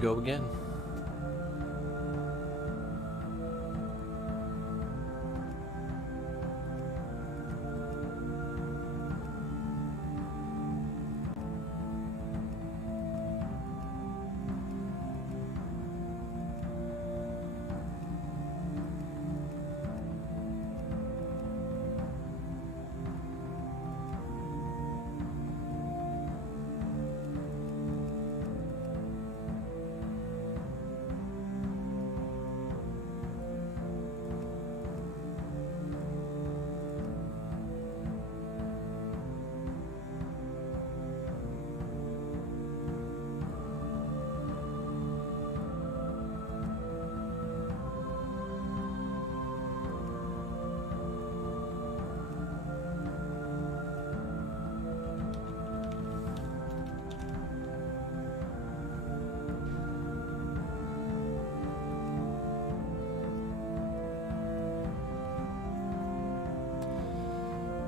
go again.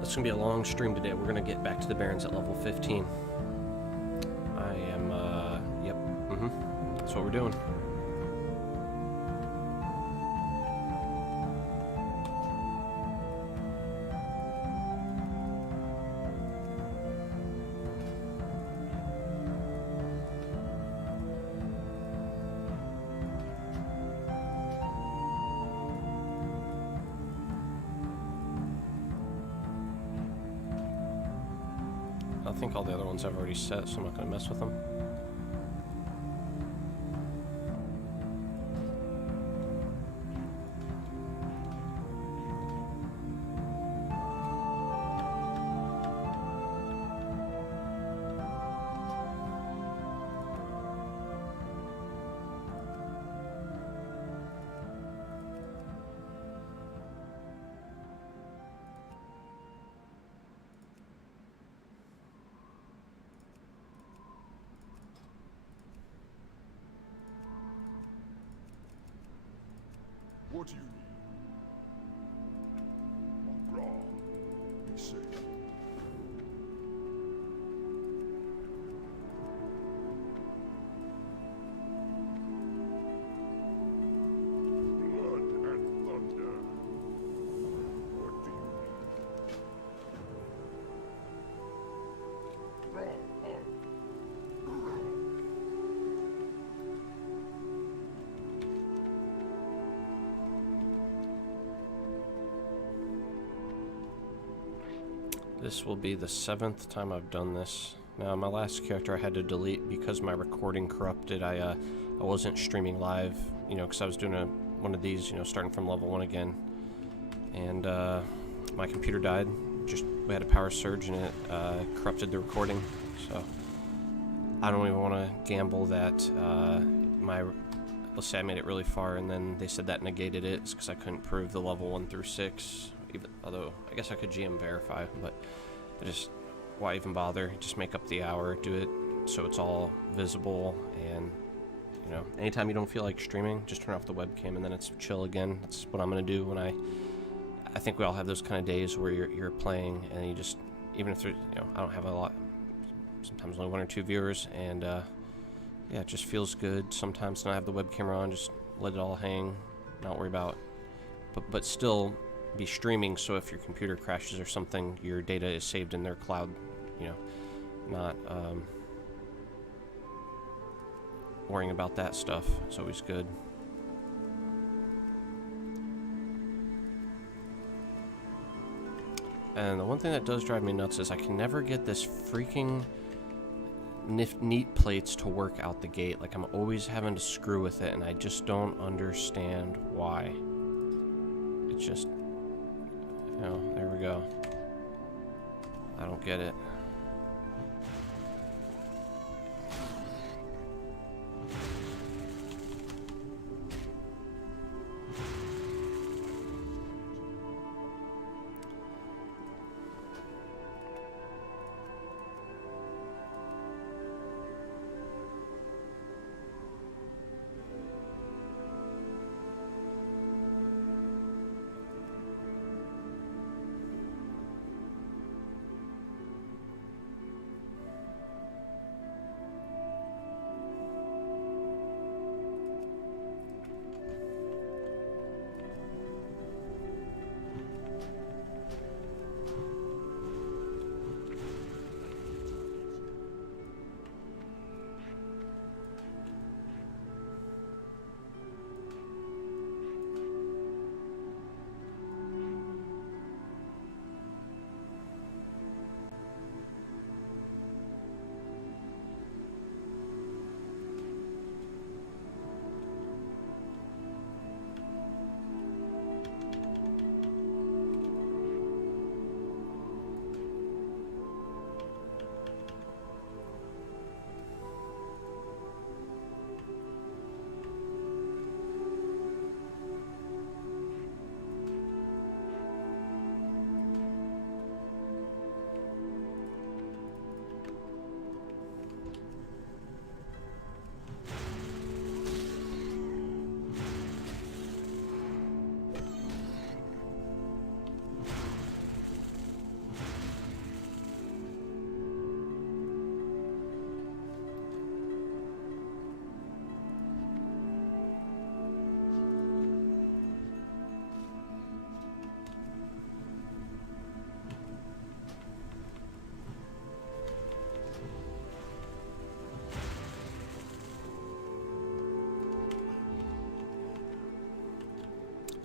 It's going to be a long stream today. We're going to get back to the Barrens at level 15. I am, yep, that's what we're doing. I think all the other ones I've already set, so I'm not going to mess with them. What do you need? McGraw, be safe. Blood and thunder. What do you need? Wrong heart. This will be the 7th time I've done this. Now, my last character I had to delete because my recording corrupted. I wasn't streaming live, you know, because I was doing one of these, you know, starting from level 1 again. And my computer died. We had a power surge and it corrupted the recording. So I don't even want to gamble that let's say I made it really far and then they said that negated it. It's because I couldn't prove the level 1 through 6. Although I guess I could GM verify, but why even bother? Just make up the hour, do it so it's all visible, and you know, anytime you don't feel like streaming, just turn off the webcam and then it's chill again. That's what I'm gonna do when I think we all have those kind of days where you're playing and you just, even if you know, I don't have a lot, sometimes only 1 or 2 viewers, and yeah, it just feels good. Sometimes when I have the webcam on, just let it all hang, not worry about, but still be streaming, so if your computer crashes or something, your data is saved in their cloud, you know, not worrying about that stuff. It's always good. And the one thing that does drive me nuts is I can never get this freaking neat plates to work out the gate. Like, I'm always having to screw with it, and I just don't understand why. It's just, you know, there we go. I don't get it.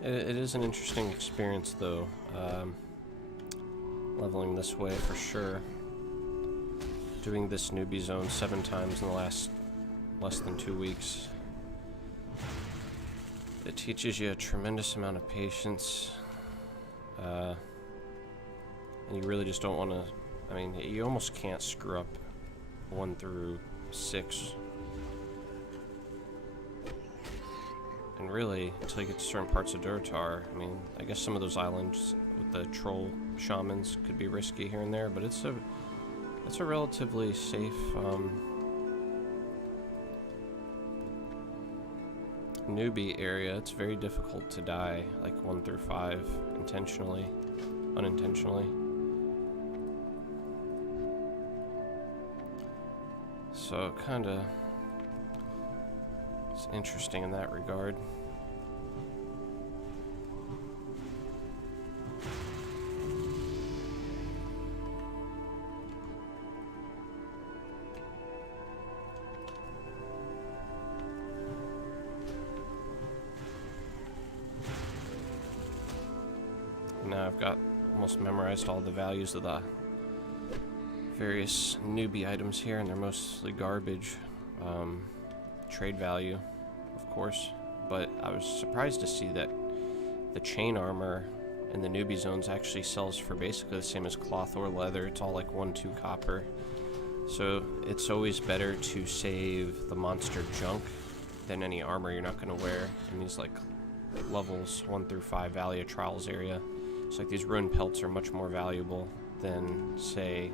It is an interesting experience, though. Leveling this way for sure. Doing this newbie zone 7 times in the last less than 2 weeks. It teaches you a tremendous amount of patience. And you really just don't want to... I mean, you almost can't screw up 1 through 6. And really, until you get to certain parts of Durtar, I mean, I guess some of those islands with the troll shamans could be risky here and there, but it's a relatively safe newbie area. It's very difficult to die, like 1 through 5, intentionally, unintentionally. So it kinda is interesting in that regard. Now I've got almost memorized all the values of the various newbie items here, and they're mostly garbage. Trade value, of course, but I was surprised to see that the chain armor in the newbie zones actually sells for basically the same as cloth or leather. It's all like 1-2 copper. So it's always better to save the monster junk than any armor you're not going to wear in these like levels 1 through 5 Valley of Trials area. It's like these ruined pelts are much more valuable than, say,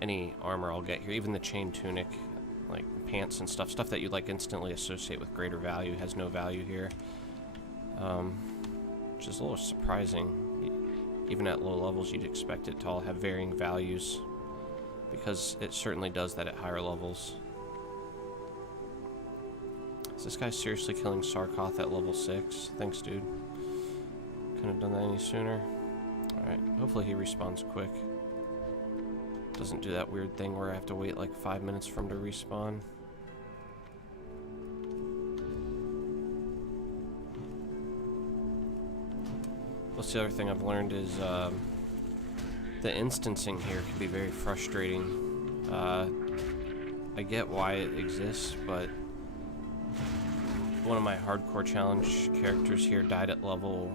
any armor I'll get here. Even the chain tunic, like pants and stuff that you like instantly associate with greater value, has no value here. Which is a little surprising. Even at low levels, you'd expect it to all have varying values, because it certainly does that at higher levels. Is this guy seriously killing Sarkoth at level 6? Thanks, dude. Couldn't have done that any sooner. Alright, hopefully he respawns quick. Doesn't do that weird thing where I have to wait like 5 minutes for him to respawn. Plus, the other thing I've learned is the instancing here can be very frustrating. I get why it exists, but one of my hardcore challenge characters here died at level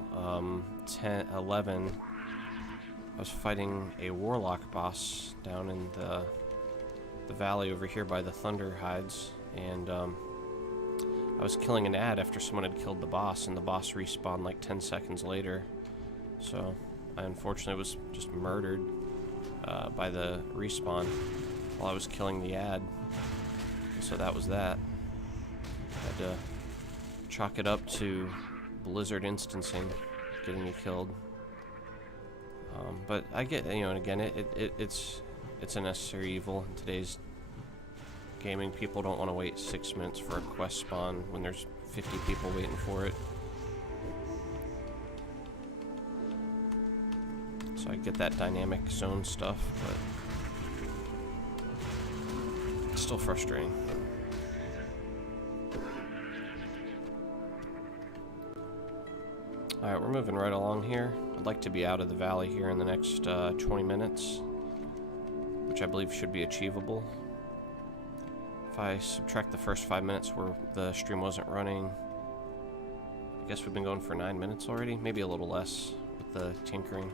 11. I was fighting a warlock boss down in the valley over here by the Thunder Hides, and I was killing an ad after someone had killed the boss, and the boss respawned like 10 seconds later. So I unfortunately was just murdered by the respawn while I was killing the ad. And so that was that. Had to chalk it up to Blizzard instancing, getting you killed. But I get, you know, and again, it's a necessary evil in today's gaming. People don't want to wait 6 minutes for a quest spawn when there's 50 people waiting for it. So I get that dynamic zone stuff, but it's still frustrating. Alright, we're moving right along here. I'd like to be out of the valley here in the next 20 minutes, which I believe should be achievable. If I subtract the first 5 minutes where the stream wasn't running, I guess we've been going for 9 minutes already, maybe a little less with the tinkering.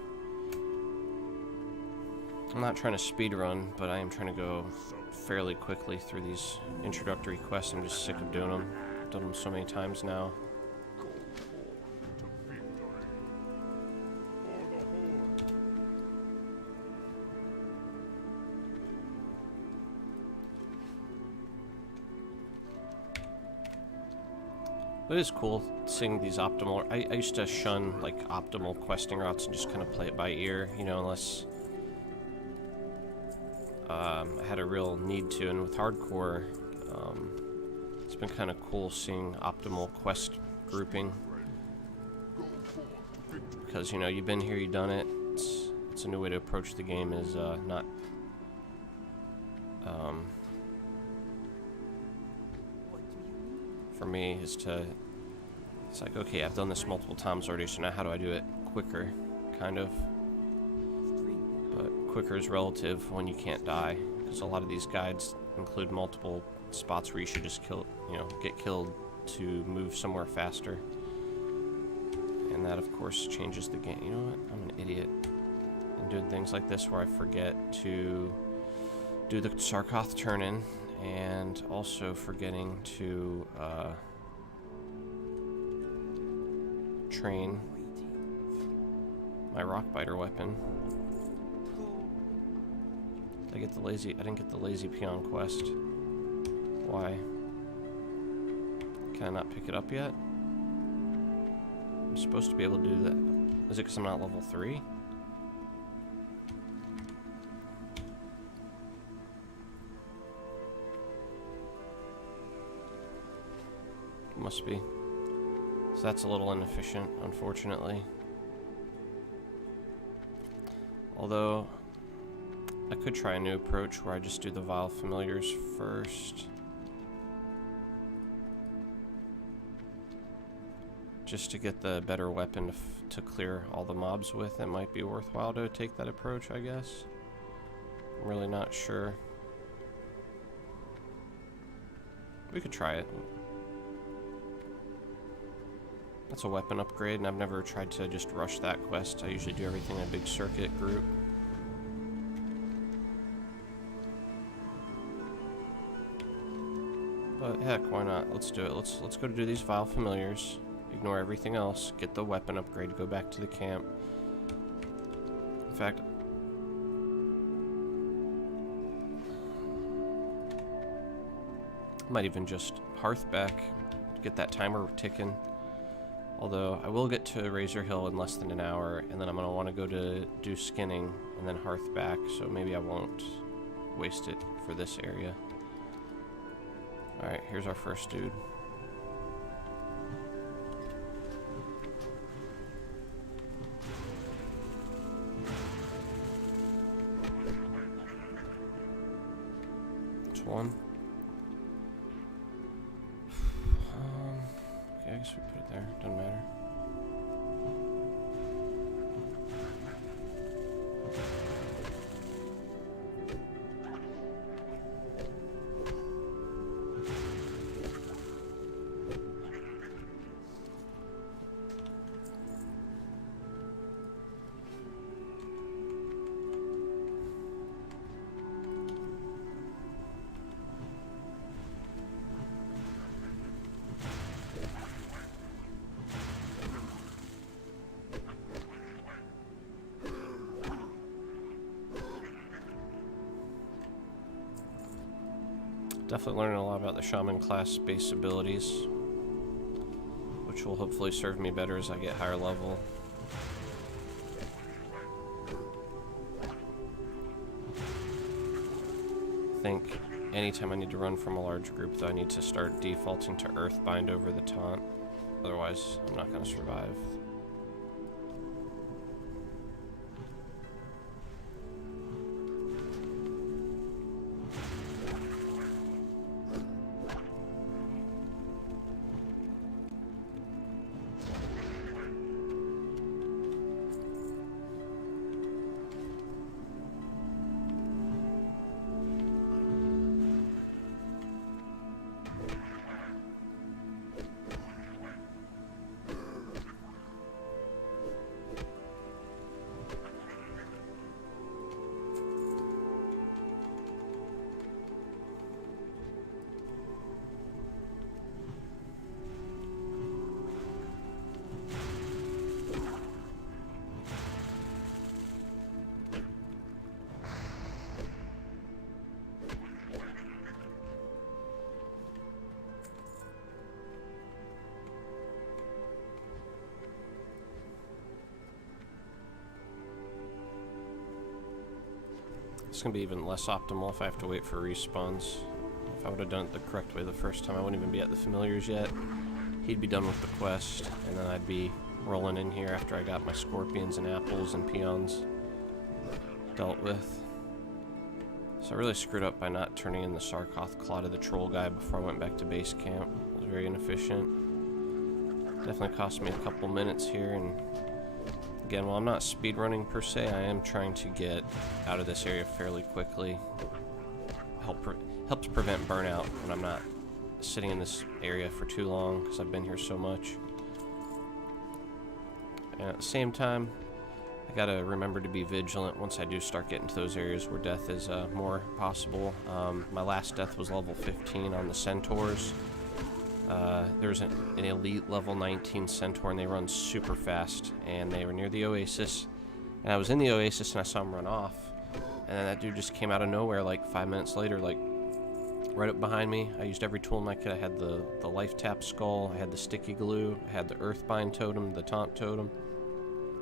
I'm not trying to speed run, but I am trying to go fairly quickly through these introductory quests. I'm just sick of doing them. I've done them so many times now. But it is cool seeing these optimal... I used to shun, like, optimal questing routes and just kind of play it by ear, you know, unless I had a real need to. And with hardcore, it's been kind of cool seeing optimal quest grouping. Because, you know, you've been here, you've done it. It's a new way to approach the game, is not... for me, is to It's like, okay, I've done this multiple times already, so now how do I do it quicker? Kind of. But quicker is relative when you can't die, because a lot of these guides include multiple spots where you should just kill, get killed to move somewhere faster. And that, of course, changes the game. You know what? I'm an idiot. And doing things like this where I forget to do the Sarkoth turn-in, and also forgetting to train my rockbiter weapon. I didn't get the lazy peon quest. Why? Can I not pick it up yet? I'm supposed to be able to do that. Is it because I'm not level 3? Must be. So that's a little inefficient, unfortunately. Although, I could try a new approach where I just do the Vile Familiars first. Just to get the better weapon to clear all the mobs with. It might be worthwhile to take that approach, I guess. I'm really not sure. We could try it. That's a weapon upgrade, and I've never tried to just rush that quest. I usually do everything in a big circuit group. But heck, why not? Let's do it. Let's go to do these Vile Familiars. Ignore everything else. Get the weapon upgrade. Go back to the camp. In fact, I might even just hearth back. Get that timer ticking. Although, I will get to Razor Hill in less than an hour, and then I'm going to want to go to do skinning, and then hearth back, so maybe I won't waste it for this area. Alright, here's our first dude. It's one. Okay, I guess we put it there. Doesn't matter. Definitely learning a lot about the Shaman class base abilities, which will hopefully serve me better as I get higher level. I think anytime I need to run from a large group, though, I need to start defaulting to Earthbind over the taunt. Otherwise, I'm not going to survive. It's going to be even less optimal if I have to wait for respawns. If I would have done it the correct way the first time, I wouldn't even be at the Familiars yet. He'd be done with the quest, and then I'd be rolling in here after I got my scorpions and apples and peons dealt with. So I really screwed up by not turning in the Sarkoth Claw to the troll guy before I went back to base camp. It was very inefficient. Definitely cost me a couple minutes here, and again, while I'm not speedrunning per se, I am trying to get out of this area fairly quickly. Helps prevent burnout when I'm not sitting in this area for too long, because I've been here so much. And at the same time, I gotta remember to be vigilant once I do start getting to those areas where death is more possible. My last death was level 15 on the Centaurs. There's an elite level 19 Centaur, and they run super fast, and they were near the Oasis, and I was in the Oasis and I saw him run off, and then that dude just came out of nowhere like 5 minutes later, like right up behind me. I used every tool in my kit. I had the life tap skull, I had the sticky glue, I had the earthbind totem, the taunt totem.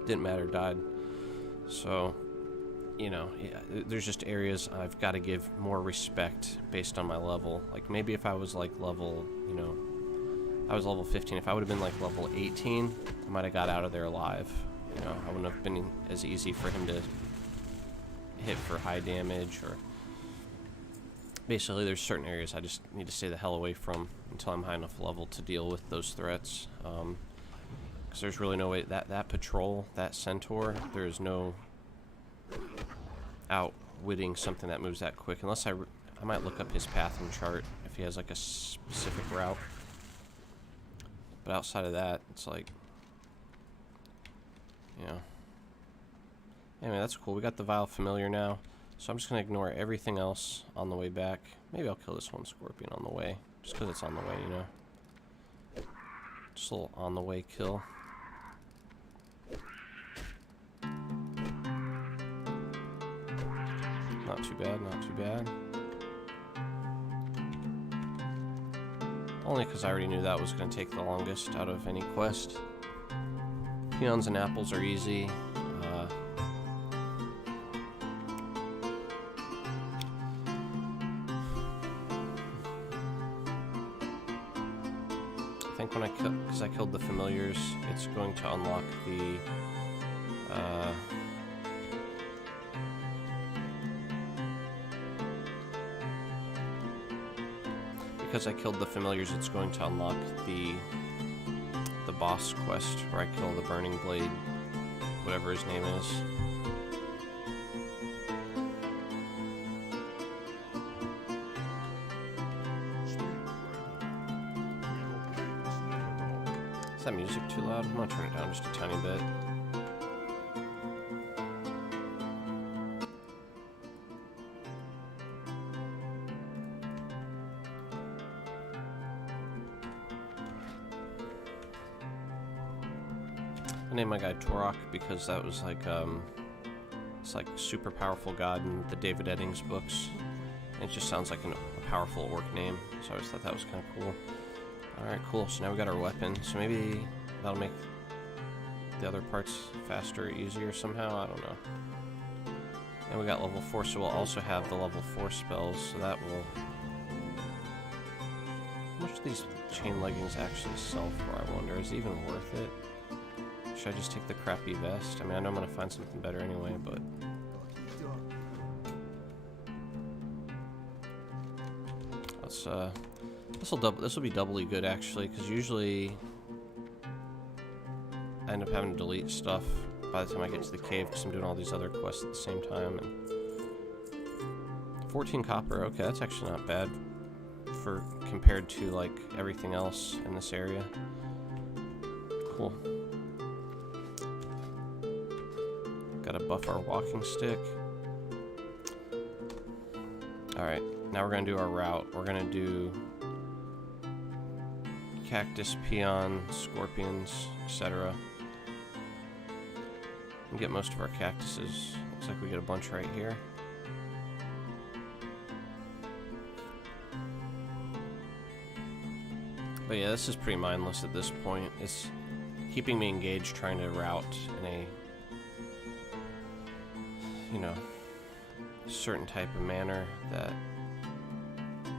Didn't matter, died. So, you know, yeah, there's just areas I've got to give more respect based on my level. Like maybe if I was like level, you know, I was level 15. If I would have been like level 18, I might have got out of there alive. You know, I wouldn't have been as easy for him to hit for high damage, or basically there's certain areas I just need to stay the hell away from until I'm high enough level to deal with those threats. Because there's really no way, that patrol, that Centaur, there's no outwitting something that moves that quick, unless I might look up his path and chart if he has like a specific route. But outside of that, it's like, you know. Anyway, that's cool. We got the Vile Familiar now, so I'm just going to ignore everything else on the way back. Maybe I'll kill this one Scorpion on the way, just because it's on the way, you know. Just a little on the way kill. Not too bad, not too bad. Only because I already knew that was going to take the longest out of any quest. Peons and apples are easy. I think when because I killed the familiars, it's going to unlock the because I killed the familiars, it's going to unlock the boss quest where I kill the Burning Blade, whatever his name is. Is that music too loud? I'm gonna turn it down just a tiny bit. I named my guy Torok because that was like, it's like super powerful god in the David Eddings books. And it just sounds like a powerful orc name, so I always thought that was kind of cool. Alright, cool, so now we got our weapon, so maybe that'll make the other parts faster or easier somehow, I don't know. And we got level 4, so we'll also have the level 4 spells, so that will... How much do these chain leggings actually sell for, I wonder? Is it even worth it? Should I just take the crappy vest? I mean, I know I'm gonna find something better anyway, but... Let's, this will be doubly good, actually, because usually I end up having to delete stuff by the time I get to the cave, because I'm doing all these other quests at the same time. And 14 copper, okay, that's actually not bad for compared to, like, everything else in this area. Cool. Gotta buff our walking stick. Alright, now we're gonna do our route. We're gonna do cactus, peon, scorpions, etc. And get most of our cactuses. Looks like we get a bunch right here. But yeah, this is pretty mindless at this point. It's keeping me engaged, trying to route in a, you know, certain type of manner that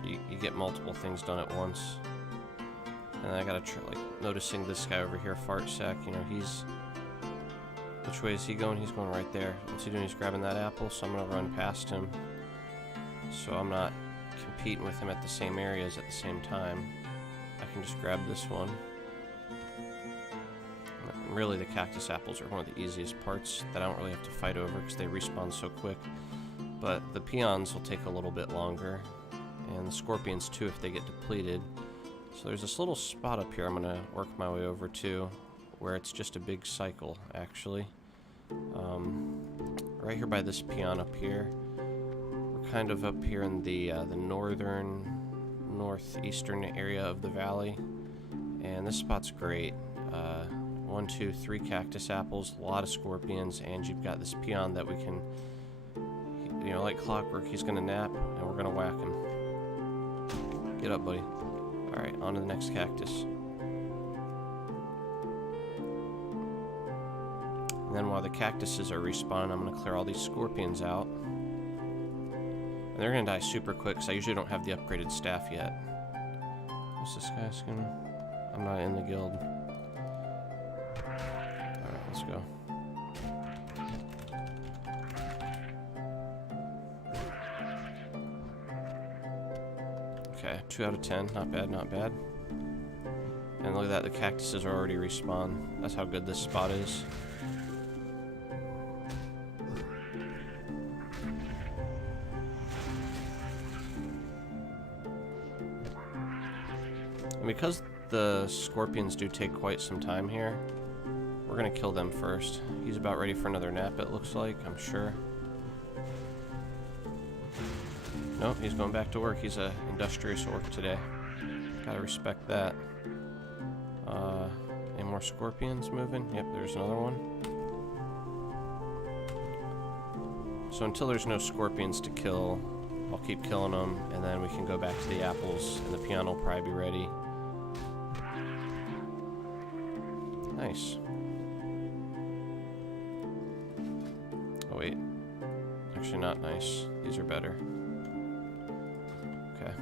you get multiple things done at once. And I gotta try, like, noticing this guy over here, Fart Sack, you know, he's... Which way is he going? He's going right there. What's he doing? He's grabbing that apple, so I'm gonna run past him. So I'm not competing with him at the same areas at the same time. I can just grab this one. And really, the cactus apples are one of the easiest parts that I don't really have to fight over because they respawn so quick. But the peons will take a little bit longer, and the scorpions too if they get depleted. So there's this little spot up here I'm going to work my way over to, where it's just a big cycle, actually. Right here by this peon up here. We're kind of up here in the northeastern area of the valley, and this spot's great. 1, 2, 3 cactus apples, a lot of scorpions, and you've got this peon that we can, you know, like clockwork, he's gonna nap, and we're gonna whack him. Get up, buddy. Alright, on to the next cactus. And then while the cactuses are respawning, I'm gonna clear all these scorpions out. And they're gonna die super quick, because I usually don't have the upgraded staff yet. What's this guy's gonna... I'm not in the guild. Alright, let's go. Okay, 2 out of 10. Not bad, not bad. And look at that, the cactuses are already respawned. That's how good this spot is. And because the scorpions do take quite some time here, we're gonna kill them first. He's about ready for another nap, it looks like, I'm sure. Nope, he's going back to work. He's a industrious orc today. Gotta respect that. Any more scorpions moving? Yep, there's another one. So until there's no scorpions to kill, I'll keep killing them, and then we can go back to the apples, and the peon will probably be ready. Nice. Oh wait, actually not nice. These are better. Okay.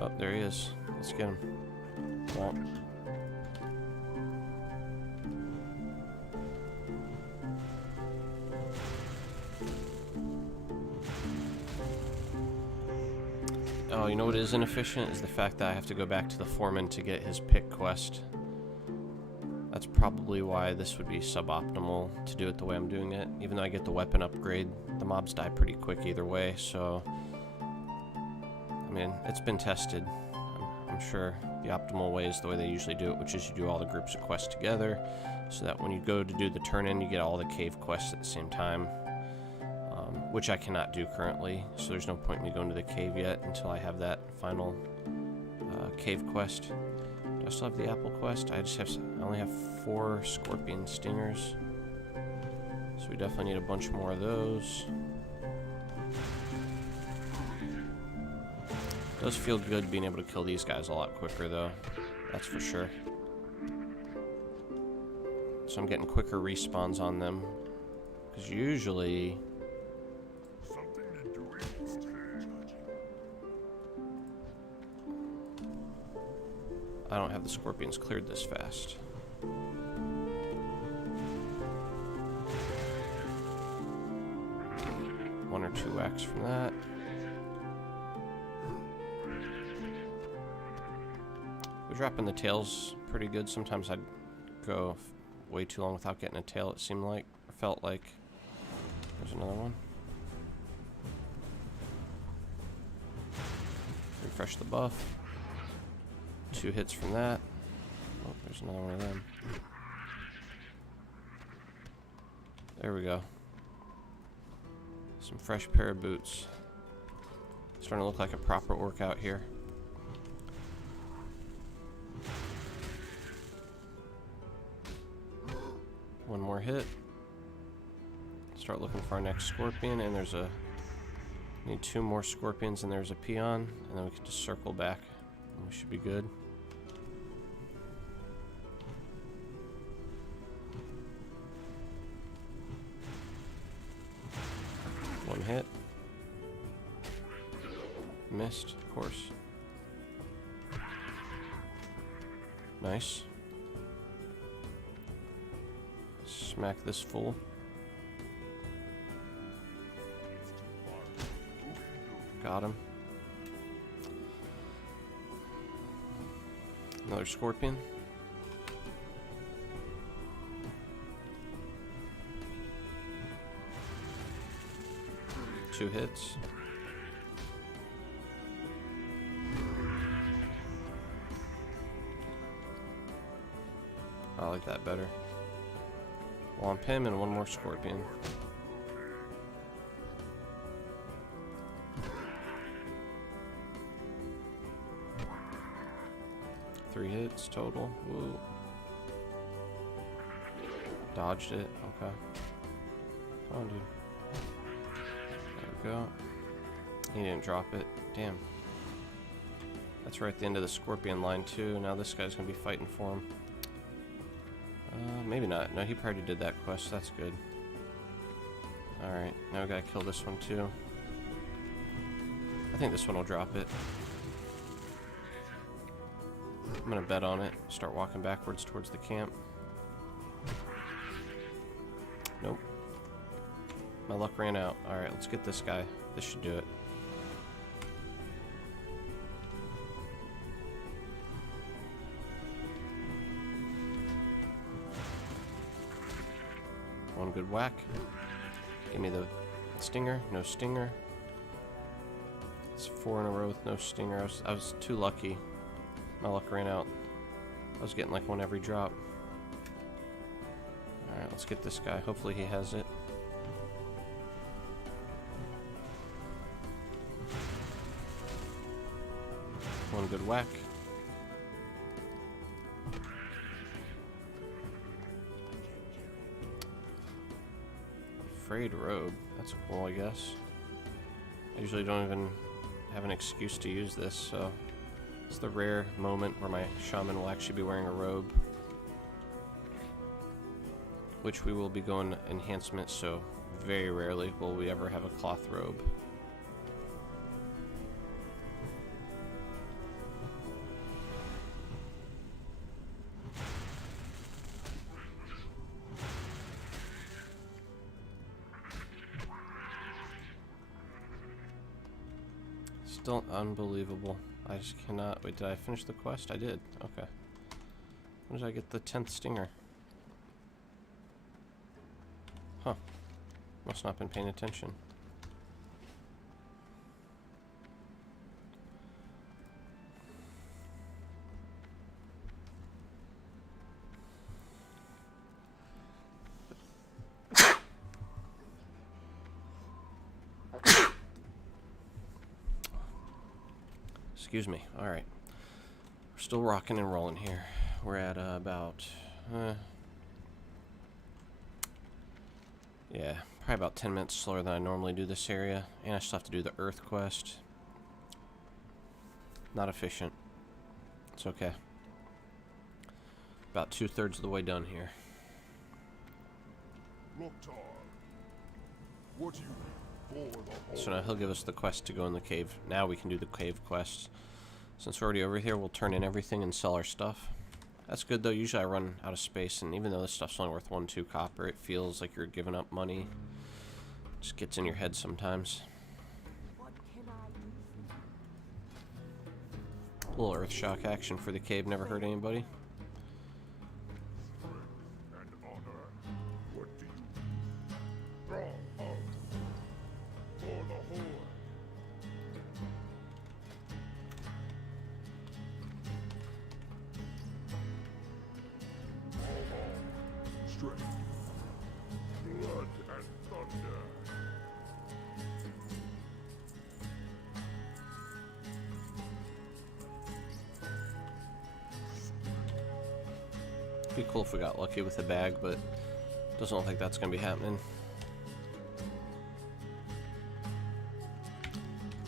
Oh, there he is. Let's get him. Well. Oh, you know what is inefficient is the fact that I have to go back to the foreman to get his pick quest. That's probably why this would be suboptimal to do it the way I'm doing it. Even though I get the weapon upgrade, the mobs die pretty quick either way, so... I mean, it's been tested. I'm sure the optimal way is the way they usually do it, which is you do all the groups of quests together, so that when you go to do the turn-in, you get all the cave quests at the same time. Which I cannot do currently, so there's no point in me going to the cave yet until I have that final cave quest. Do I still have the apple quest? I only have 4 scorpion stingers, so we definitely need a bunch more of those. It does feel good being able to kill these guys a lot quicker though, that's for sure. So I'm getting quicker respawns on them, because usually... I don't have the scorpions cleared this fast. 1 or 2 whacks from that. We're dropping the tails pretty good. Sometimes I'd go way too long without getting a tail, it seemed like. Or felt like. There's another one. Refresh the buff. 2 hits from that. Oh, there's another one of them. There we go. Some fresh pair of boots. Starting to look like a proper orc out here. One more hit. Start looking for our next scorpion, and there's a... Need 2 more scorpions, and there's a peon, and then we can just circle back, and we should be good. One hit. Missed, of course. Nice. Smack this fool. Got him. Another scorpion. 2 hits. I like that better. Womp him and 1 more scorpion. Three hits total. Woo. Dodged it. Okay. Come on, dude. There we go. He didn't drop it. Damn. That's right at the end of the scorpion line too. Now this guy's gonna be fighting for him. Maybe not. No, he probably did that quest. That's good. Alright, now we gotta kill this one too. I think this one will drop it. I'm gonna bet on it. Start walking backwards towards the camp. Nope. My luck ran out. Alright, let's get this guy. This should do it. One good whack. Give me the stinger. No stinger. It's 4 in a row with no stinger. I was too lucky. My luck ran out. I was getting like one every drop. Alright, let's get this guy. Hopefully he has it. One good whack. Frayed robe. That's cool, I guess. I usually don't even have an excuse to use this, so it's the rare moment where my shaman will actually be wearing a robe, which we will be going enhancement, so very rarely will we ever have a cloth robe. Still unbelievable. I just cannot. Wait, did I finish the quest? I did. Okay. When did I get the 10th stinger? Huh. Must not been paying attention. Excuse me. Alright. We're still rocking and rolling here. We're at about... yeah, probably about 10 minutes slower than I normally do this area. And I still have to do the Earth quest. Not efficient. It's okay. About 2/3 of the way done here. What do you for the So now he'll give us the quest to go in the cave. Now we can do the cave quests. Since we're already over here, we'll turn in everything and sell our stuff. That's good though. Usually I run out of space, and even though this stuff's only worth 1-2 copper, it feels like you're giving up money. Just gets in your head sometimes. A little earth shock action for the cave never hurt anybody. and honor? What do you draw out for the horde? Strength, blood, and thunder. Be cool if we got lucky with a bag, but doesn't look like that's gonna be happening.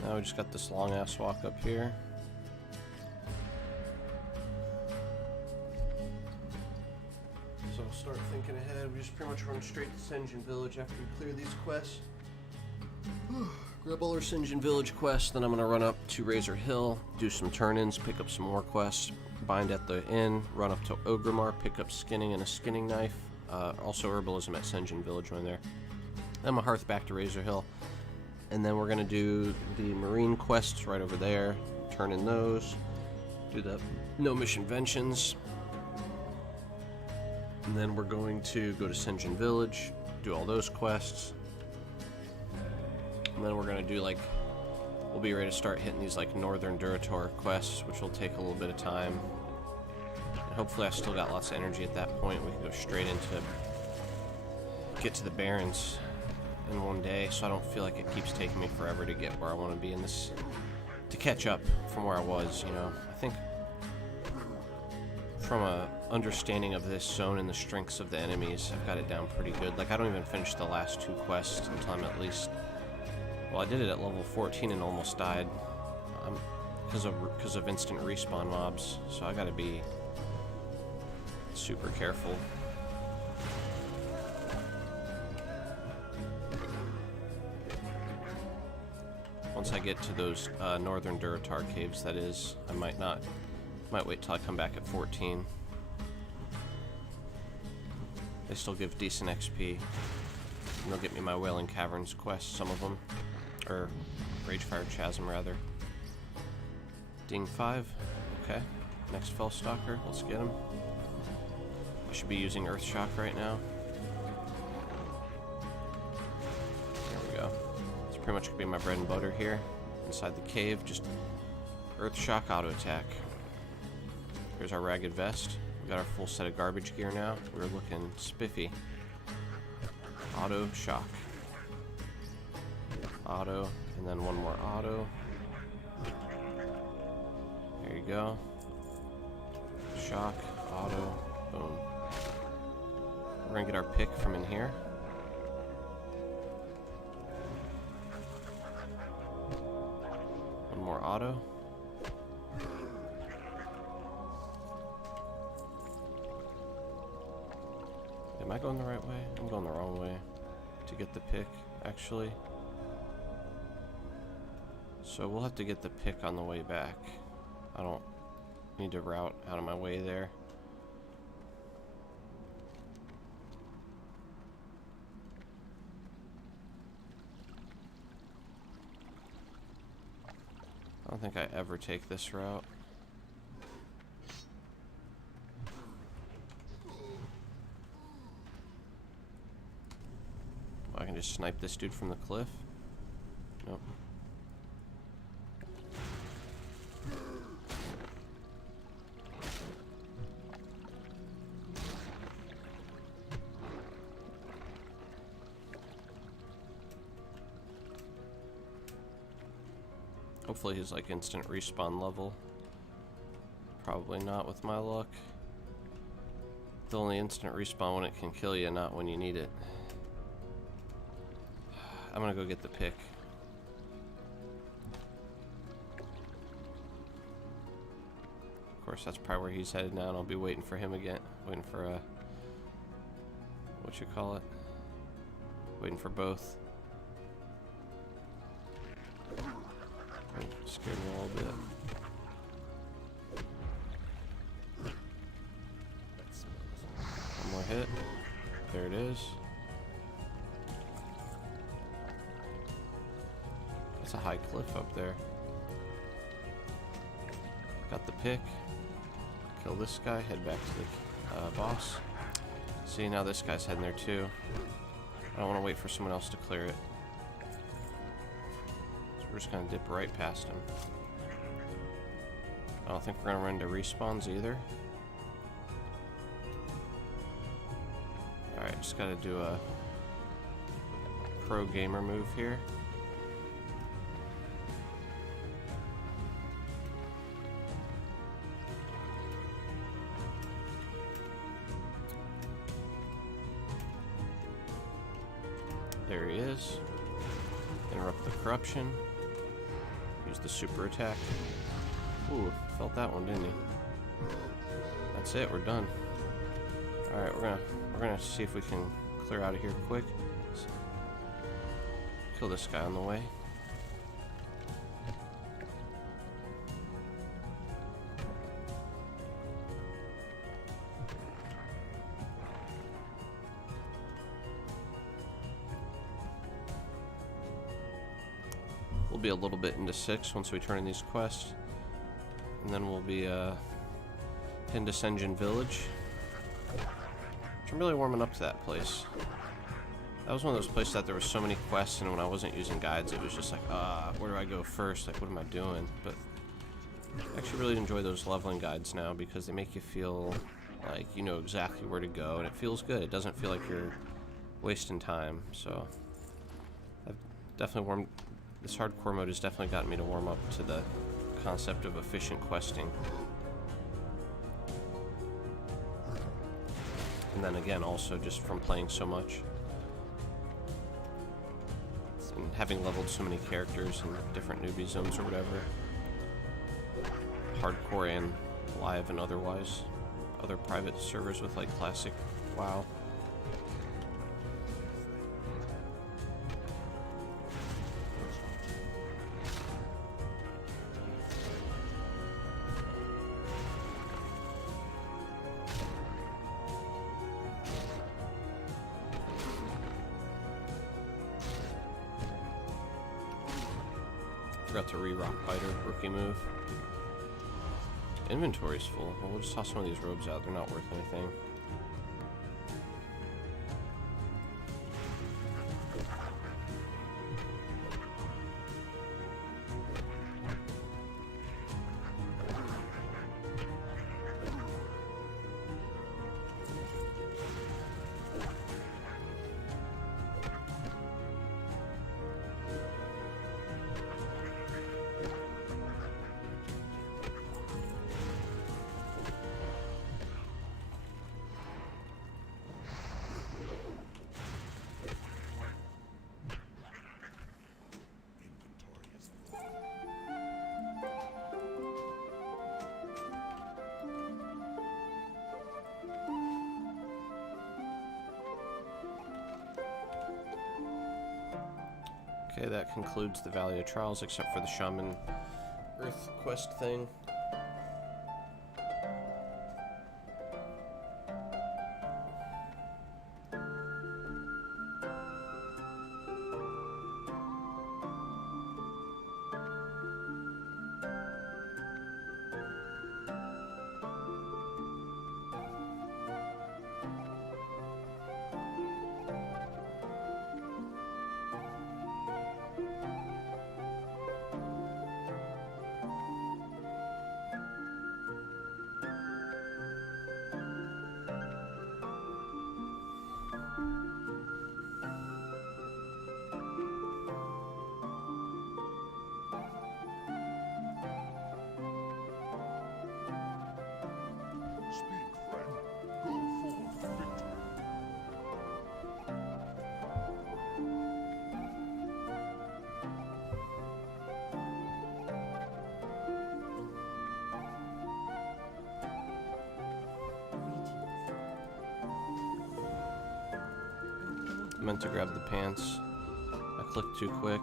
Now we just got this long ass walk up here. So we'll start thinking ahead. We just pretty much run straight to Sinjin Village after we clear these quests. Grab all our Sinjin Village quests, then I'm gonna run up to Razor Hill, do some turn-ins, pick up some more quests, bind at the inn, run up to Ogrimmar, pick up skinning and a skinning knife. Also herbalism at Sinjin Village when there. Then my hearth back to Razor Hill. And then we're gonna do the marine quests right over there, turn in those, do the no mission ventions. And then we're going to go to Sinjin Village, do all those quests. And then we're gonna do like, we'll be ready to start hitting these like Northern Durator quests, which will take a little bit of time. And hopefully I still got lots of energy at that point. We can go straight into, get to the Barrens in one day, so I don't feel like it keeps taking me forever to get where I want to be in this, to catch up from where I was, you know. I think from a understanding of this zone and the strengths of the enemies, I've got it down pretty good. Like, I don't even finish the last 2 quests until I'm at least, well, I did it at level 14 and almost died because of instant respawn mobs, so I gotta be super careful. Once I get to those Northern Duratar caves, that is, I might wait till I come back at 14. They still give decent XP. And they'll get me my Wailing Caverns quest, some of them. Or Ragefire Chasm, rather. Ding 5. Okay. Next Fellstalker. Let's get him. I should be using Earthshock right now. There we go. It's pretty much going to be my bread and butter here. Inside the cave, just Earthshock auto attack. Here's our Ragged Vest. We got our full set of garbage gear now. We're looking spiffy. Auto shock. Auto, and then one more auto. There you go. Shock, auto, boom. We're gonna get our pick from in here. One more auto. Am I going the right way? I'm going the wrong way to get the pick, actually. So we'll have to get the pick on the way back. I don't need to route out of my way there. I don't think I ever take this route. I can just snipe this dude from the cliff. Nope. Hopefully he's like instant respawn level. Probably not with my luck. The only instant respawn when it can kill you, not when you need it. I'm gonna go get the pick. Of course, that's probably where he's headed now, and I'll be waiting for him again. Waiting for what you call it? Waiting for both. Oh, scared me a little bit. One more hit. There it is. That's a high cliff up there. Got the pick. Kill this guy, head back to the boss. See, now this guy's heading there too. I don't want to wait for someone else to clear it. So we're just going to dip right past him. I don't think we're going to run into respawns either. Alright, just got to do a pro gamer move here. There he is. Interrupt the corruption. Use the super attack. Ooh, felt that one, didn't he? That's it, we're done. Alright, we're gonna see if we can clear out of here quick. Kill this guy on the way. We'll be a little bit into 6 once we turn in these quests. And then we'll be heading to Senjin Village. Which I'm really warming up to that place. That was one of those places that there were so many quests, and when I wasn't using guides, it was just like, where do I go first? Like, what am I doing? But I actually really enjoy those leveling guides now because they make you feel like you know exactly where to go, and it feels good. It doesn't feel like you're wasting time. So I've definitely warmed. This hardcore mode has definitely gotten me to warm up to the concept of efficient questing. And then again, also just from playing so much and having leveled so many characters in different newbie zones or whatever, hardcore and live and otherwise, other private servers with like classic WoW. Forgot to re-rock biter, rookie move. Inventory's full. Well, we'll just toss some of these robes out. They're not worth anything. Okay, that concludes the Valley of Trials, except for the Shaman Earth quest thing. Speak, friend. Go forth to victory. I meant to grab the pants. I clicked too quick.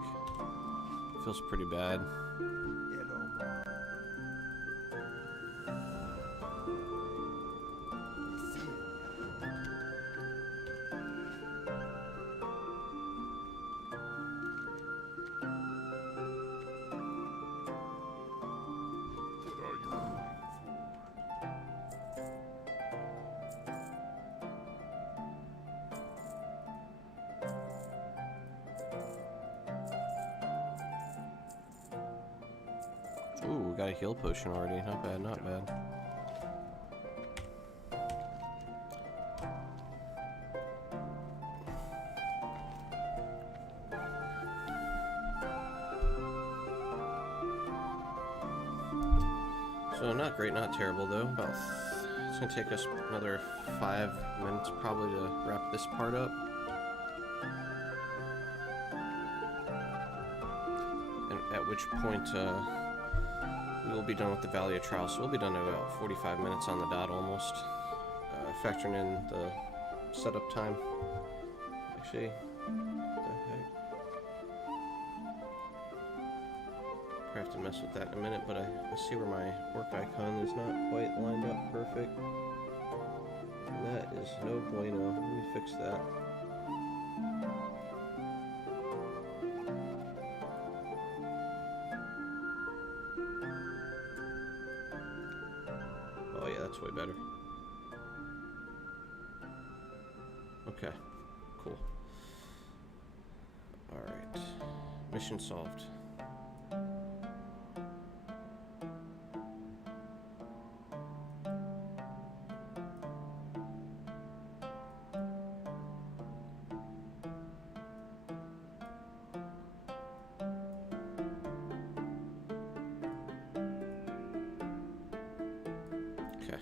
Feels pretty bad. What are you moving for? Ooh, we got a heal potion already. Not bad, not bad. So not great, not terrible though. It's gonna take us another 5 minutes probably to wrap this part up. And at which point we will be done with the Valley of Trials. So we'll be done in about 45 minutes on the dot almost. Factoring in the setup time. Actually, what the heck? I have to mess with that in a minute, but I see where my work icon is not quite lined up perfect. And that is no bueno. Let me fix that. Oh yeah, that's way better. Okay, cool. Alright. Mission solved. Okay.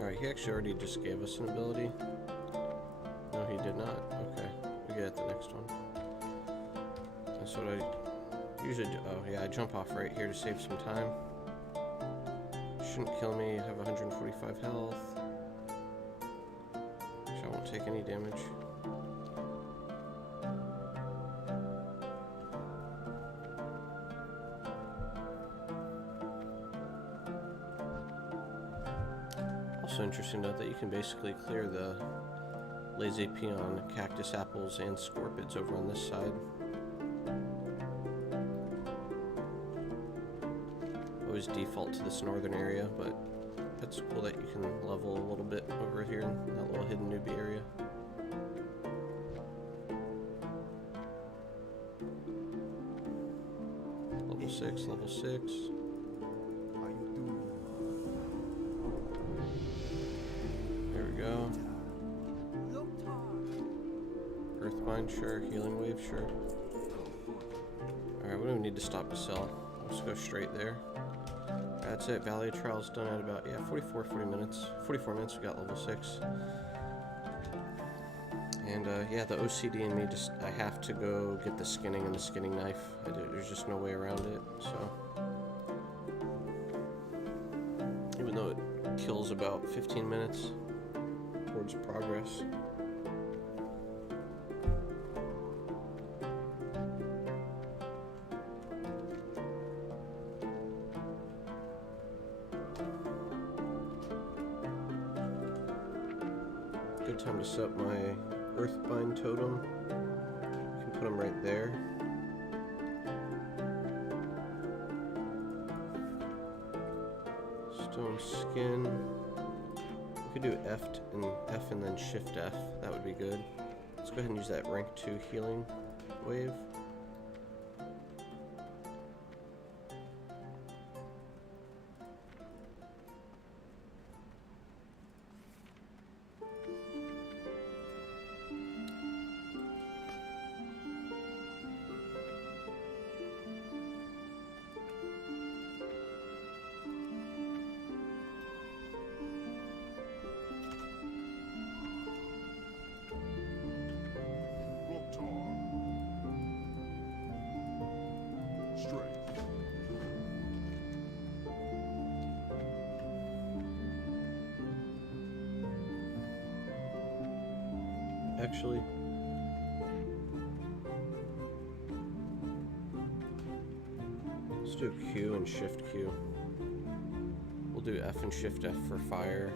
Alright, he actually already just gave us an ability. No, he did not. Okay, we get it the next one. That's what I usually do. Oh, yeah, I jump off right here to save some time. Shouldn't kill me, I have 145 health. Actually, I won't take any damage. Also interesting to note that you can basically clear the lazy peon, cactus apples, and scorpids over on this side. Always default to this northern area, but that's cool that you can level a little bit over here in that little hidden newbie area. Level 6, level 6. Go. Earthbind, sure. Healing wave, sure. Alright, we don't need to stop to sell. Let's go straight there. That's it. Valley of Trials done at about, 44 minutes. 44 minutes, we got level 6. And, yeah, the OCD in me just, I have to go get the skinning and the skinning knife. There's just no way around it, so. Even though it kills about 15 minutes. Towards progress. Good time to set up my Earthbind totem. You can put them right there. Stone skin. We could do F and then Shift F. That would be good. Let's go ahead and use that rank 2 healing wave. Actually, let's do Q and Shift Q. We'll do F and Shift F for fire.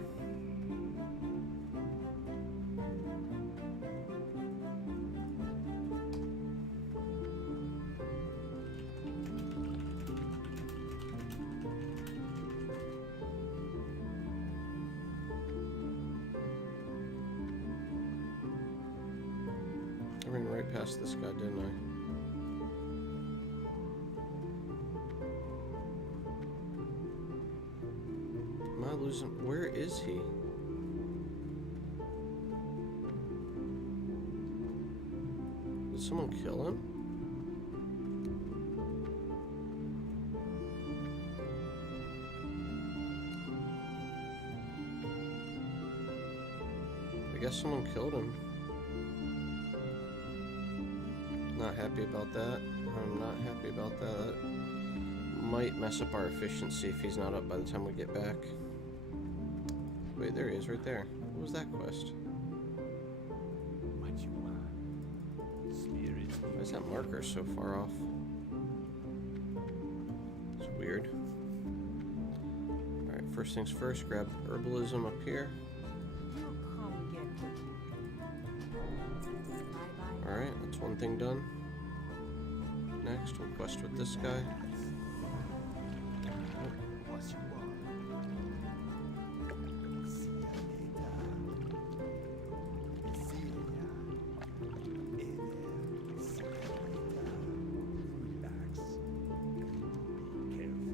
I ran right past this guy, didn't I? Am I losing? Where is he? Did someone kill him? I guess someone killed him. Not happy about that. I'm not happy about that. That might mess up our efficiency if he's not up by the time we get back. Wait, there he is, right there. What was that quest? What you want? Spirits. Why is that marker so far off? It's weird. Alright, first things first, grab herbalism up here. You come get bye-bye. Alright, that's one thing done. Next, we'll quest with this guy. What you want? See ya later. See ya. Hey there. See ya later. Relax. Be careful.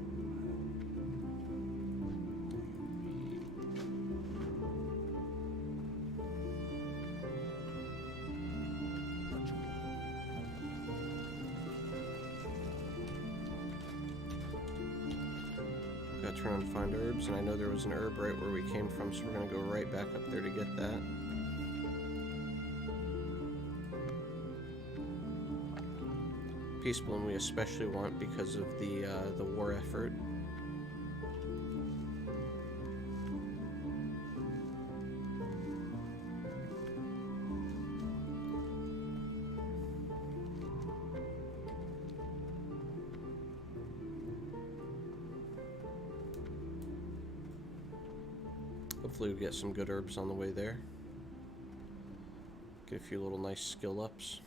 Gotta turn on find herbs, and I know there was an herb right where we came from, so we're gonna go right back up there to get that. Peace Bloom we especially want because of the war effort. Hopefully we get some good herbs on the way there. Get a few little nice skill ups.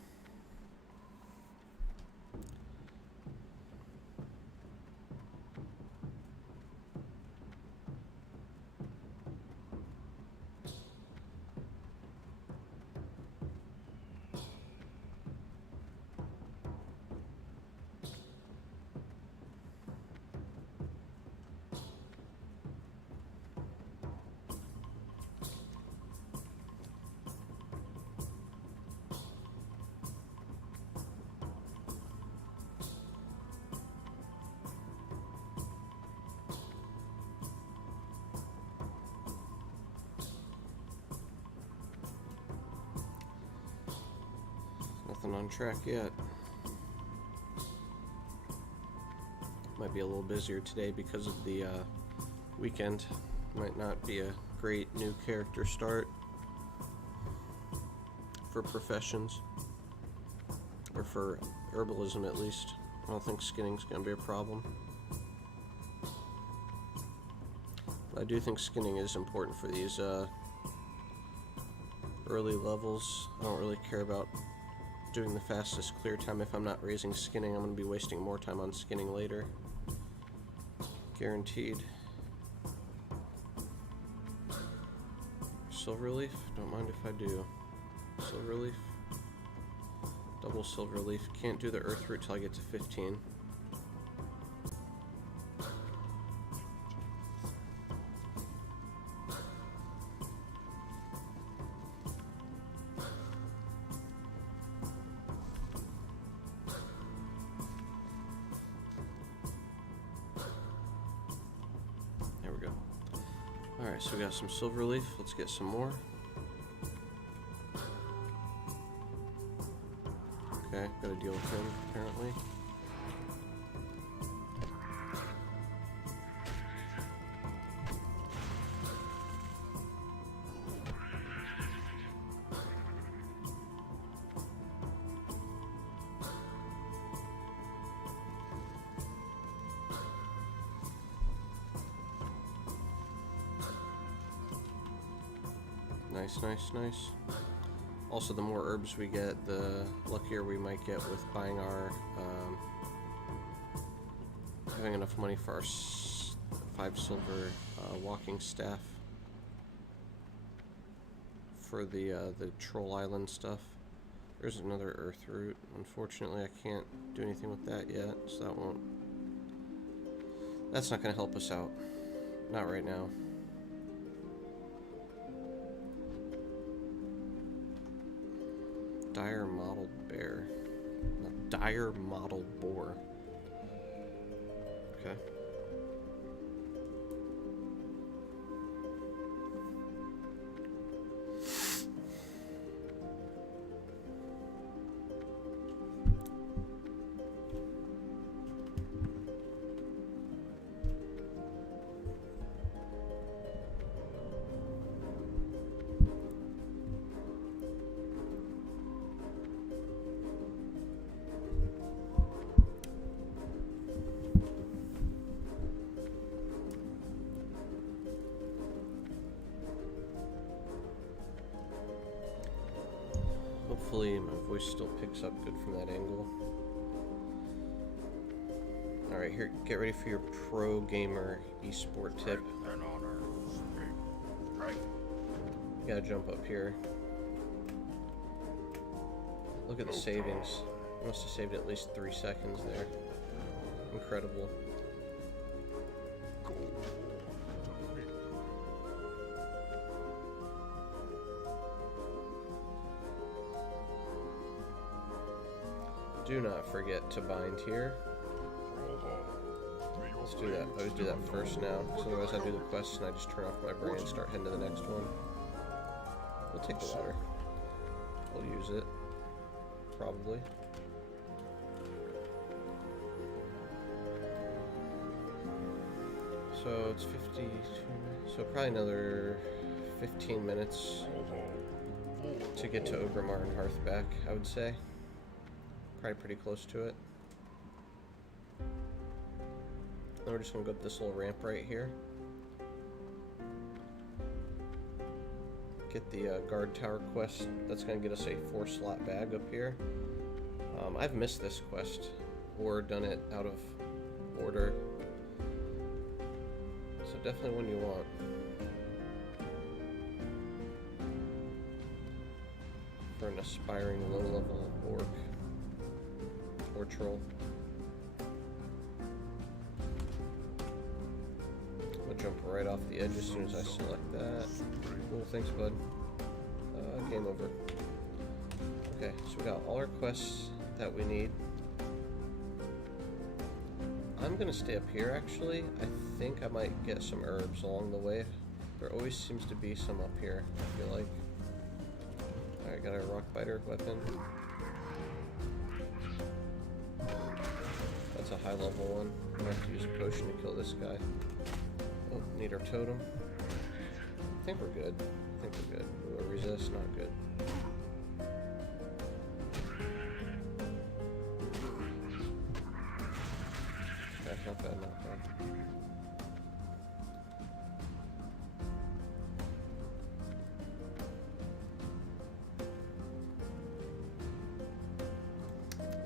Nothing on track yet. Might be a little busier today because of the weekend. Might not be a great new character start for professions, or for herbalism at least. I don't think skinning's gonna be a problem. But I do think skinning is important for these early levels. I don't really care about doing the fastest clear time. If I'm not raising skinning, I'm going to be wasting more time on skinning later. Guaranteed. Silver leaf? Don't mind if I do. Silver leaf. Double silver leaf. Can't do the earth root till I get to 15. Alright, so we got some silver leaf. Let's get some more. Okay, gotta deal with him, apparently. Nice, nice, nice. Also, the more herbs we get, the luckier we might get with buying our, having enough money for our 5 silver walking staff for the Troll Island stuff. There's another earth root. Unfortunately, I can't do anything with that yet, so that won't. That's not going to help us out. Not right now. Dire mottled bear. Not dire mottled boar. Okay. Hopefully my voice still picks up good from that angle. Alright, here, get ready for your pro gamer esport tip. And honor. Speak. Strength. You gotta jump up here. Look at the savings. I must have saved at least 3 seconds there. Incredible. Go. Do not forget to bind here. Let's do that. I always do that first now, because otherwise I do the quest and I just turn off my brain and start heading to the next one. We'll take the water. We'll use it. Probably. So it's 52, so probably another 15 minutes to get to Ogrimmar and Hearthback, I would say. Probably pretty close to it. Then we're just gonna go up this little ramp right here. Get the guard tower quest. That's gonna get us a 4-slot bag up here. I've missed this quest or done it out of order. So definitely one you want. For an aspiring low-level orc or troll. I'll jump right off the edge as soon as I select that. Cool, thanks bud. Game over. Okay, so we got all our quests that we need. I'm gonna stay up here actually. I think I might get some herbs along the way. There always seems to be some up here, I feel like. Alright, got our rock biter weapon. That's a high level one. I'm gonna have to use a potion to kill this guy. Oh, need our totem. I think we're good. I think we're good. Ooh, resist, not good. Okay, not bad, not bad.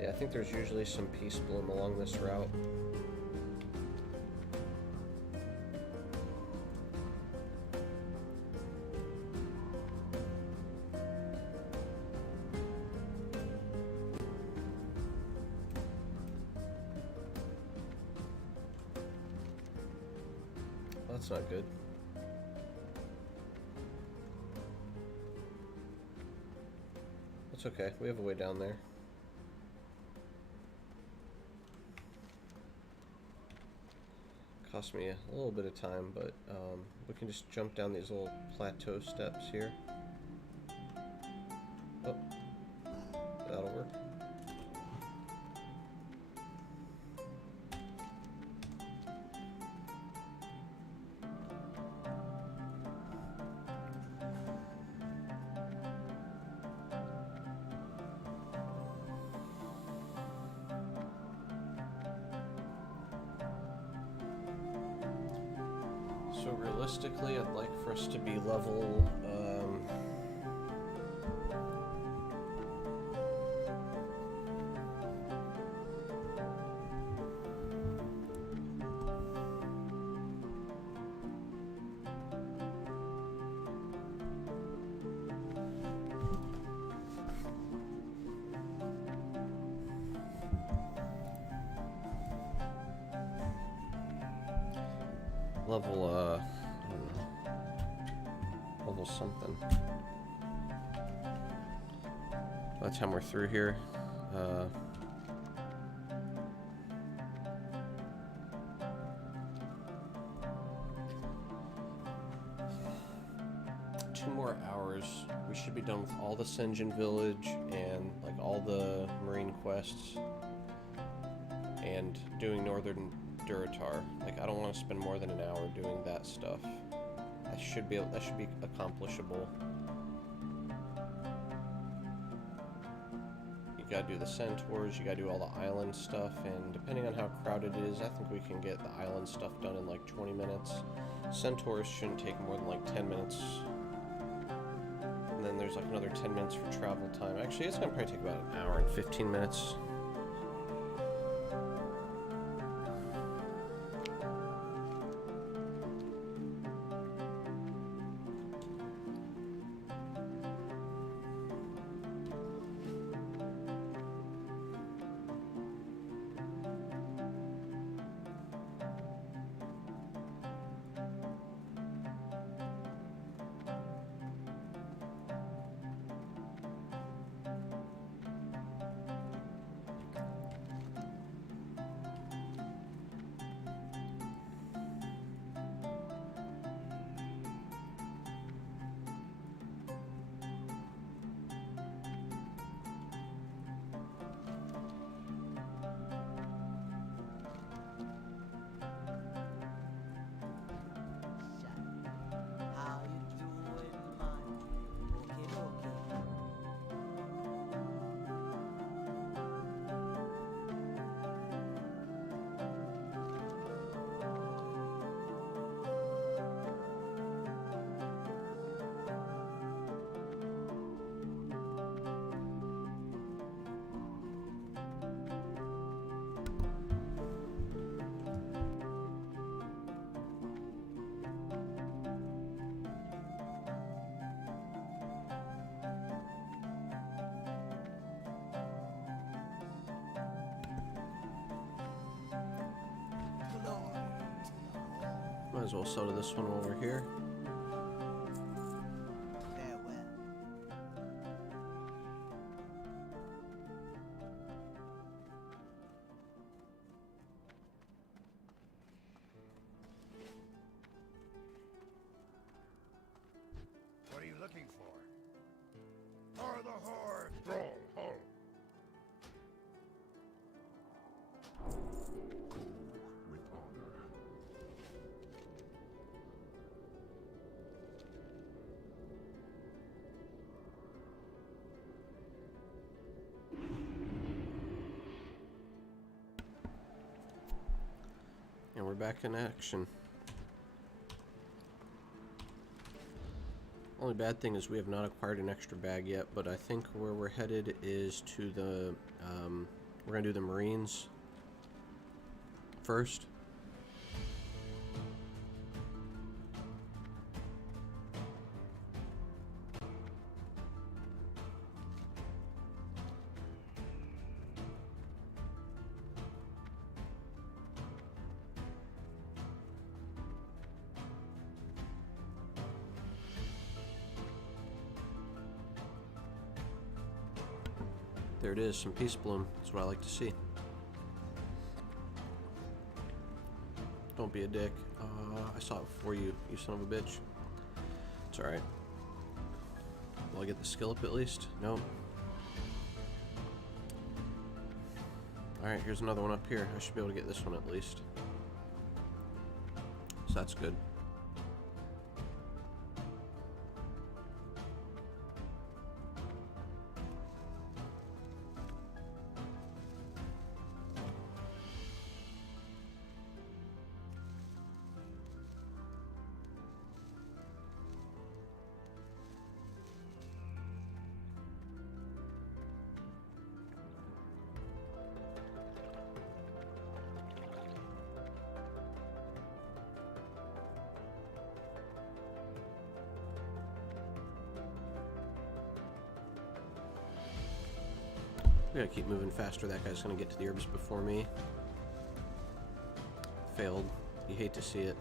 Yeah, I think there's usually some peace bloom along this route. That's not good. That's okay. We have a way down there. Cost me a little bit of time, but we can just jump down these little plateau steps here. Oh, that'll work. So realistically, I'd like for us to be level, level, I don't know, level something. By the time we're through here, two more hours, we should be done with all the Sinjin Village and like all the marine quests and doing Northern Duratar. Like, I don't want to spend more than an hour doing that stuff. That should be accomplishable. You gotta do the centaurs, you gotta do all the island stuff, and depending on how crowded it is, I think we can get the island stuff done in like 20 minutes. Centaurs shouldn't take more than like 10 minutes. And then there's like another 10 minutes for travel time. Actually, it's gonna probably take about an hour and 15 minutes. How you doing, man? Okay, okay. Might as well settle this one over here. Farewell. What are you looking for? For the Horde! Stronghold! With honor. And we're back in action. Only bad thing is we have not acquired an extra bag yet, but I think where we're headed is to the, we're gonna do the Marines first. There it is, some peace bloom. That's what I like to see. Don't be a dick. I saw it before you, you son of a bitch. It's alright. Will I get the skill up at least? Nope. Alright, here's another one up here. I should be able to get this one at least. So that's good. We gotta keep moving faster. That guy's gonna get to the herbs before me. Failed. You hate to see it.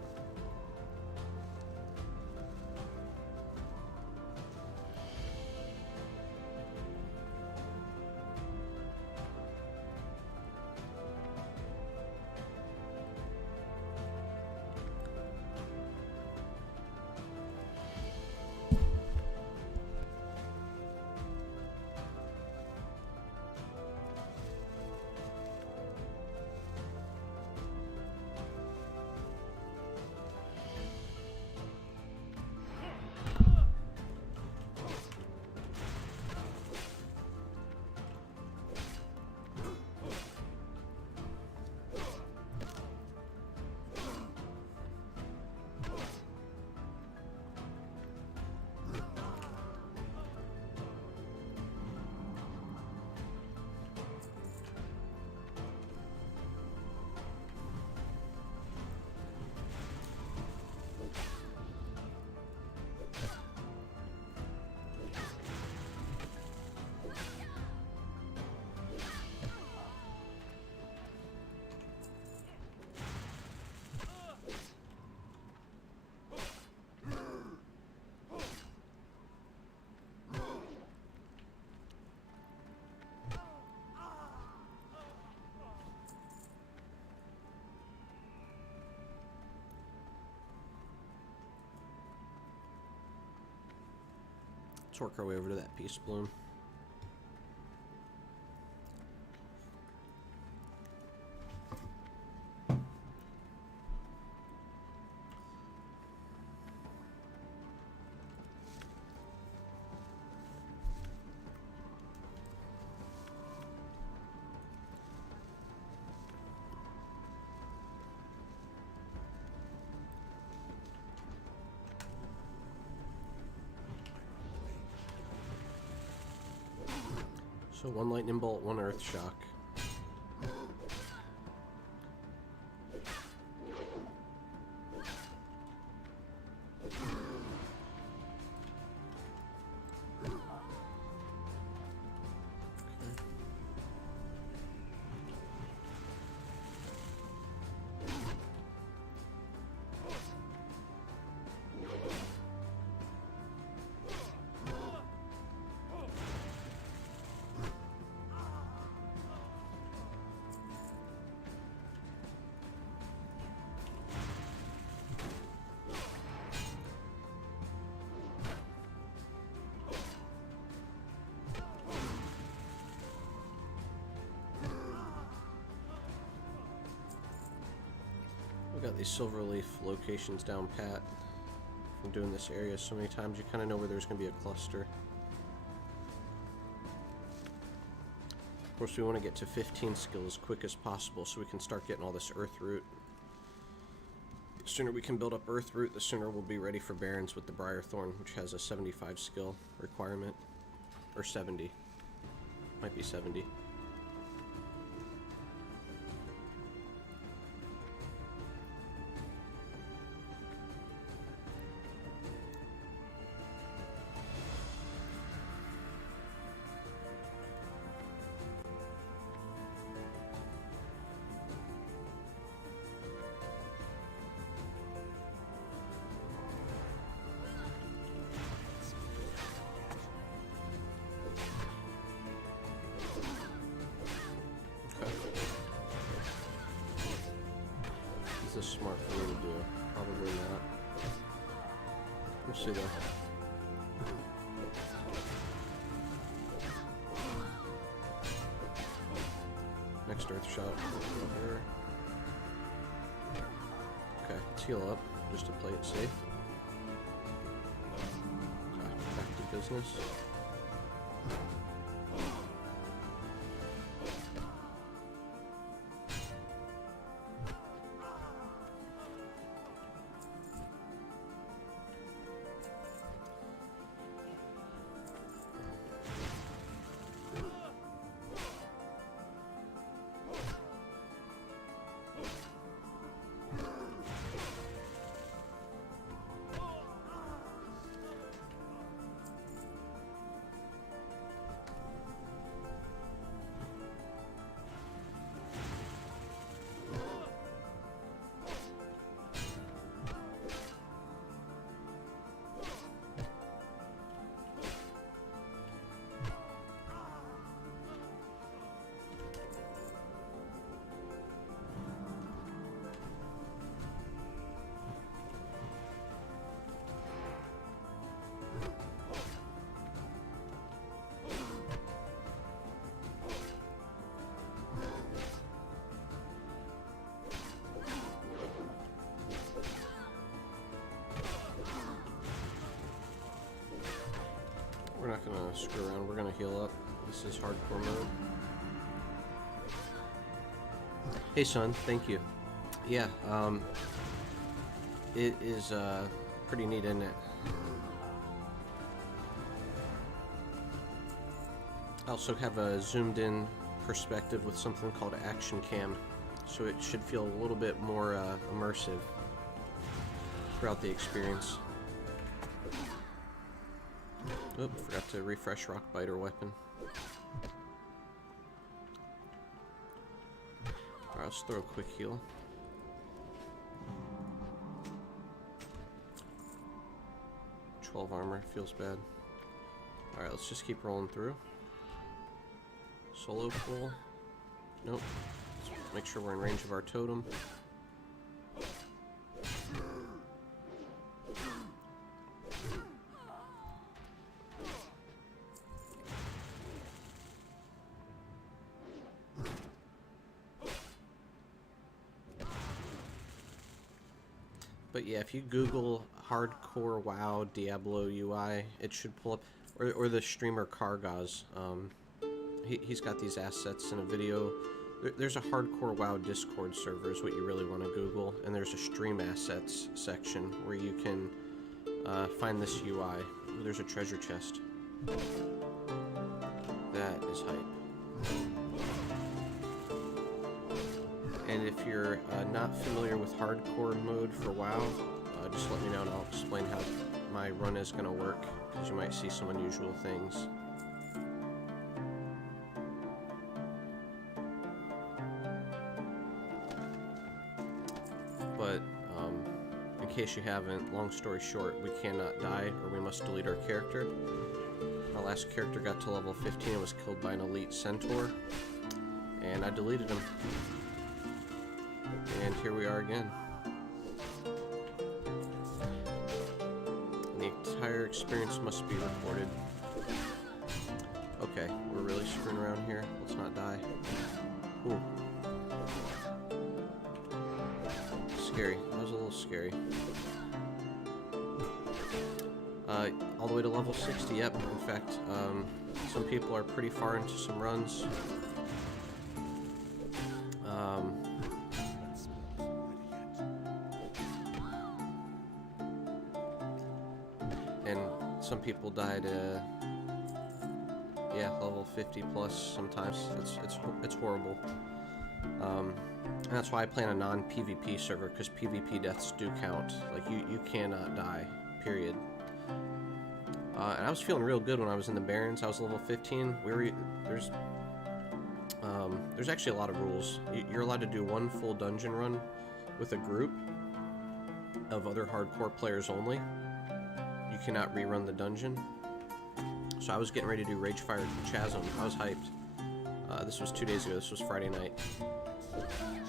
Let's work our way over to that peace bloom. So 1 lightning bolt, 1 earth shock. We got these silver leaf locations down pat from doing this area so many times. You kind of know where there's going to be a cluster. Of course, we want to get to 15 skill as quick as possible so we can start getting all this earth root. The sooner we can build up earth root, the sooner we'll be ready for Barrens with the Briarthorn, which has a 75 skill requirement. Or 70. Might be 70. Is this smart for me to do? Probably not. We'll see though. Next earth shot over here. Okay, let's heal up just to play it safe. Okay, back to business. We're not gonna screw around, we're gonna heal up. This is hardcore mode. Hey son, thank you. Yeah, it is pretty neat, isn't it? I also have a zoomed in perspective with something called Action Cam, so it should feel a little bit more immersive throughout the experience. Oop, forgot to refresh Rock Biter weapon. Alright, let's throw a quick heal. $12 armor, feels bad. Alright, let's just keep rolling through. Solo pull. Nope. Let's make sure we're in range of our totem. But yeah, if you Google hardcore WoW Diablo UI, it should pull up, or the streamer Kargaz. He's got these assets in a video. There's a hardcore WoW Discord server is what you really want to Google, and there's a stream assets section where you can find this UI. Ooh, there's a treasure chest. That is hype. And if you're not familiar with hardcore mode for WoW, just let me know and I'll explain how my run is going to work, because you might see some unusual things. But in case you haven't, long story short, we cannot die or we must delete our character. My last character got to level 15 and was killed by an elite centaur, and I deleted him. And here we are again. And the entire experience must be recorded. Okay, we're really screwing around here. Let's not die. Ooh. Scary. That was a little scary. All the way to level 60, yep. In fact, some people are pretty far into some runs. And some people died yeah, level 50 plus sometimes. It's horrible. And that's why I play on a non-PvP server, because PvP deaths do count. Like, you cannot die, period. And I was feeling real good when I was in the Barrens. I was level 15. There's actually a lot of rules. You're allowed to do one full dungeon run with a group of other hardcore players only. You cannot rerun the dungeon. So I was getting ready to do Ragefire Chasm. I was hyped. This was 2 days ago. This was Friday night.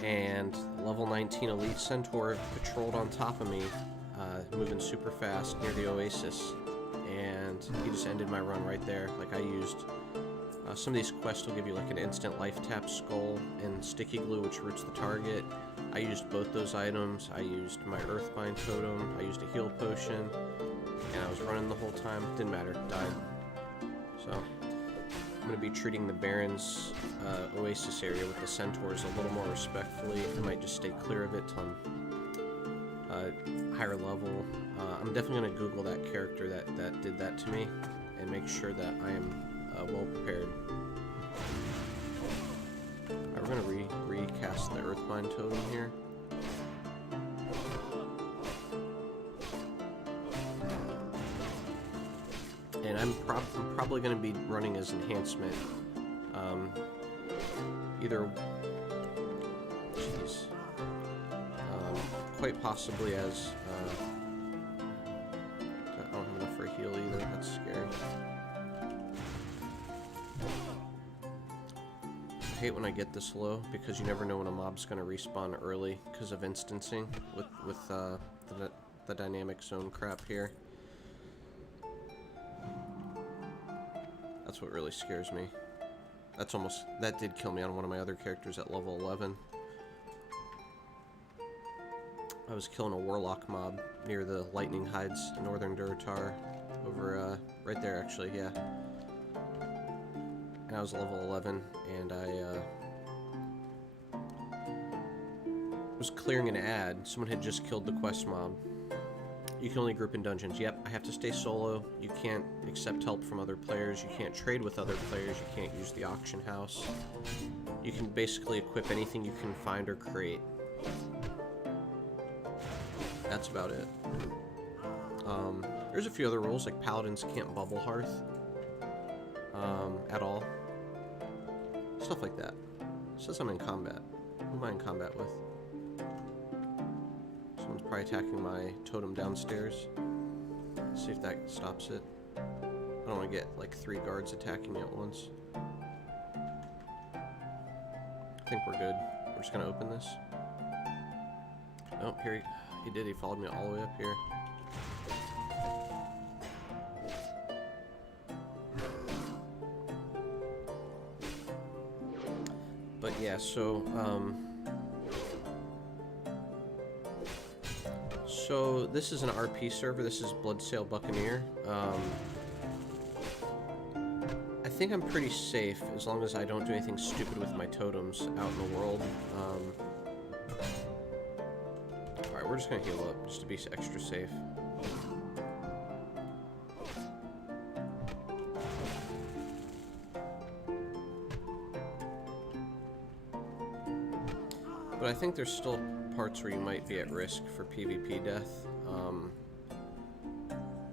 And level 19 Elite Centaur patrolled on top of me, moving super fast near the Oasis. And he just ended my run right there. Like, I used some of these quests will give you like an instant life tap skull and sticky glue, which roots the target. I used both those items. I used my Earthbind totem. I used a heal potion, and I was running the whole time. Didn't matter. Died. So I'm going to be treating the Barrens Oasis area with the Centaurs a little more respectfully. I might just stay clear of it till I'm higher level. I'm definitely going to Google that character that did that to me and make sure that I am well prepared. We're going to recast the Earthbind totem here. And I'm probably going to be running as enhancement. Either, quite possibly as, I don't have enough for a heal either, that's scary. I hate when I get this low, because you never know when a mob's going to respawn early because of instancing with the dynamic zone crap here. That's what really scares me. That did kill me on one of my other characters at level 11. I was killing a warlock mob near the lightning hides in northern Durotar, over right there actually, yeah. And I was level 11, and I was clearing an ad. Someone had just killed the quest mob. You can only group in dungeons. Yep, I have to stay solo. You can't accept help from other players. You can't trade with other players. You can't use the auction house. You can basically equip anything you can find or create. That's about it. There's a few other rules, like paladins can't bubble hearth at all. Stuff like that. It says I'm in combat. Who am I in combat with? Someone's probably attacking my totem downstairs. Let's see if that stops it. I don't want to get like 3 guards attacking me at once. I think we're good. We're just gonna open this. Nope, here he did. He followed me all the way up here. But yeah, so So this is an RP server. This is Bloodsail Buccaneer. I think I'm pretty safe as long as I don't do anything stupid with my totems out in the world. Alright, we're just gonna heal up just to be extra safe. But I think there's still parts where you might be at risk for PvP death.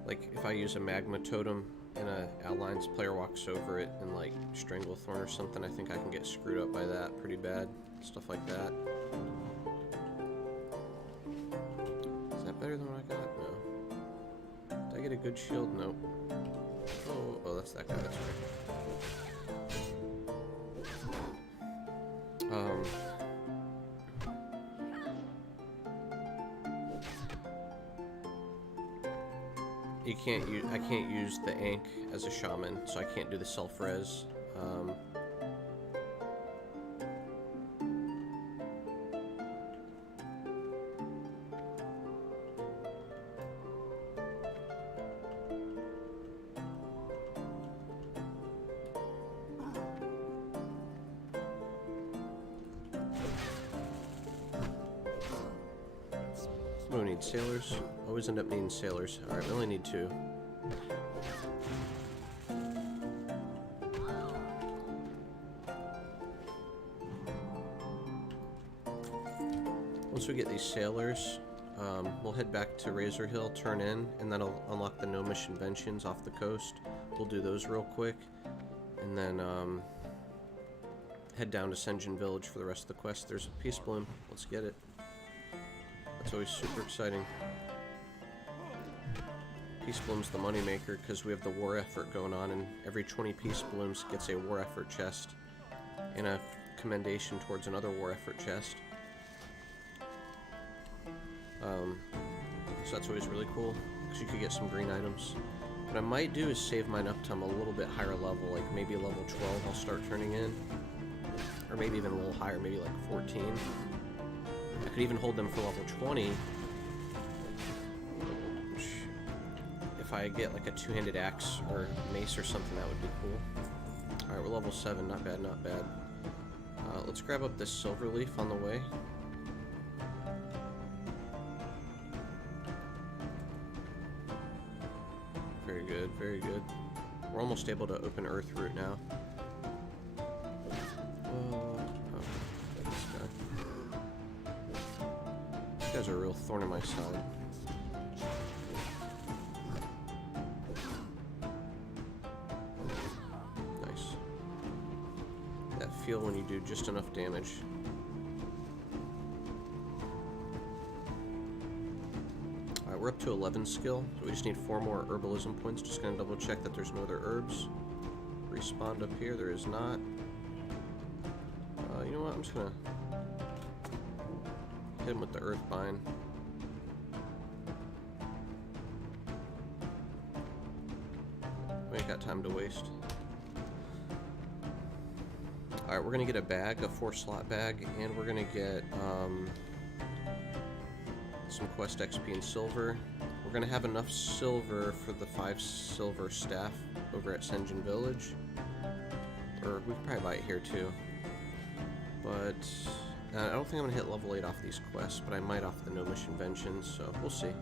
Like if I use a magma totem and a Alliance player walks over it and like Stranglethorn or something, I think I can get screwed up by that pretty bad. Stuff like that. Is that better than what I got? No. Did I get a good shield? Nope. Oh, that's that guy, that's right. You can't use, I can't use the Ankh as a shaman, so I can't do the self-res. We need sailors. Always end up needing sailors. Alright, we only need 2. Once we get these sailors, we'll head back to Razor Hill, turn in, and that'll unlock the gnomish inventions off the coast. We'll do those real quick, and then head down to Senjin Village for the rest of the quest. There's a Peace Bloom. Let's get it. That's always super exciting. Peace Bloom's the moneymaker because we have the war effort going on, and every 20 Peace Blooms gets a war effort chest and a commendation towards another war effort chest. So that's always really cool because you could get some green items. What I might do is save mine up to a little bit higher level, like maybe level 12 I'll start turning in, or maybe even a little higher, maybe like 14. I could even hold them for level 20. If I get like a two-handed axe or mace or something, that would be cool. Alright, we're level 7, not bad, not bad. Let's grab up this silver leaf on the way. Very good, very good. We're almost able to open Earth Root now. These guys are a real thorn in my side. Nice. That feel when you do just enough damage. Alright, we're up to 11 skill, so we just need 4 more herbalism points. Just gonna double check that there's no other herbs respawned up here. There is not. You know what? I'm just gonna hit him with the earth bind. We ain't got time to waste. Alright, we're gonna get a bag, a 4-slot bag, and we're gonna get some quest XP and silver. We're gonna have enough silver for the 5 silver staff over at Senjin Village. Or we could probably buy it here too. But I don't think I'm gonna hit level 8 off these quests, but I might off the gnomish inventions, so we'll see.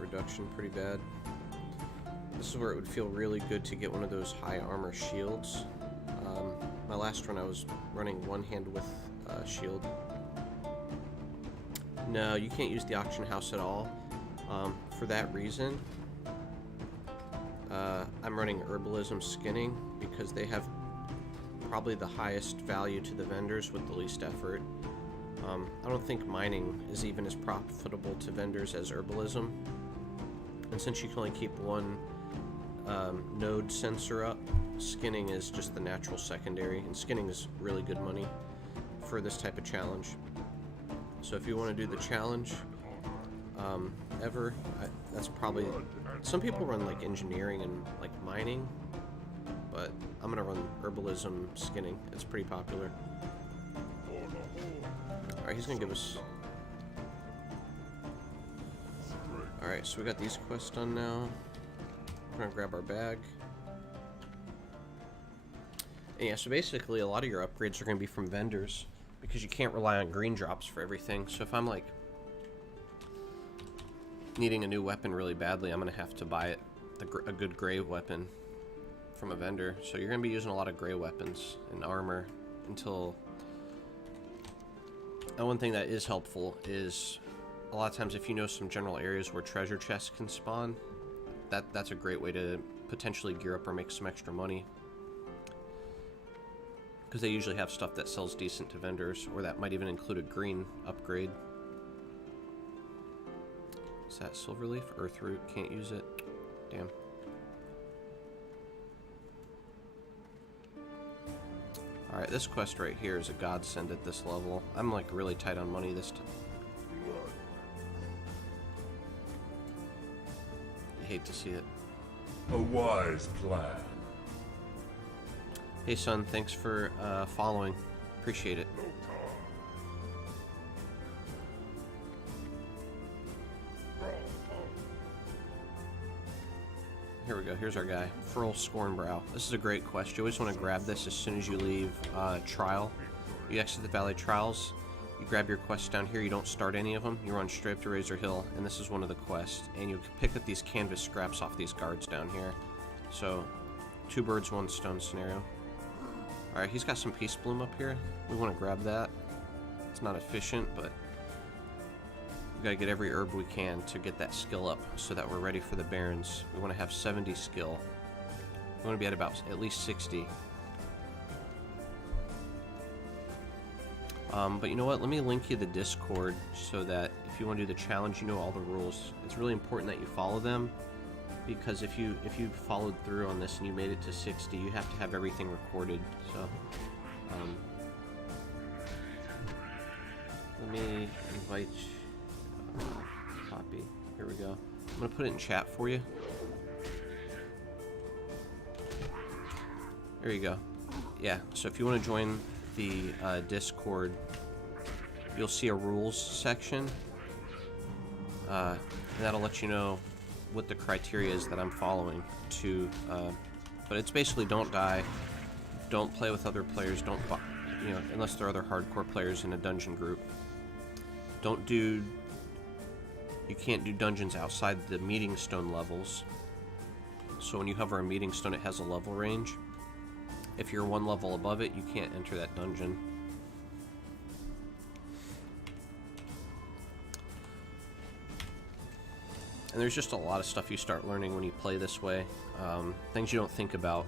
Reduction, pretty bad. This is where it would feel really good to get one of those high armor shields. My last run I was running one hand with shield. No, you can't use the auction house at all. For that reason, I'm running herbalism skinning because they have probably the highest value to the vendors with the least effort. I don't think mining is even as profitable to vendors as herbalism. And since you can only keep one node sensor up, skinning is just the natural secondary, and skinning is really good money for this type of challenge. So if you want to do the challenge, ever. That's probably... Some people run like engineering and like mining, but I'm gonna run herbalism skinning. It's pretty popular. Alright, he's gonna give us... Alright, so we got these quests done now. We're gonna grab our bag. And yeah, so basically a lot of your upgrades are gonna be from vendors, because you can't rely on green drops for everything. So if I'm like needing a new weapon really badly, I'm gonna have to buy it, a good gray weapon from a vendor. So you're gonna be using a lot of gray weapons and armor until... And one thing that is helpful is a lot of times if you know some general areas where treasure chests can spawn, that's a great way to potentially gear up or make some extra money, because they usually have stuff that sells decent to vendors, or that might even include a green upgrade. Is that silverleaf? Earthroot, can't use it. Damn. Alright, this quest right here is a godsend at this level. I'm like really tight on money this time. I hate to see it. A wise plan. Hey son, thanks for following. Appreciate it. Here we go, here's our guy. Furl Scornbrow. This is a great quest. You always want to grab this as soon as you leave Trial. You exit the Valley Trials, you grab your quests down here, you don't start any of them, you run straight up to Razor Hill, and this is one of the quests. And you pick up these canvas scraps off these guards down here. So, 2 birds, 1 stone scenario. Alright, he's got some Peace Bloom up here. We want to grab that. It's not efficient, but we gotta get every herb we can to get that skill up so that we're ready for the Barrens. We want to have 70 skill. We want to be at about at least 60. But you know what? Let me link you the Discord so that if you want to do the challenge, you know all the rules. It's really important that you follow them, because if you followed through on this and you made it to 60, you have to have everything recorded. So, let me invite copy. Here we go. I'm gonna put it in chat for you. There you go. Yeah. So if you want to join the Discord, you'll see a rules section, and that'll let you know what the criteria is that I'm following to, but it's basically don't die, don't play with other players, don't, you know, unless there are other hardcore players in a dungeon group. You can't do dungeons outside the meeting stone levels. So when you hover a meeting stone, it has a level range. If you're 1 level above it, you can't enter that dungeon. And there's just a lot of stuff you start learning when you play this way. Things you don't think about.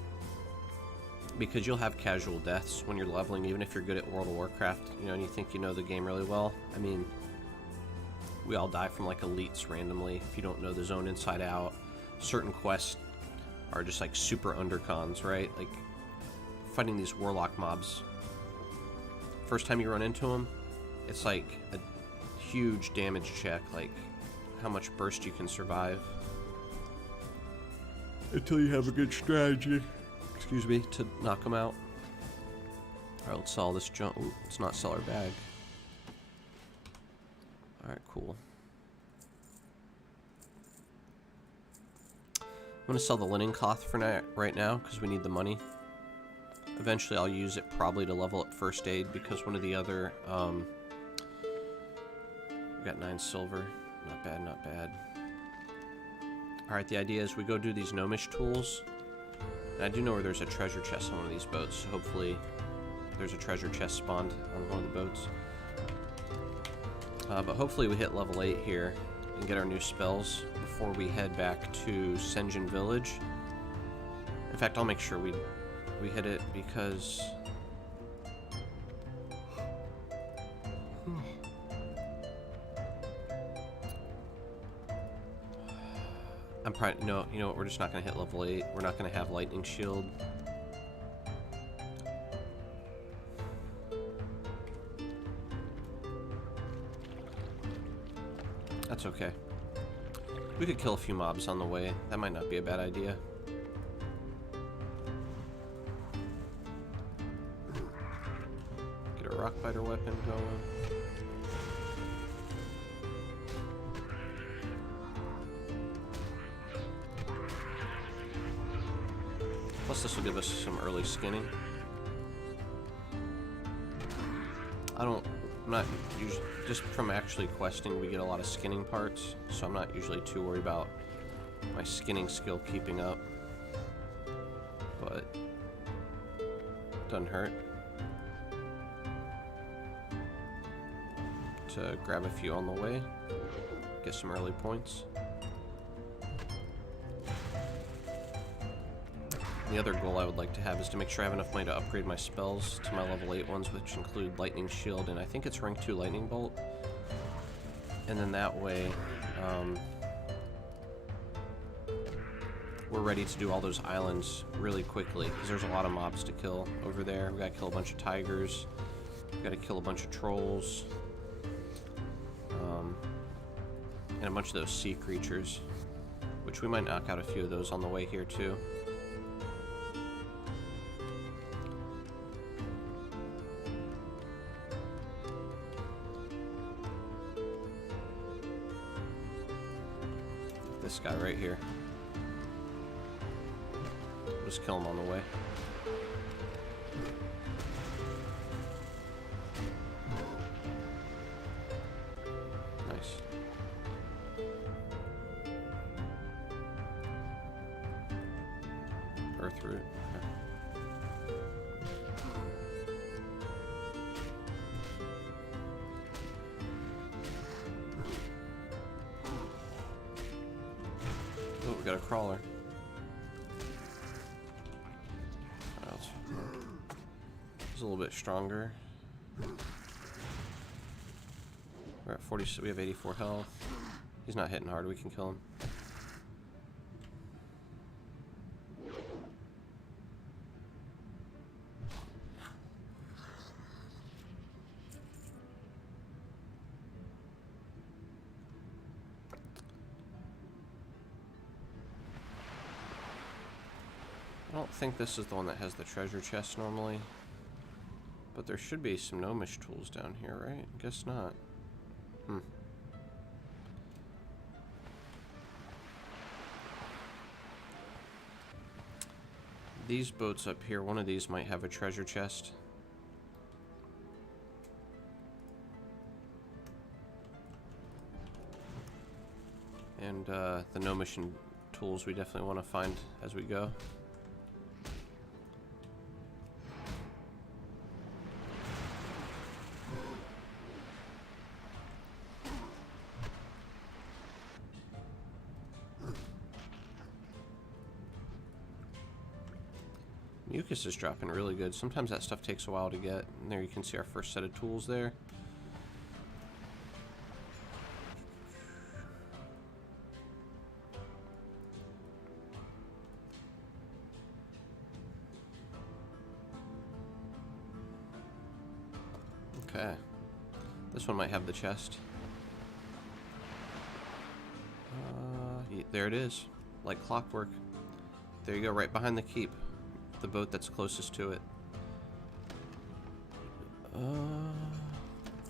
Because you'll have casual deaths when you're leveling, even if you're good at World of Warcraft, you know, and you think you know the game really well. I mean, we all die from like elites randomly if you don't know the zone inside out. Certain quests are just like super undercons, right? Like fighting these warlock mobs. First time you run into them, it's like a huge damage check, like how much burst you can survive. Until you have a good strategy, excuse me, to knock them out. Alright, let's sell this junk. Ooh, let's not sell our bag. Alright, cool. I'm gonna sell the linen cloth for right now, because we need the money. Eventually I'll use it probably to level up first aid, because one of the other, we got 9 silver. Not bad, not bad. Alright, the idea is we go do these gnomish tools. And I do know where there's a treasure chest on one of these boats, so hopefully there's a treasure chest spawned on one of the boats. But hopefully we hit level 8 here and get our new spells before we head back to Senjin Village. In fact, I'll make sure we hit it, because I'm probably, no, you know what, we're just not going to hit level 8. We're not going to have lightning shield. That's okay. We could kill a few mobs on the way. That might not be a bad idea. Get a rock biter weapon going. Plus this will give us some early skinning. I'm not usually, just from actually questing, we get a lot of skinning parts, so I'm not usually too worried about my skinning skill keeping up. But doesn't hurt to grab a few on the way, get some early points. The other goal I would like to have is to make sure I have enough money to upgrade my spells to my level 8 ones, which include Lightning Shield, and I think it's rank 2 Lightning Bolt. And then that way, we're ready to do all those islands really quickly, because there's a lot of mobs to kill over there. We gotta kill a bunch of tigers, we gotta kill a bunch of trolls, and a bunch of those sea creatures, which we might knock out a few of those on the way here too. This guy right here. Just kill him on the way. Nice. Earth root. Oh, we got a crawler. He's a little bit stronger. We're at 40, we have 84 health. He's not hitting hard, we can kill him. I don't think this is the one that has the treasure chest normally. But there should be some gnomish tools down here, right? Guess not. These boats up here, one of these might have a treasure chest. And the gnomish and tools we definitely want to find as we go. Mucus is dropping really good. Sometimes that stuff takes a while to get. And there you can see our first set of tools there. Okay. This one might have the chest. There it is. Like clockwork. There you go, right behind the keep. The boat that's closest to it.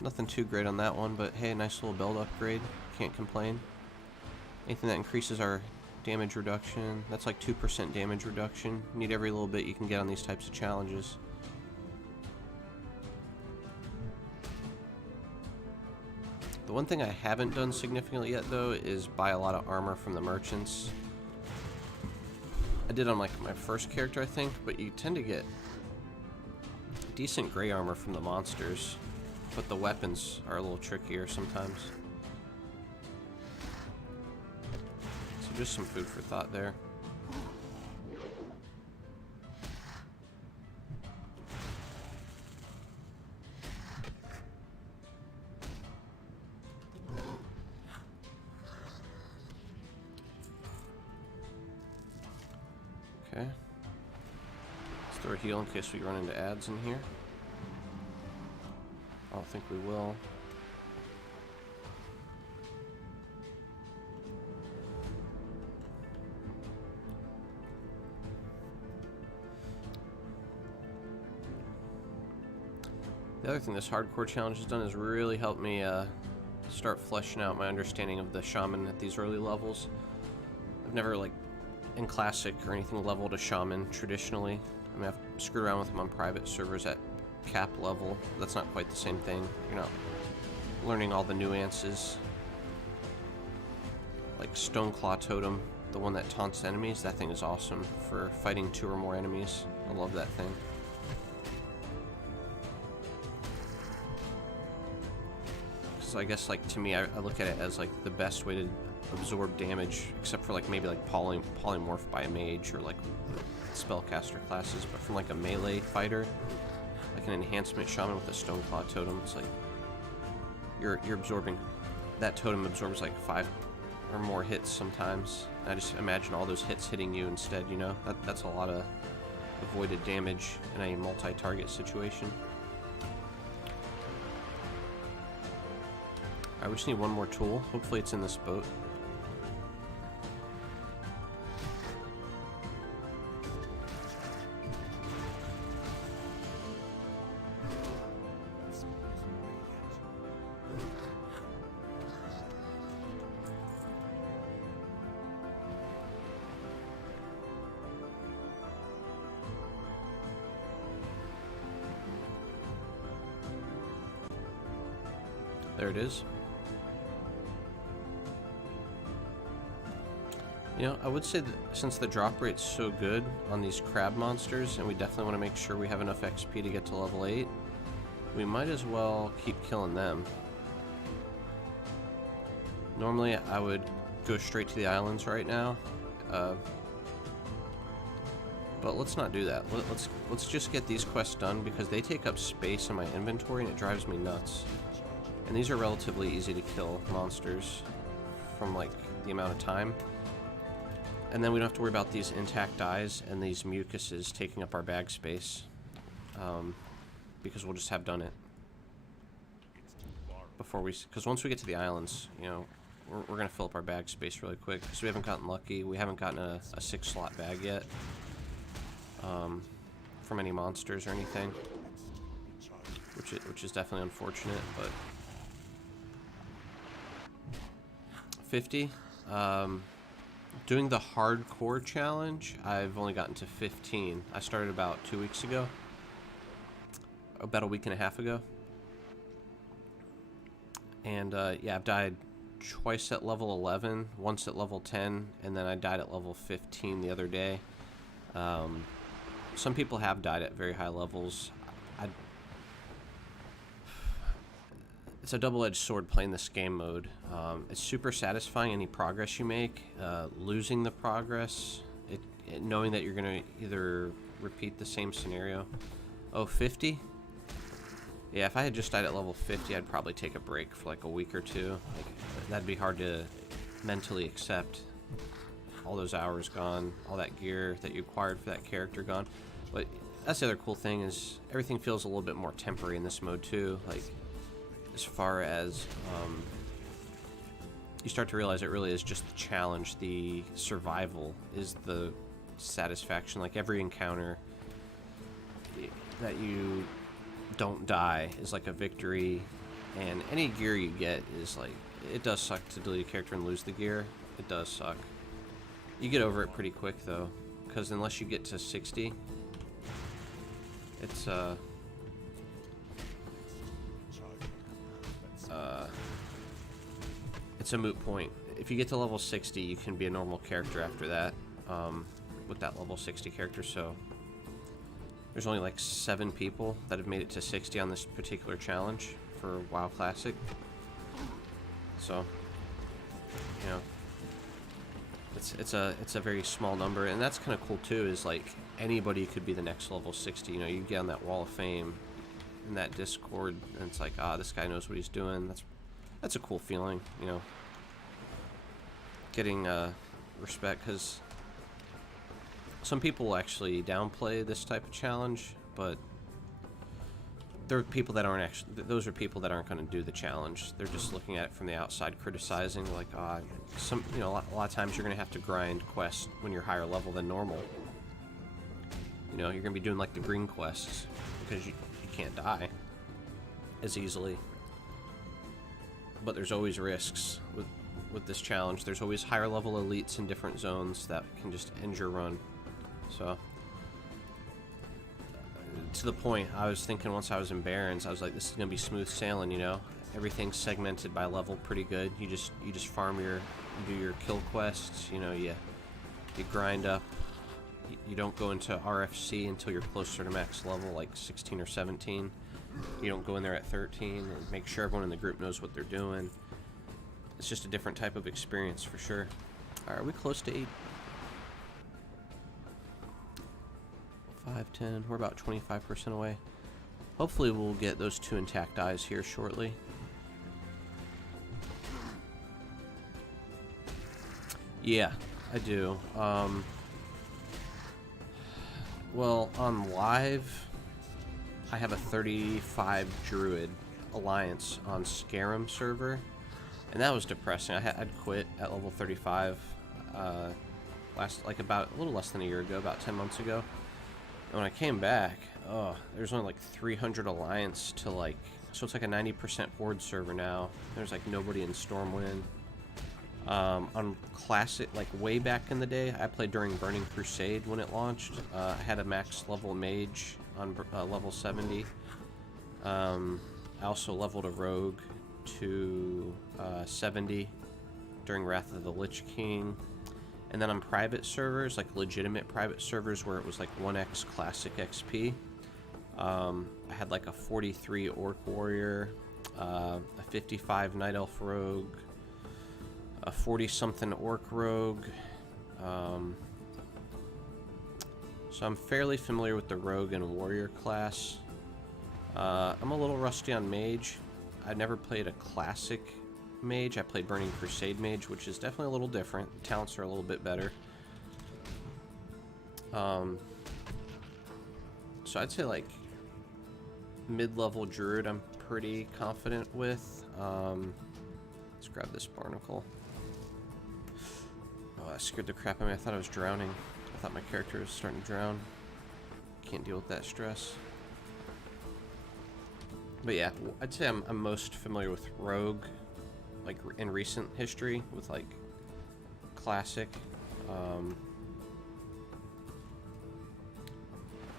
Nothing too great on that one, but hey, nice little belt upgrade. Can't complain. Anything that increases our damage reduction. That's like 2% damage reduction. You need every little bit you can get on these types of challenges. The one thing I haven't done significantly yet, though, is buy a lot of armor from the merchants. I did on like my first character, I think, but you tend to get decent gray armor from the monsters, but the weapons are a little trickier sometimes. So just some food for thought there. Okay. Let's throw a heal in case we run into ads in here. I don't think we will. The other thing this hardcore challenge has done is really helped me start fleshing out my understanding of the Shaman at these early levels. I've never, like, in Classic or anything, leveled a Shaman traditionally. I mean, I've screwed around with them on private servers at cap level. That's not quite the same thing. You're not learning all the nuances. Like Stoneclaw Totem, the one that taunts enemies, that thing is awesome for fighting 2 or more enemies. I love that thing. So I guess, like, to me, I look at it as, like, the best way to absorb damage, except for, like, maybe, like, polymorph by a mage or, like, spellcaster classes, but from, like, a melee fighter, like an enhancement shaman with a Stoneclaw Totem, it's like, you're absorbing, that totem absorbs, like, 5 or more hits sometimes. I just imagine all those hits hitting you instead, you know? That's a lot of avoided damage in a multi-target situation. Alright, we just need one more tool. Hopefully it's in this boat. There it is. You know, I would say that since the drop rate's so good on these crab monsters, and we definitely want to make sure we have enough XP to get to level 8, we might as well keep killing them. Normally, I would go straight to the islands right now, but let's not do that. Let's just get these quests done, because they take up space in my inventory and it drives me nuts. And these are relatively easy to kill monsters from, like, the amount of time. And then we don't have to worry about these intact eyes and these mucuses taking up our bag space, because we'll just have done it before we. Because once we get to the islands, you know, we're gonna fill up our bag space really quick. Because we haven't gotten lucky. We haven't gotten a 6-slot bag yet, from any monsters or anything, which is definitely unfortunate. But 50. Doing the hardcore challenge, I've only gotten to 15. I started about 2 weeks ago. About a week and a half ago. And yeah, I've died twice at level 11, once at level 10, and then I died at level 15 the other day. Some people have died at very high levels. It's a double-edged sword playing this game mode. It's super satisfying any progress you make. Losing the progress, knowing that you're going to either repeat the same scenario. Oh, 50? Yeah, if I had just died at level 50, I'd probably take a break for like a week or two. Like, that'd be hard to mentally accept. All those hours gone, all that gear that you acquired for that character gone. But that's the other cool thing, is everything feels a little bit more temporary in this mode too. Like, as far as you start to realize it really is just the challenge, the survival is the satisfaction. Like, every encounter that you don't die is like a victory, and any gear you get is like, it does suck to delete a character and lose the gear. It does suck. You get over it pretty quick though, because unless you get to 60, it's a moot point. If you get to level 60, you can be a normal character after that, with that level 60 character. So there's only like 7 people that have made it to 60 on this particular challenge for WoW Classic. So, you know, it's a very small number, and that's kind of cool too. Is like, anybody could be the next level 60. You know, you get on that wall of fame in that Discord, and it's like, this guy knows what he's doing. That's a cool feeling, you know. Getting respect, because some people will actually downplay this type of challenge, but there are people that aren't actually. Those are people that aren't going to do the challenge. They're just looking at it from the outside, criticizing, like, you know, a lot of times you're going to have to grind quests when you're higher level than normal. You know, you're going to be doing like the green quests because you can't die. as easily. But there's always risks with this challenge. There's always higher level elites in different zones that can just end your run. So, to the point, I was thinking once I was in Barrens, I was like, this is gonna be smooth sailing, you know? Everything's segmented by level pretty good. You just farm you do your kill quests, you know, you grind up. You don't go into RFC until you're closer to max level, like 16 or 17. You don't go in there at 13, and make sure everyone in the group knows what they're doing. It's just a different type of experience for sure. Alright, are we close to 8? 5, 10, we're about 25% away. Hopefully we'll get those 2 intact eyes here shortly. Yeah, I do. Well, on live, I have a 35 Druid Alliance on Scarum server, and that was depressing. I'd quit at level 35 about a little less than a year ago, about 10 months ago. And when I came back, oh, there's only like 300 Alliance to like, so it's like a 90% Horde server now. There's like nobody in Stormwind. On Classic, like way back in the day, I played during Burning Crusade when it launched. I had a max level mage on level 70. I also leveled a rogue to 70 during Wrath of the Lich King. And then on private servers, like legitimate private servers where it was like 1x Classic XP, I had like a 43 Orc Warrior, a 55 Night Elf Rogue, a 40-something Orc Rogue. So I'm fairly familiar with the Rogue and Warrior class. I'm a little rusty on Mage. I've never played a Classic Mage. I played Burning Crusade Mage, which is definitely a little different. The talents are a little bit better. So I'd say like mid-level Druid I'm pretty confident with. Let's grab this Barnacle. Oh, that scared the crap out of me. I thought I was drowning. I thought my character was starting to drown. Can't deal with that stress. But yeah, I'd say I'm most familiar with Rogue, like in recent history, with like Classic.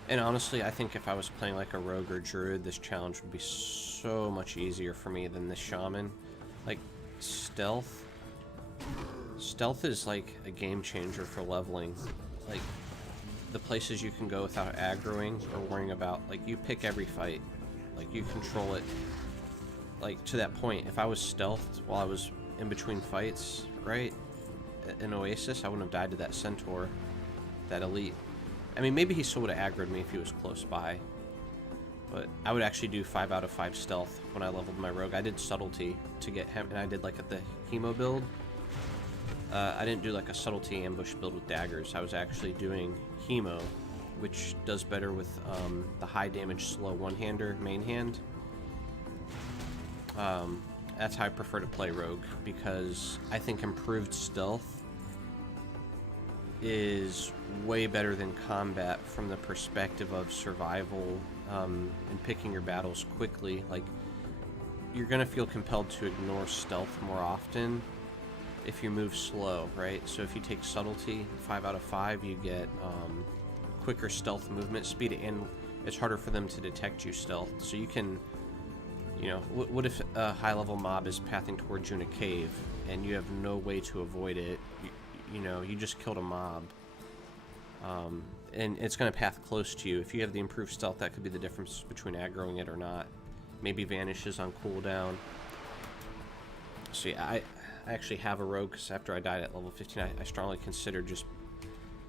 And honestly, I think if I was playing like a Rogue or Druid, this challenge would be so much easier for me than this Shaman. Like, Stealth is like a game changer for leveling. Like, the places you can go without aggroing or worrying about, like, you pick every fight. Like, you control it. Like, to that point, if I was stealthed while I was in between fights, right, in Oasis, I wouldn't have died to that Centaur, that elite. I mean, maybe he still would have aggroed me if he was close by. But I would actually do 5 out of 5 stealth when I leveled my rogue. I did subtlety to get him, and I did like at the Hemo build. I didn't do like a subtlety ambush build with daggers. I was actually doing Hemo, which does better with the high damage slow one-hander main hand. That's how I prefer to play rogue, because I think improved stealth is way better than combat from the perspective of survival and picking your battles quickly. Like, you're gonna feel compelled to ignore stealth more often if you move slow, right? So if you take subtlety, 5 out of 5, you get quicker stealth movement speed, and it's harder for them to detect you stealth. So you can, you know, what if a high-level mob is pathing towards you in a cave and you have no way to avoid it? You know, you just killed a mob. And it's going to path close to you. If you have the improved stealth, that could be the difference between aggroing it or not. Maybe vanishes on cooldown. So yeah, I actually have a rogue, because after I died at level 15, I strongly considered just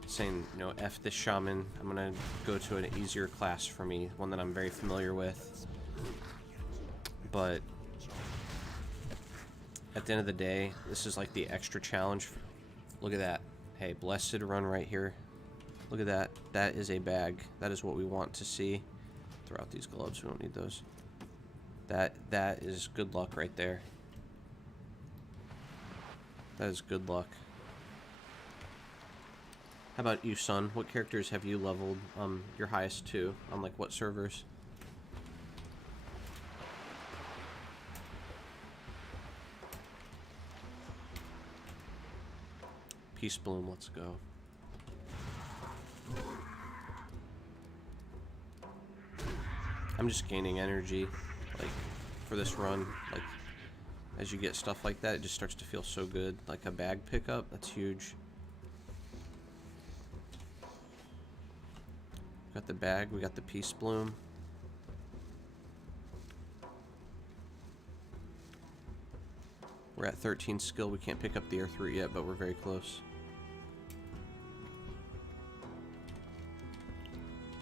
saying, you know, F this Shaman. I'm going to go to an easier class for me, one that I'm very familiar with. But at the end of the day, this is like the extra challenge. Look at that. Hey, blessed run right here. Look at that. That is a bag. That is what we want to see. Throw out these gloves. We don't need those. That is good luck right there. That is good luck. How about you, son? What characters have you leveled your highest to? On like what servers? Peace Bloom, let's go. I'm just gaining energy, like, for this run. Like, as you get stuff like that, it just starts to feel so good. Like a bag pickup, that's huge. Got the bag, we got the Peace Bloom. We're at 13 skill. We can't pick up the earth root yet, but we're very close.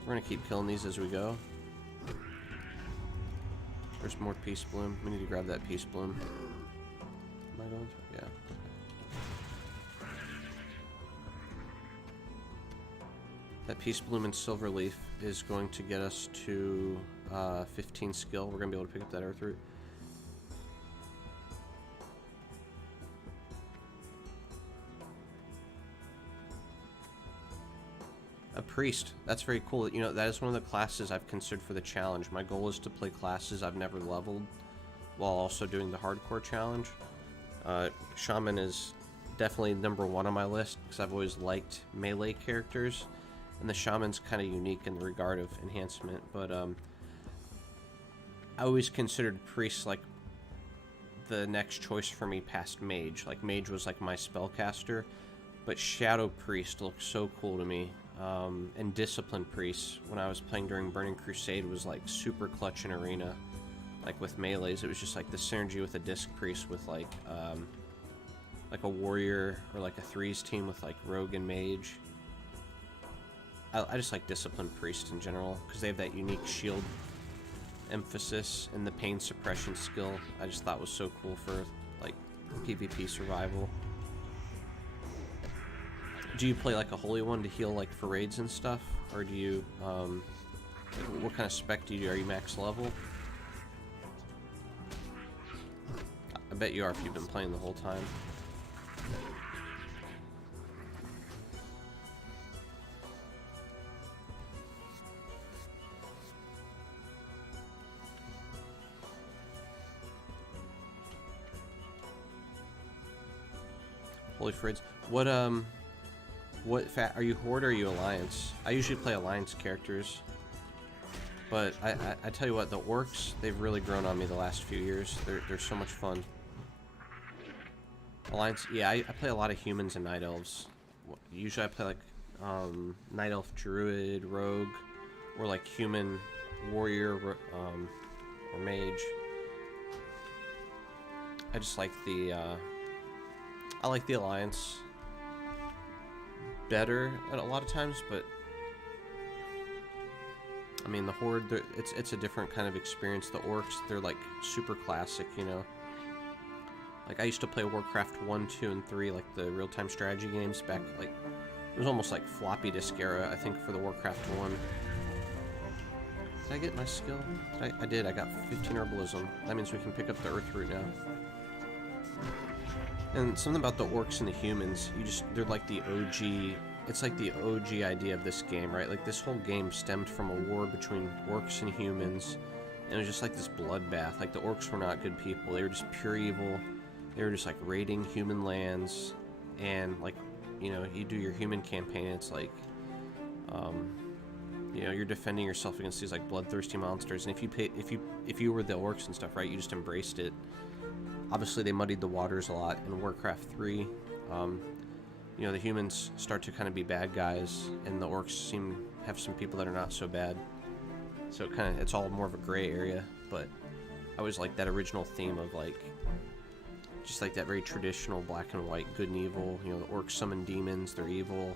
We're gonna keep killing these as we go. There's more Peace Bloom. We need to grab that Peace Bloom. Am I going to? Yeah. Okay. That Peace Bloom and Silver Leaf is going to get us to 15 skill. We're gonna be able to pick up that earth root. A priest. That's very cool. You know, that is one of the classes I've considered for the challenge. My goal is to play classes I've never leveled while also doing the hardcore challenge. Shaman is definitely #1 on my list because I've always liked melee characters, and the Shaman's kind of unique in the regard of enhancement, but I always considered priest like the next choice for me past mage. Like mage was like my spellcaster, but Shadow Priest looks so cool to me. And Discipline Priest, when I was playing during Burning Crusade, was like super clutch in arena. Like with melees, it was just like the synergy with a Disc Priest with like a warrior or like a threes team with like rogue and mage. I just like Discipline Priest in general because they have that unique shield emphasis and the pain suppression skill. I just thought was so cool for like PvP survival. Do you play like a holy one to heal like for raids and stuff, or do you what kind of spec do you do? Are you max level? I bet you are if you've been playing the whole time. Holy Frids. What are you Horde or are you Alliance? I usually play Alliance characters. But I tell you what, the orcs, they've really grown on me the last few years. They're so much fun. Alliance, yeah, I play a lot of humans and night elves. Usually I play like night elf druid, rogue, or like human warrior or mage. I just like the I like the Alliance better at a lot of times, but I mean the Horde, it's a different kind of experience. The orcs, they're like super classic, you know. Like I used to play Warcraft 1, 2, and 3, like the real-time strategy games back, like it was almost like floppy disk era, I think, for the Warcraft 1. Did I get my skill? I did. I got 15 herbalism. That means we can pick up the earth root now. And something about the orcs and the humans, they're like the OG, it's like the OG idea of this game, right? Like this whole game stemmed from a war between orcs and humans, and it was just like this bloodbath. Like the orcs were not good people, they were just pure evil. They were just like raiding human lands, and like, you know, you do your human campaign, it's like, you know, you're defending yourself against these like bloodthirsty monsters, and if you were the orcs and stuff, right, you just embraced it. Obviously, they muddied the waters a lot in Warcraft 3. You know, the humans start to kind of be bad guys, and the orcs have some people that are not so bad. So it's all more of a gray area. But I always like that original theme of like, just like that very traditional black and white, good and evil. You know, the orcs summon demons; they're evil.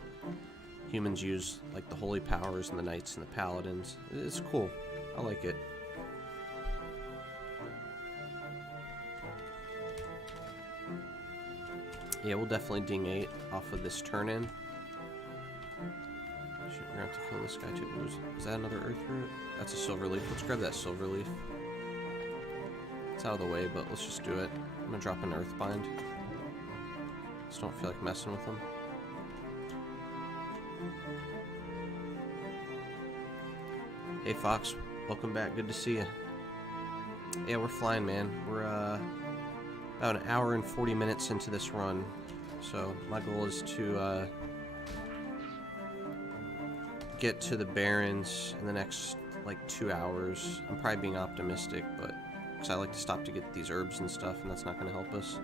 Humans use like the holy powers, and the knights and the paladins. It's cool. I like it. Yeah, we'll definitely ding 8 off of this turn-in. We're gonna have to kill this guy too. Is that another earth root? That's a silver leaf. Let's grab that silver leaf. It's out of the way, but let's just do it. I'm gonna drop an earth bind. Just don't feel like messing with them. Hey Fox, welcome back. Good to see you. Yeah, we're flying, man. We're about an hour and 40 minutes into this run. So my goal is to get to the Barrens in the next like 2 hours. I'm probably being optimistic, but because I like to stop to get these herbs and stuff, and that's not going to help us.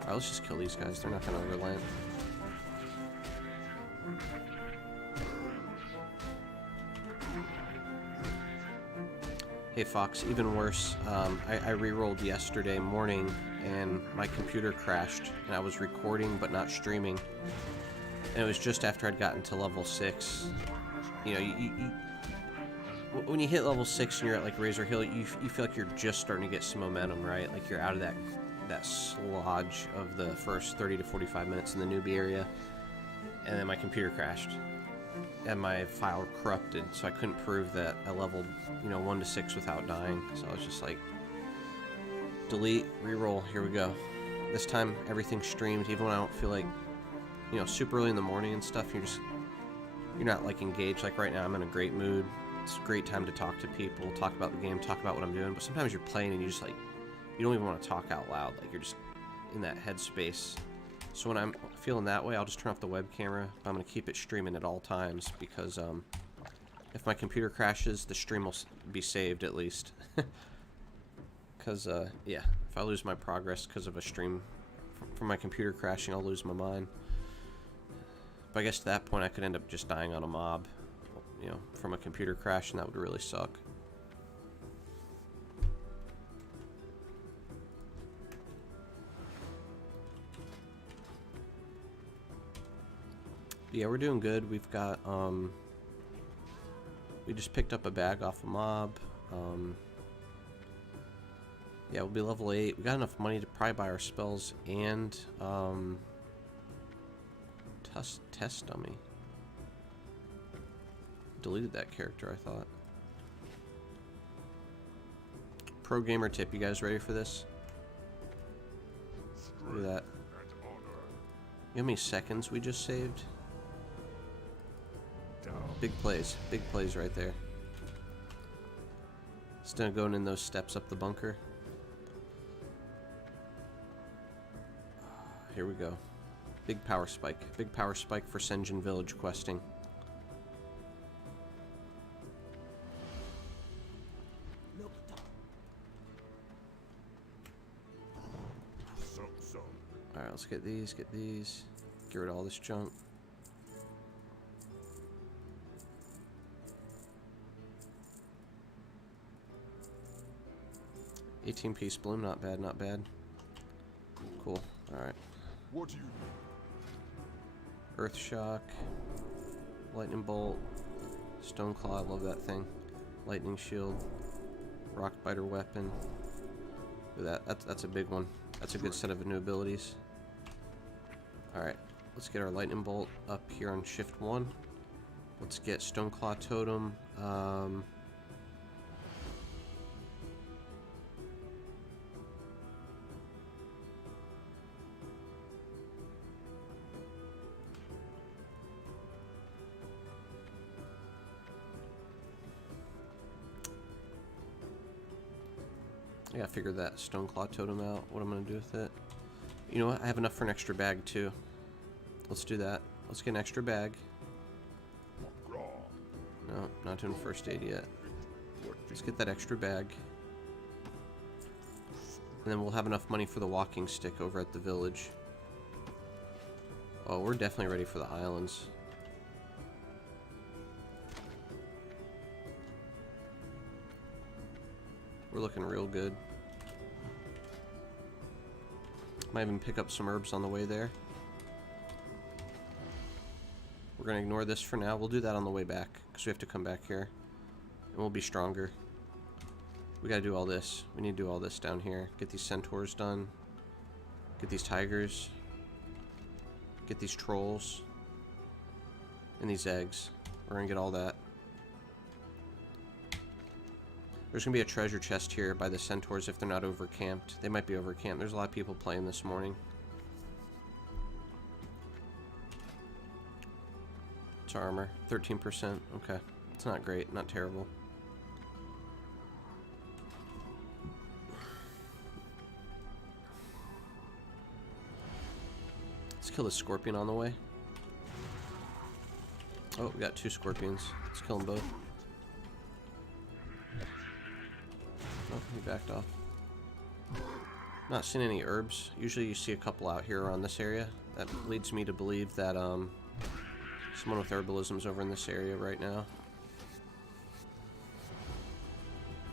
Alright, let's just kill these guys. They're not going to relent. Hey Fox, even worse, I re-rolled yesterday morning and my computer crashed and I was recording but not streaming, and it was just after I'd gotten to level 6. You know, when you hit level 6 and you're at like Razor Hill, you feel like you're just starting to get some momentum, right? Like you're out of that slodge of the first 30 to 45 minutes in the newbie area, and then my computer crashed and my file corrupted, so I couldn't prove that I leveled, 1 to 6 without dying. So I was just like, delete, reroll, here we go. This time everything's streamed, even when I don't feel like, super early in the morning and stuff. You're not like engaged. Like right now, I'm in a great mood. It's a great time to talk to people, talk about the game, talk about what I'm doing. But sometimes you're playing and you just like, you don't even want to talk out loud. Like you're just in that headspace. So when I'm feeling that way, I'll just turn off the web camera. But I'm going to keep it streaming at all times because if my computer crashes, the stream will be saved at least. Because, yeah, if I lose my progress because of a stream from my computer crashing, I'll lose my mind. But I guess at that point, I could end up just dying on a mob, from a computer crash, and that would really suck. Yeah, we're doing good. We've got, we just picked up a bag off a mob. Yeah, we'll be level 8. We got enough money to probably buy our spells and, test dummy. Deleted that character, I thought. Pro gamer tip, you guys ready for this? Look at that. You know how many seconds we just saved? Big plays right there. Instead of going in those steps up the bunker. Here we go. Big power spike for Senjin Village questing. Alright, let's get these, get rid of all this junk. $18-piece bloom, not bad, not bad. Cool, alright. What do you need? Earth Shock, Lightning Bolt, Stone Claw, I love that thing. Lightning Shield, Rock Biter Weapon. Look at that, that's a big one. That's a good set of new abilities. Alright, let's get our Lightning Bolt up here on Shift 1. Let's get Stone Claw Totem. I gotta figure that Stone Claw Totem out, what I'm gonna do with it. You know what, I have enough for an extra bag too. Let's do that. Let's get an extra bag. No, not doing first aid yet. Let's get that extra bag. And then we'll have enough money for the walking stick over at the village. Oh, we're definitely ready for the islands. We're looking real good. Might even pick up some herbs on the way there. We're gonna ignore this for now. We'll do that on the way back, because we have to come back here. And we'll be stronger. We gotta do all this. We need to do all this down here. Get these centaurs done. Get these tigers. Get these trolls. And these eggs. We're gonna get all that. There's gonna be a treasure chest here by the centaurs if they're not overcamped. They might be overcamped. There's a lot of people playing this morning. It's armor. 13%. Okay. It's not great. Not terrible. Let's kill the scorpion on the way. Oh, we got 2 scorpions. Let's kill them both. Oh, he backed off. Not seeing any herbs. Usually you see a couple out here around this area. That leads me to believe that someone with herbalism's over in this area right now.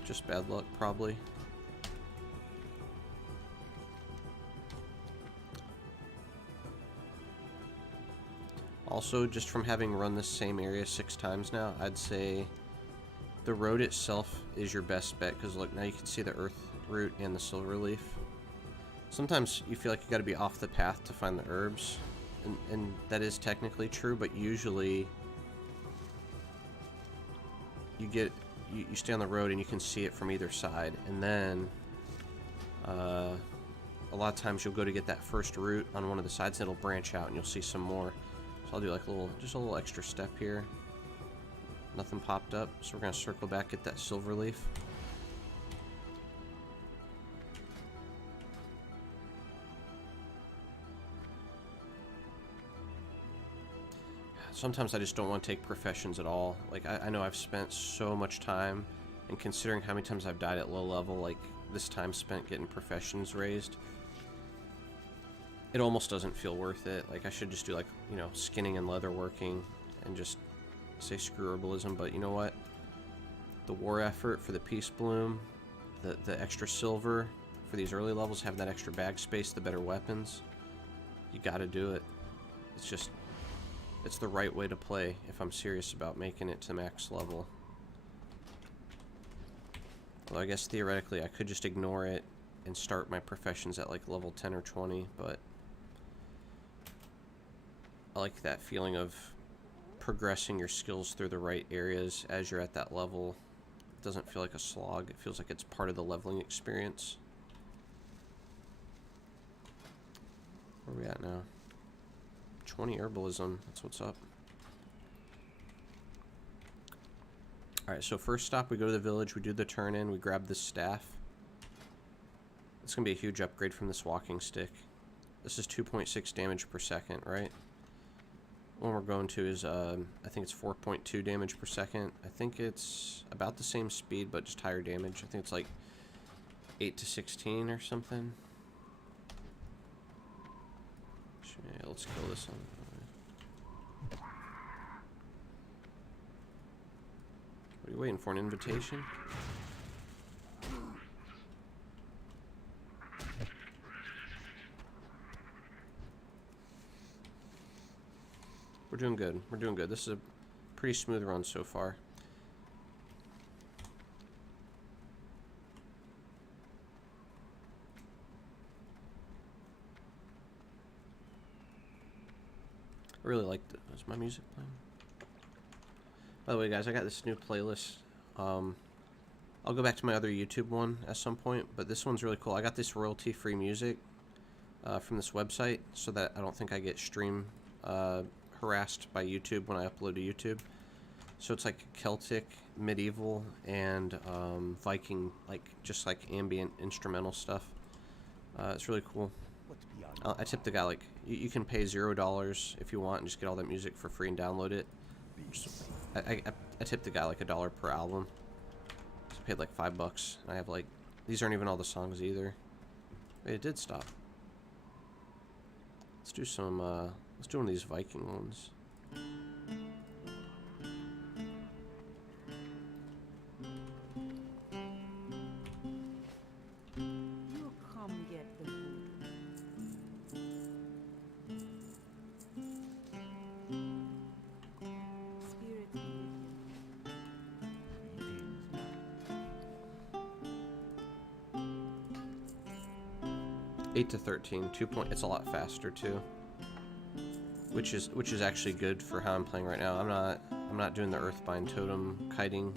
Just bad luck, probably. Also, just from having run this same area 6 times now, I'd say the road itself is your best bet, because look, now you can see the earth root and the silver leaf. Sometimes you feel like you got to be off the path to find the herbs, and that is technically true, but usually you stay on the road and you can see it from either side, and then a lot of times you'll go to get that first root on one of the sides and it'll branch out and you'll see some more. So I'll do like just a little extra step here. Nothing popped up, so we're gonna circle back, get that silver leaf. Sometimes I just don't want to take professions at all. Like, I know I've spent so much time, and considering how many times I've died at low level, like, this time spent getting professions raised, it almost doesn't feel worth it. Like, I should just do, like, you know, skinning and leatherworking, and just say screw herbalism, but you know what? The war effort for the peace bloom, the extra silver for these early levels, having that extra bag space, the better weapons, you gotta do it. It's just... it's the right way to play if I'm serious about making it to max level. Well, I guess theoretically I could just ignore it and start my professions at like level 10 or 20, but I like that feeling of progressing your skills through the right areas as you're at that level. It doesn't feel like a slog. It feels like it's part of the leveling experience. Where are we at now? 20 herbalism, that's what's up. Alright, so first stop, we go to the village, we do the turn in, we grab this staff. It's gonna be a huge upgrade from this walking stick. This is 2.6 damage per second, right? One we're going to is, I think it's 4.2 damage per second. I think it's about the same speed, but just higher damage. I think it's like 8 to 16 or something. Yeah, let's kill this one. What are you waiting for, an invitation? We're doing good. We're doing good. This is a pretty smooth run so far. I really like it. Is my music playing? By the way, guys, I got this new playlist. I'll go back to my other YouTube one at some point, but this one's really cool. I got this royalty-free music from this website so that I don't think I get stream harassed by YouTube when I upload to YouTube. So it's like Celtic, medieval, and Viking, like just like ambient instrumental stuff. It's really cool. What's beyond I tipped the guy, like, you can pay $0 if you want and just get all that music for free and download it. I tipped the guy like $1 per album. So I paid like $5. And I have like, these aren't even all the songs either. Wait, it did stop. Let's do some, let's do one of these Viking ones. You come get the food. Spirit be with you. greetings, 8 to 13, 2 point. It's a lot faster too, which is actually good for how I'm playing right now. I'm not doing the Earthbind Totem kiting.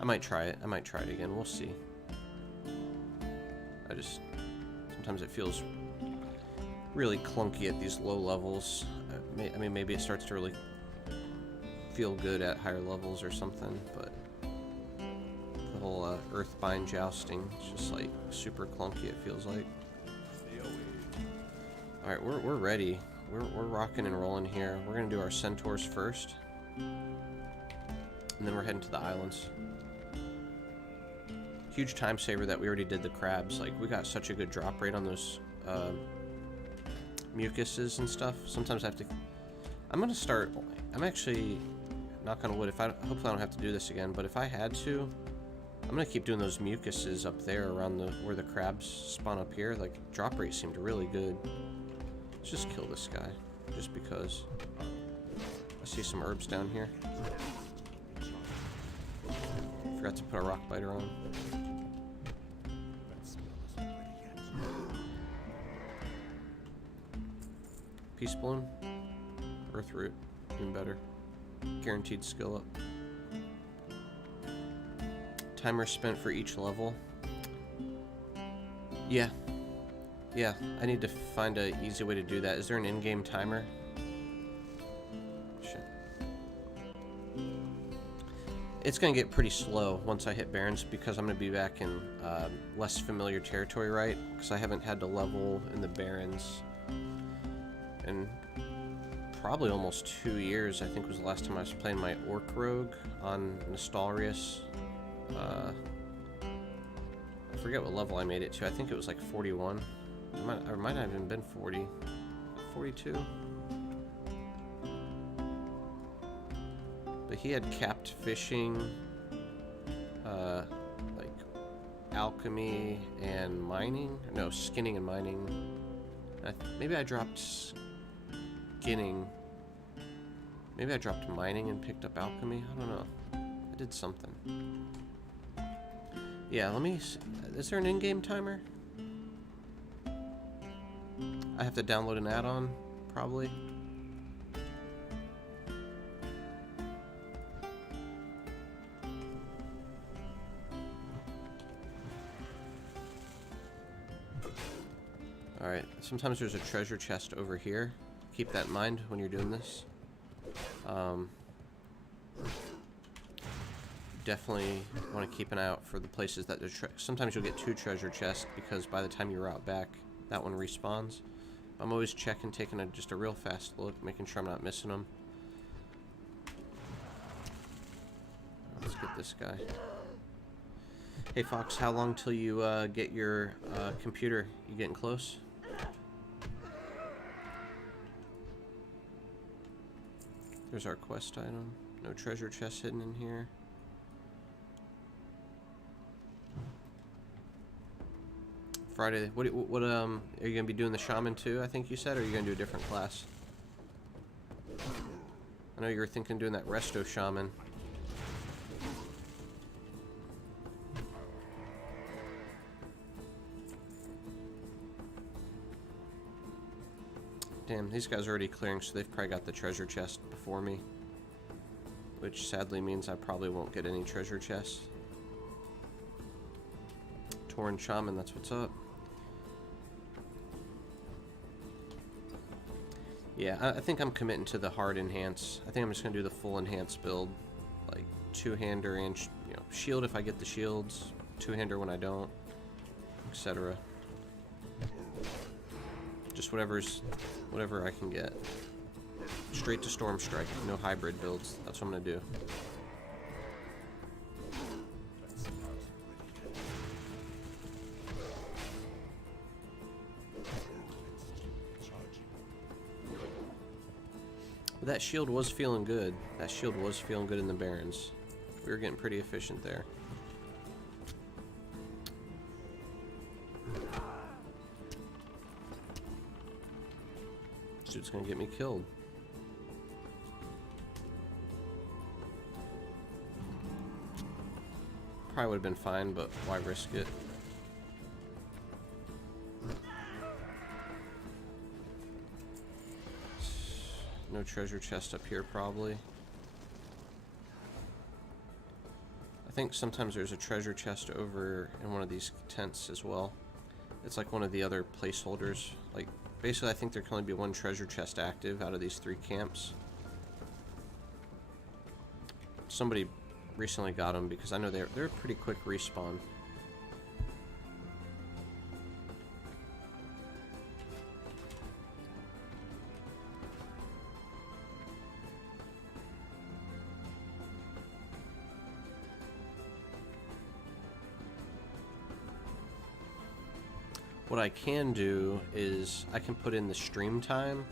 I might try it. I might try it again. We'll see. Sometimes it feels really clunky at these low levels. I mean, maybe it starts to really feel good at higher levels or something, but the whole Earthbind jousting is just like super clunky, it feels like. stay away. Alright, we're ready. We're rocking and rolling here. We're gonna do our centaurs first. And then we're heading to the islands. Huge time saver that we already did the crabs. Like, we got such a good drop rate on those mucuses and stuff. Sometimes I have to... I'm gonna start... I'm actually... Knock on wood, hopefully I don't have to do this again, but if I had to, I'm gonna keep doing those mucuses up there around where the crabs spawn up here. Like, drop rate seemed really good. Let's just kill this guy, just because. I see some herbs down here. Forgot to put a rock biter on. Peace bloom, earth root, even better. Guaranteed skill up. Timer spent for each level. Yeah. Yeah, I need to find an easy way to do that. Is there an in-game timer? Shit. It's gonna get pretty slow once I hit Barrens because I'm gonna be back in less familiar territory, right? Because I haven't had to level in the Barrens and probably almost 2 years. I think was the last time I was playing my Orc Rogue on Nostalrius. I forget what level I made it to. I think it was like 41. I might not have even been 40. 42. But he had capped fishing, like alchemy and mining. No, skinning and mining. Maybe I dropped skinning. Maybe I dropped mining and picked up alchemy. I don't know. I did something. Yeah, let me see. Is there an in-game timer? I have to download an add-on, probably. Alright, sometimes there's a treasure chest over here. Keep that in mind when you're doing this. Definitely want to keep an eye out for the places that sometimes you'll get 2 treasure chests because by the time you route back, that one respawns. I'm always checking, taking just a real fast look, making sure I'm not missing them. Let's get this guy. Hey Fox, how long till you get your computer? You getting close? There's our quest item. No treasure chest hidden in here. Friday. What are you gonna be doing the Shaman too? I think you said, or are you gonna do a different class? I know you were thinking doing that Resto Shaman. Damn, these guys are already clearing, so they've probably got the treasure chest before me. Which sadly means I probably won't get any treasure chests. Torn Shaman, that's what's up. Yeah, I think I'm committing to the hard enhance. I think I'm just gonna do the full enhance build, like 2-hander and shield if I get the shields, 2-hander when I don't, etc. Just whatever I can get. Straight to Storm Strike, no hybrid builds. That's what I'm gonna do. But that shield was feeling good. That shield was feeling good in the Barrens. We were getting pretty efficient there. This dude's gonna get me killed. Probably would have been fine, but why risk it? No treasure chest up here, probably. I think sometimes there's a treasure chest over in one of these tents as well. It's like one of the other placeholders. Like, basically, I think there can only be 1 treasure chest active out of these 3 camps. Somebody recently got them because I know they're a pretty quick respawn. What I can do is I can put in the stream time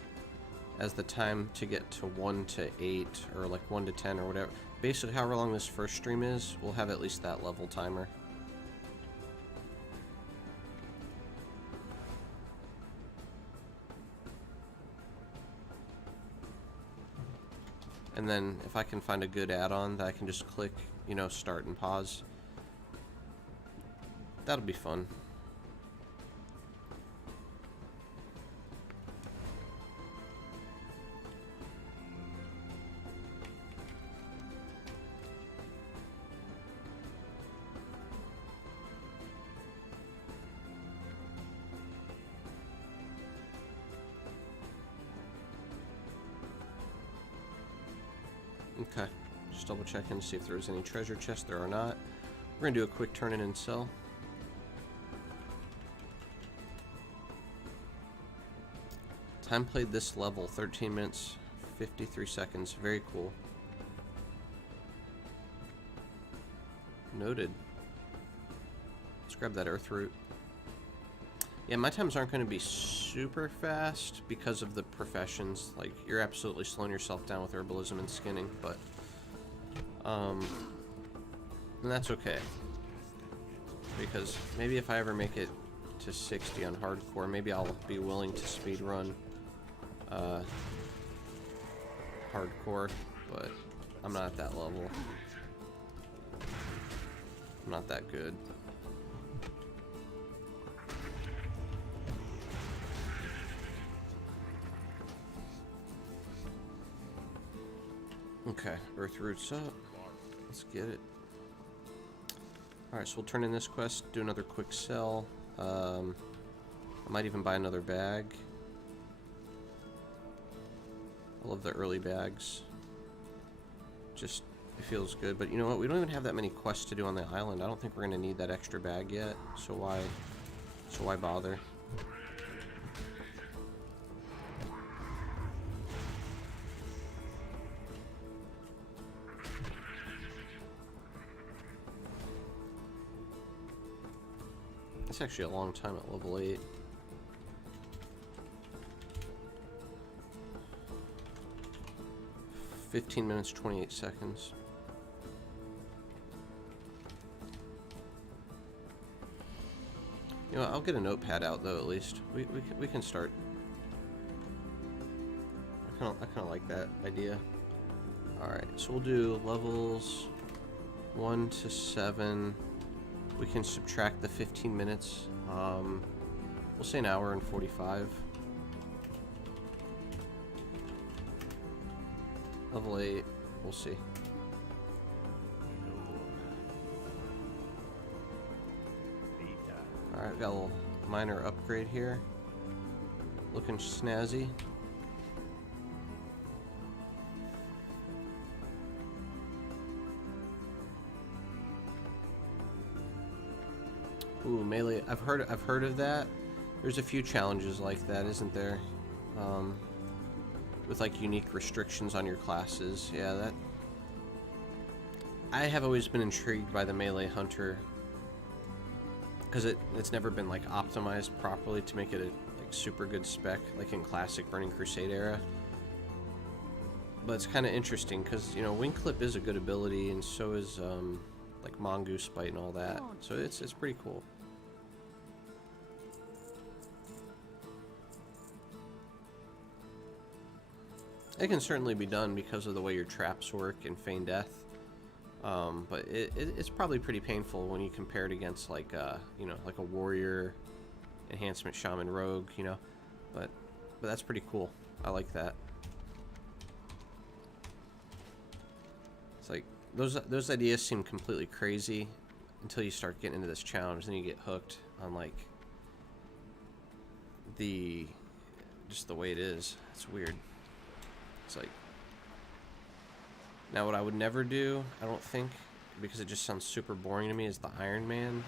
as the time to get to 1 to 8 or like 1 to 10 or whatever. Basically, however long this first stream is, we'll have at least that level timer. And then if I can find a good add-on that I can just click, you know, start and pause, that'll be fun. Okay, just double checking to see if there's any treasure chests. There are not. We're gonna do a quick turn in and sell. Time played this level, 13 minutes, 53 seconds. Very cool. Noted. Let's grab that earth root. Yeah, my times aren't going to be super fast because of the professions. Like, you're absolutely slowing yourself down with herbalism and skinning, but and that's okay. Because maybe if I ever make it to 60 on hardcore, maybe I'll be willing to speed run hardcore, but I'm not at that level. I'm not that good. Okay, earth roots up. Let's get it. Alright, so we'll turn in this quest, do another quick sell. I might even buy another bag. I love the early bags. Just, it feels good. But you know what? We don't even have that many quests to do on the island. I don't think we're going to need that extra bag yet. So why bother? It's actually a long time at level 8. $15 minutes, 28 seconds. You know, I'll get a notepad out though. At least we can start. I kind of like that idea. All right, so we'll do levels 1 to 7. We can subtract the 15 minutes. We'll say an hour and 45. Level 8, we'll see. Alright, got a little minor upgrade here. Looking snazzy. Ooh, melee. I've heard of that. There's a few challenges like that, isn't there? With like unique restrictions on your classes. Yeah, that. I have always been intrigued by the melee hunter because it's never been like optimized properly to make it a like super good spec like in classic Burning Crusade era. But it's kind of interesting because, you know, Wing Clip is a good ability, and so is like Mongoose Bite and all that. So it's pretty cool. It can certainly be done because of the way your traps work in Feign Death, but it's probably pretty painful when you compare it against like you know, like a warrior enhancement shaman rogue, you know, but that's pretty cool. I like that. It's like those ideas seem completely crazy until you start getting into this challenge, then you get hooked on like just the way it is. It's weird. It's like, now what I would never do, I don't think, because it just sounds super boring to me, is the Iron Man,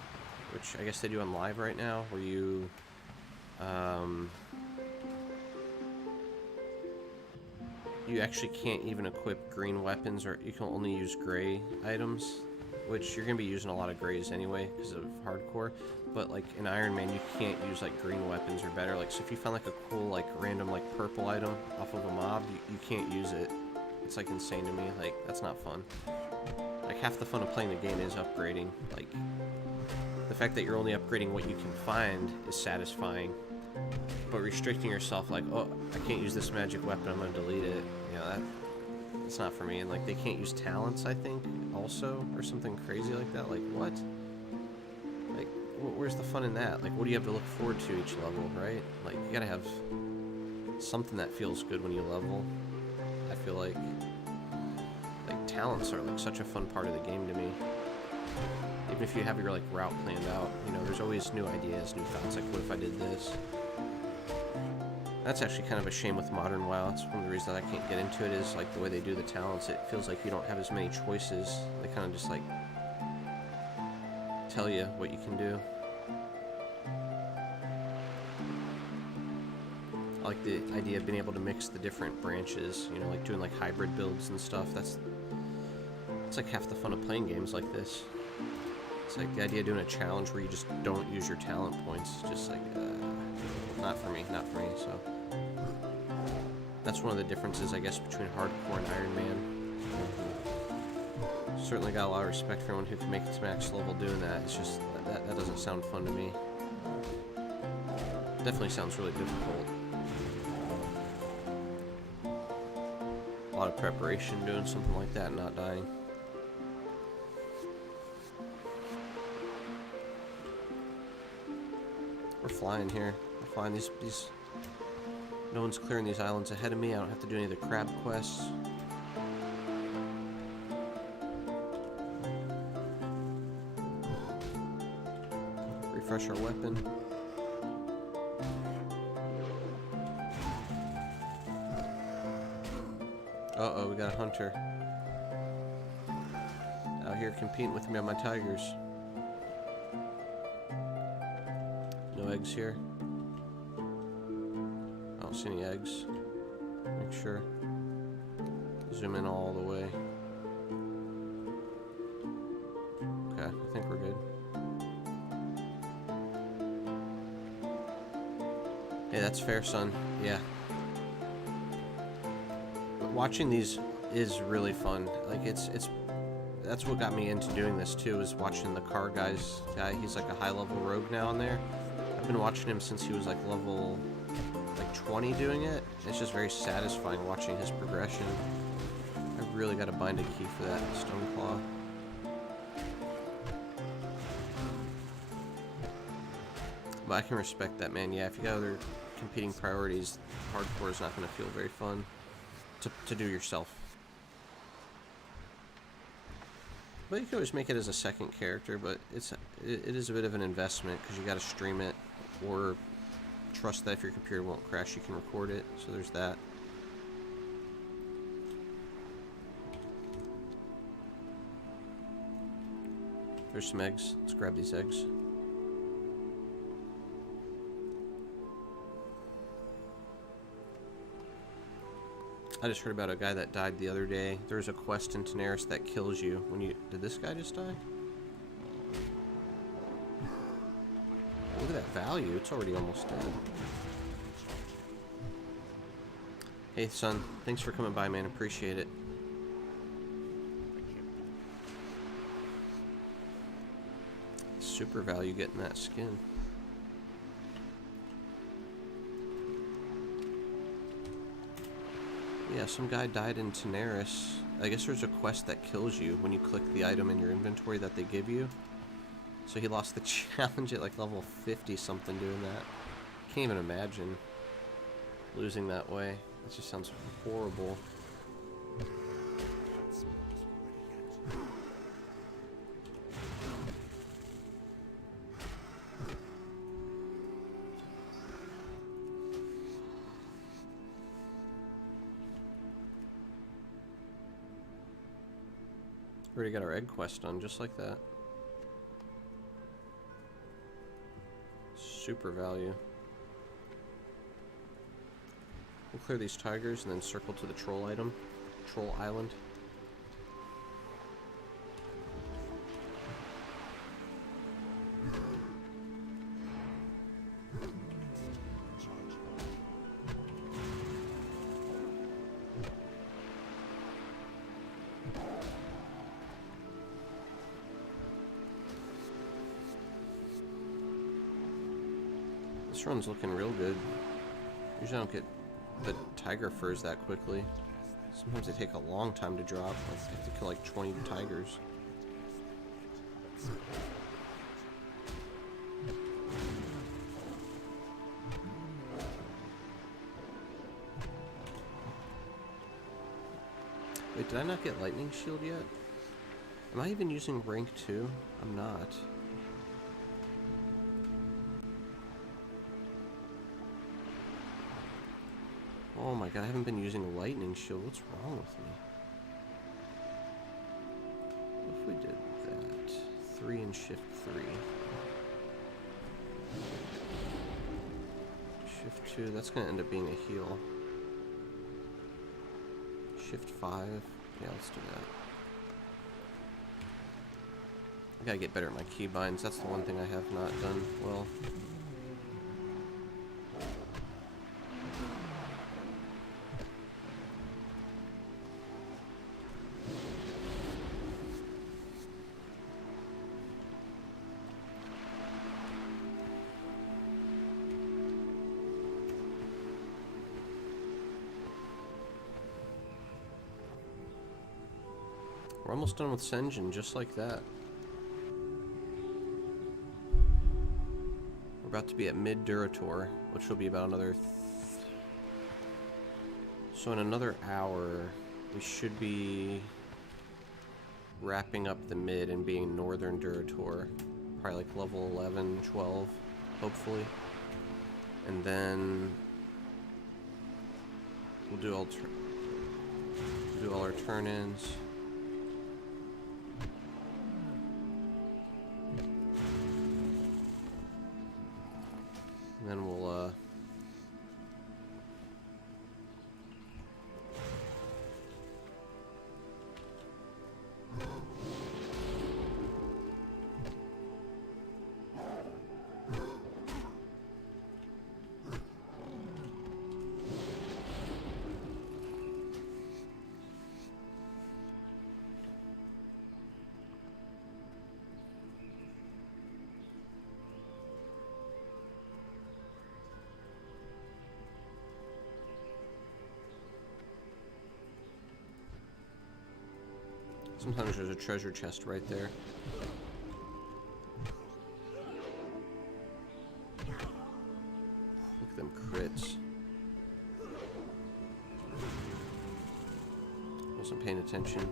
which I guess they do on live right now, where you you actually can't even equip green weapons, or you can only use gray items. which you're gonna be using a lot of grays anyway because of hardcore. But like in Iron Man, you can't use like green weapons or better. Like, so if you find like a cool like random like purple item off of a mob, you can't use it. It's like insane to me. Like, that's not fun. Like, half the fun of playing the game is upgrading. Like, the fact that you're only upgrading what you can find is satisfying. But restricting yourself, like, oh, I can't use this magic weapon, I'm gonna delete it. You know, that's not for me. And like, they can't use talents, I think, also, or something crazy like that. Like, what? Like, where's the fun in that? Like, what do you have to look forward to each level, right? Like, you gotta have something that feels good when you level. I feel like talents are like such a fun part of the game to me. Even if you have your like route planned out, you know, there's always new ideas, new thoughts, like what if I did this? That's actually kind of a shame with modern WoW. It's one of the reasons that I can't get into it is like the way they do the talents. It feels like you don't have as many choices. They kind of just like tell you what you can do. I like the idea of being able to mix the different branches, you know, like doing like hybrid builds and stuff. It's like half the fun of playing games like this. It's like the idea of doing a challenge where you just don't use your talent points. Just like, not for me, so. That's one of the differences, I guess, between hardcore and Iron Man. Certainly got a lot of respect for anyone who can make it to max level doing that. It's just, that doesn't sound fun to me. Definitely sounds really difficult. A lot of preparation doing something like that and not dying. We're flying here. We're flying these. No one's clearing these islands ahead of me. I don't have to do any of the crab quests. Refresh our weapon. Uh-oh, we got a hunter. Out here competing with me on my tigers. No eggs here. I don't see any eggs. Make sure. Zoom in all the way. Okay, I think we're good. Hey, that's fair, son. Yeah. Watching these is really fun. Like, that's what got me into doing this too, is watching the car guy. He's like a high level rogue now on there. I've been watching him since he was like level 20 doing it. It's just very satisfying watching his progression. I really got to bind a key for that stone claw. But I can respect that, man. Yeah, if you got other competing priorities, hardcore is not going to feel very fun to do yourself. But you can always make it as a second character, but it is a bit of an investment because you got to stream it or trust that if your computer won't crash, you can record it. So there's that. There's some eggs. Let's grab these eggs. I just heard about a guy that died the other day. There's a quest in Daenerys that kills you when you... Did this guy just die? Look at that value. It's already almost dead. Hey, son. Thanks for coming by, man. Appreciate it. Super value getting that skin. Yeah, some guy died in Daenerys. I guess there's a quest that kills you when you click the item in your inventory that they give you. So he lost the challenge at like level 50 something doing that. Can't even imagine losing that way. It just sounds horrible. Already got our egg quest done, just like that. Super value. We'll clear these tigers and then circle to the troll item. Troll Island. This run's looking real good. Usually I don't get the tiger furs that quickly. Sometimes they take a long time to drop. Like, I have to kill like 20 tigers. Wait, did I not get lightning shield yet? Am I even using rank 2? I'm not. Oh my god, I haven't been using lightning shield. What's wrong with me? What if we did that? 3 and shift 3. Shift 2, that's gonna end up being a heal. Shift 5. Yeah, let's do that. I gotta get better at my keybinds. That's the one thing I have not done well. We're almost done with Senjin, just like that. We're about to be at mid Durator, which will be about another... So in another hour, we should be wrapping up the mid and being northern Durator. Probably like level 11, 12, hopefully. And then we'll do all our turn-ins. And then we'll, sometimes there's a treasure chest right there. Look at them crits. Wasn't paying attention.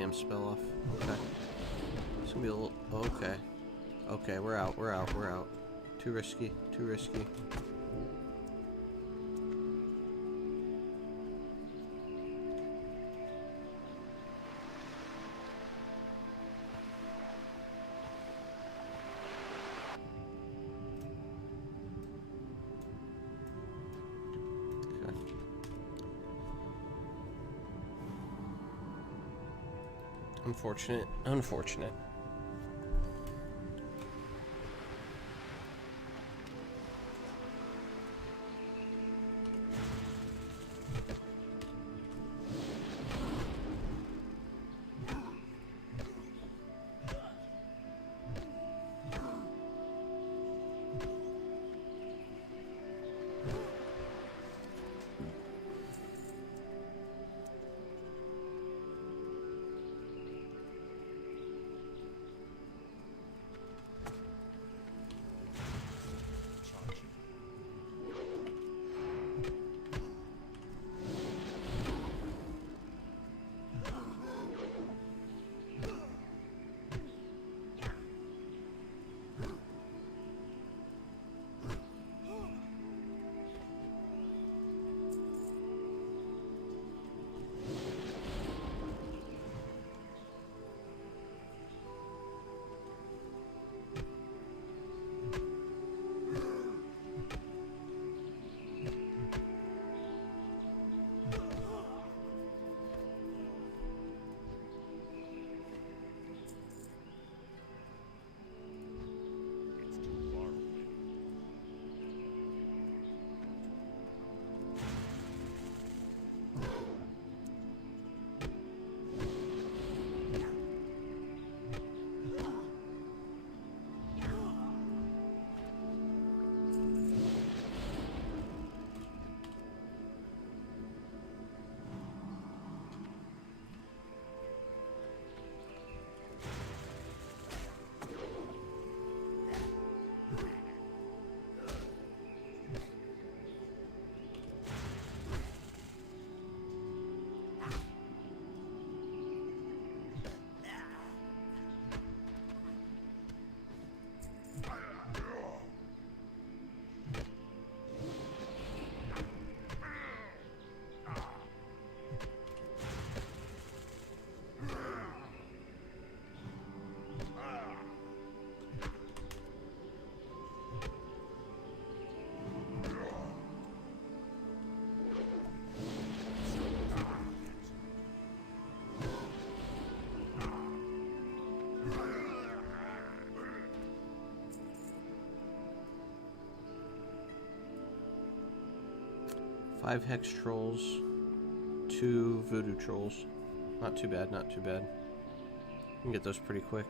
damn spell off. Okay. It's gonna be a little... Okay. Okay, we're out, we're out, we're out. Too risky, too risky. Okay. Unfortunate, unfortunate. It's too far away. 5 hex trolls, 2 voodoo trolls. Not too bad, not too bad. You can get those pretty quick.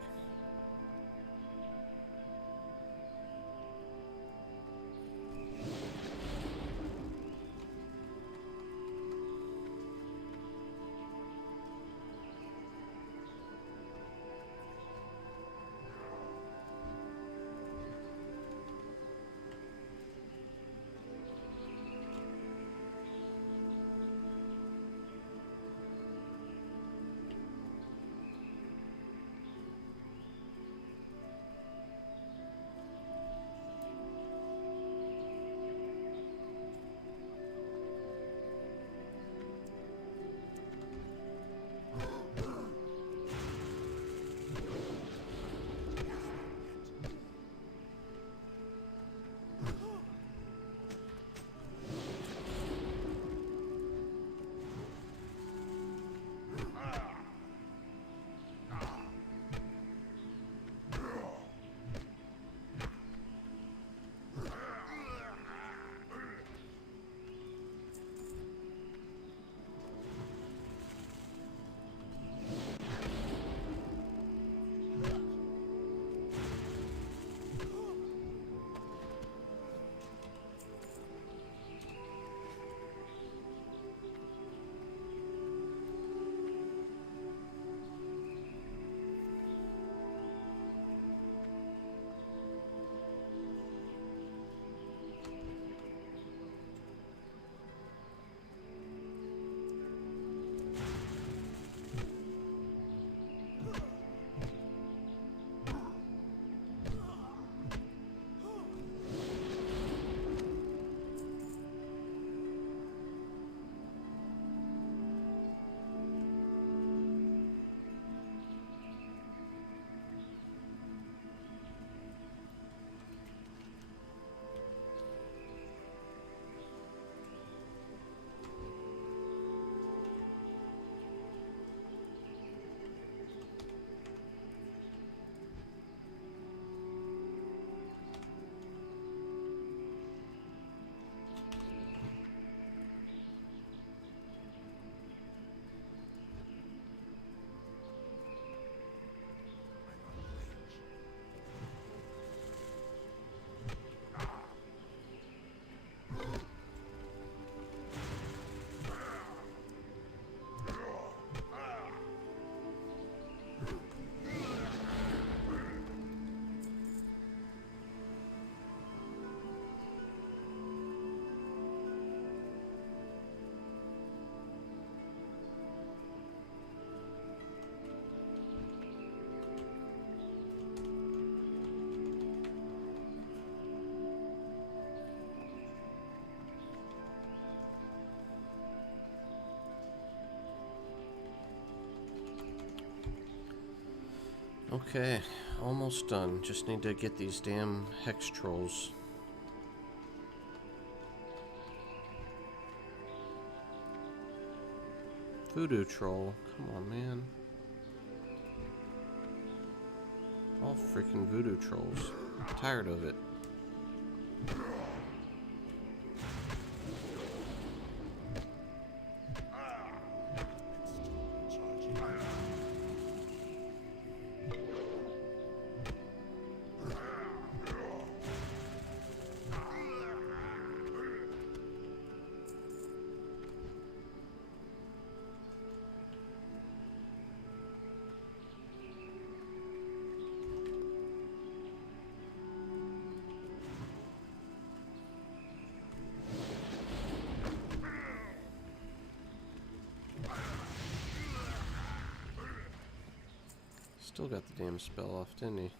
Okay, almost done. Just need to get these damn hex trolls. Voodoo troll. Come on, man. All freaking voodoo trolls. I'm tired of it. Still got the damn spell off, didn't he?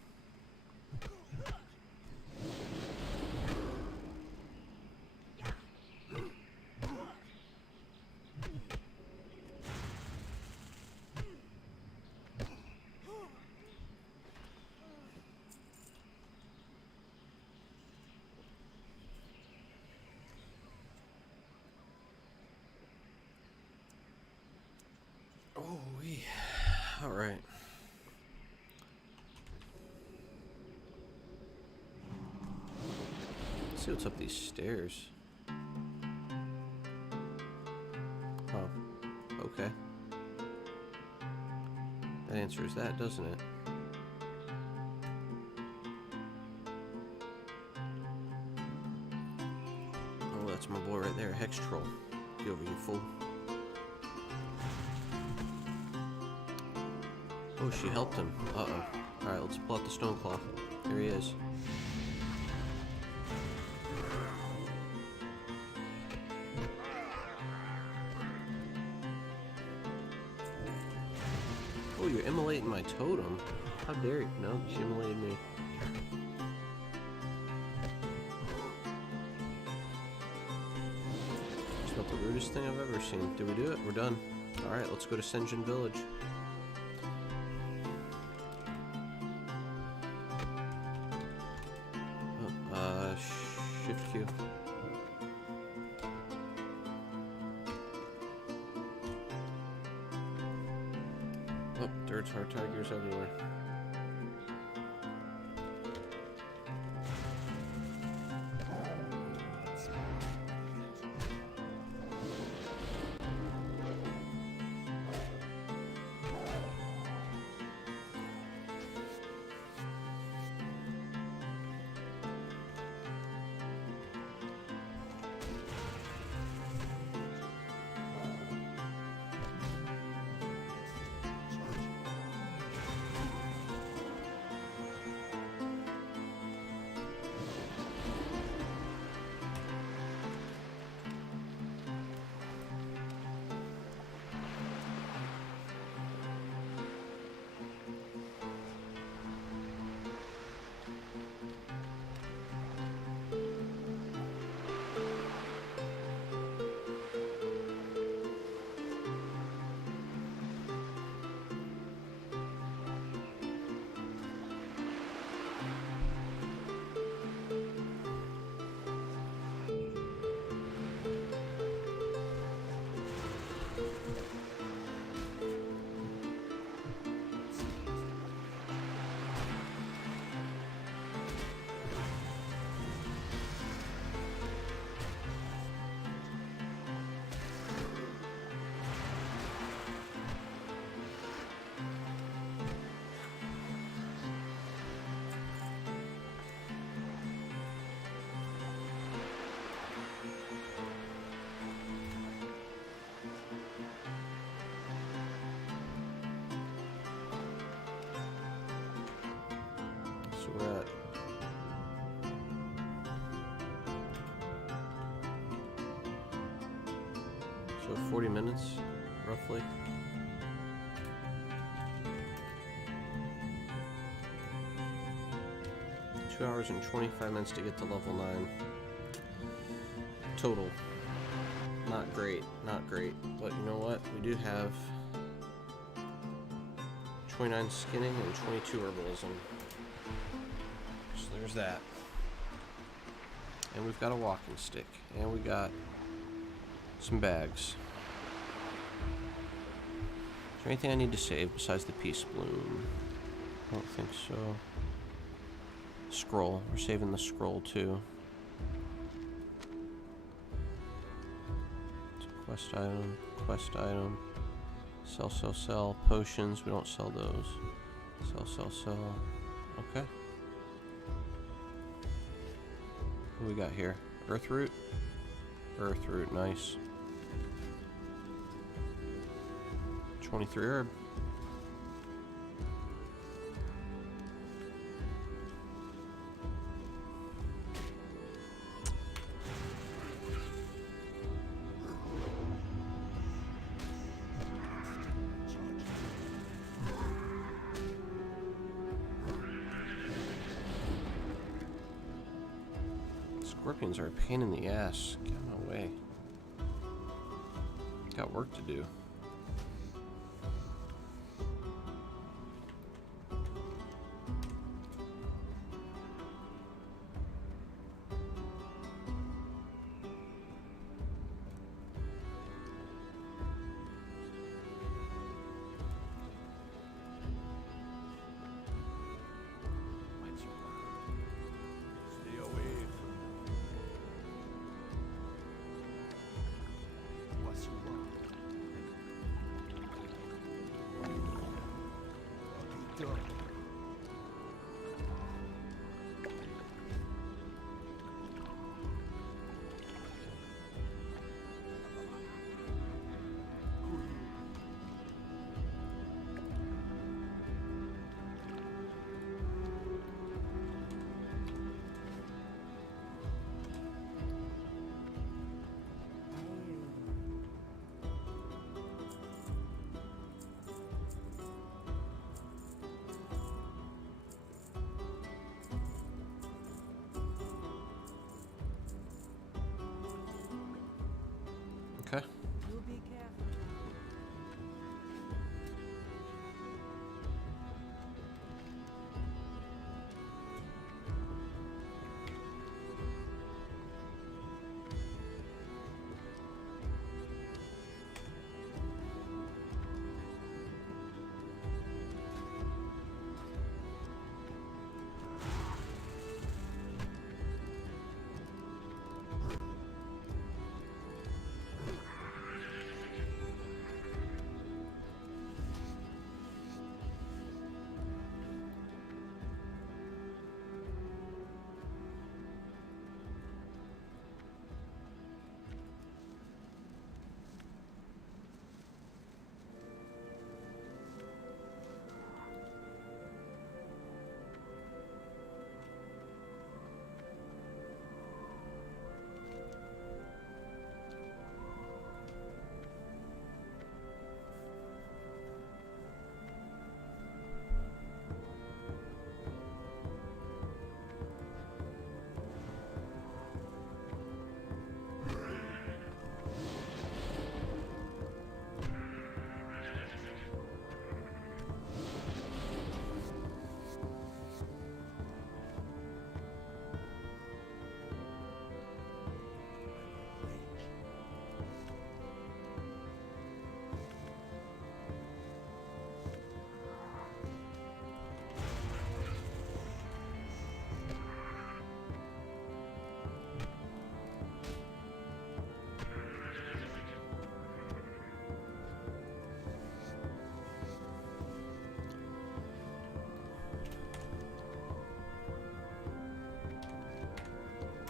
Oh, all right. Let's see what's up these stairs. Oh, okay. That answers that, doesn't it? Oh, that's my boy right there, Hex Troll. Get over, you fool. Oh, she helped him. Uh-oh. Alright, let's pull out the stone claw. There he is. Oh, you're immolating my totem. How dare you? No, she immolated me. It's not the rudest thing I've ever seen. Did we do it? We're done. Alright, let's go to Senjin Village. Shift Q. Oh, dirt's hard tigers everywhere. So we're at so 40 minutes, roughly. Two hours and 25 minutes to get to level 9. Total. Not great, not great. But you know what? We do have 29 skinning and 22 herbalism. So there's that. And we've got a walking stick. And we got some bags. Is there anything I need to save besides the peace bloom? I don't think so. Scroll. We're saving the scroll too. So quest item. Quest item. Sell, sell, sell. Potions. We don't sell those. Sell, sell, sell. Okay. What do we got here? Earth root? Earth root. Nice. 23 herb. Scorpions are a pain in the ass. Get out of my way. Got work to do. Stay away from what you want. I'll be done. Okay. You be careful.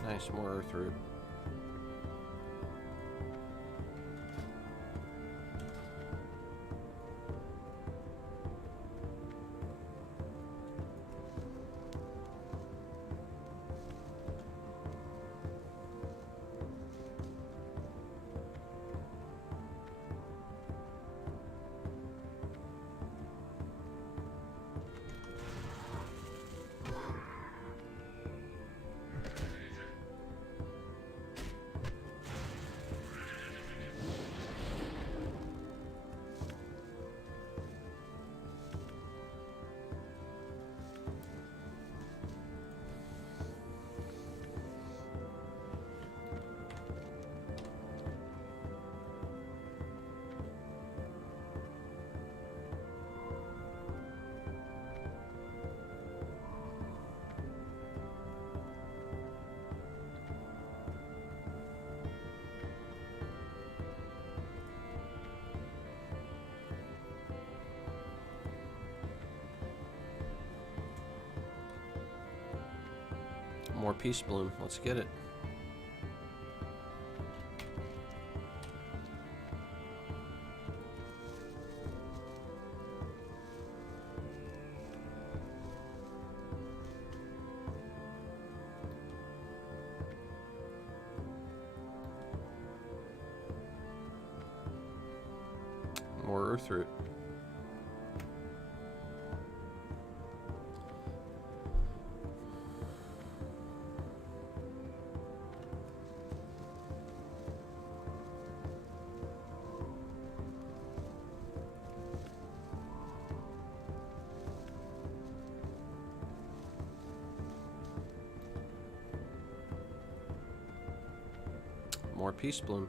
Nice, more earth root. More Peace Bloom. Let's get it. More Earthroot. More Peace Bloom.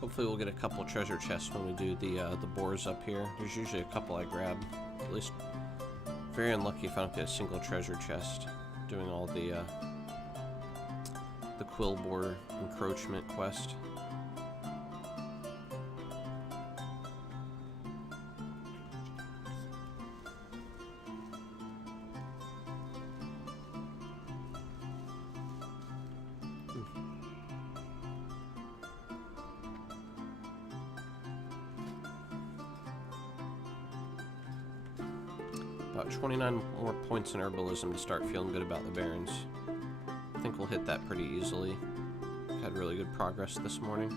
Hopefully we'll get a couple treasure chests when we do the boars up here. There's usually a couple I grab. At least very unlucky if I don't get a single treasure chest doing all the quill boar encroachment quest. About 29 more points in herbalism to start feeling good about the Barrens. I think we'll hit that pretty easily. Had really good progress this morning.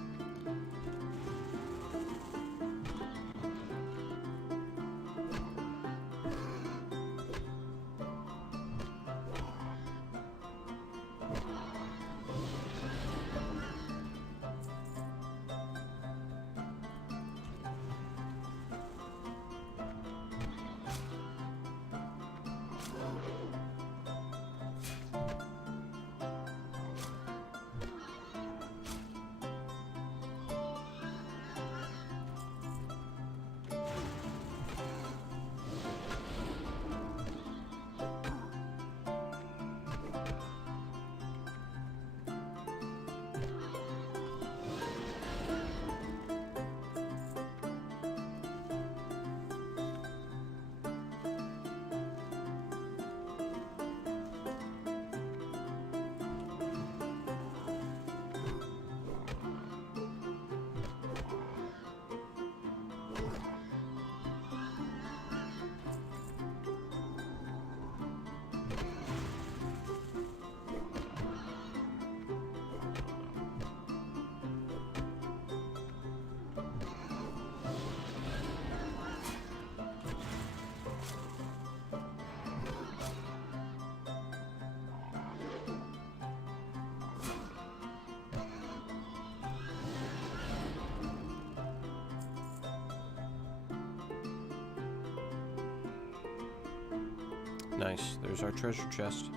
Nice, there's our treasure chest.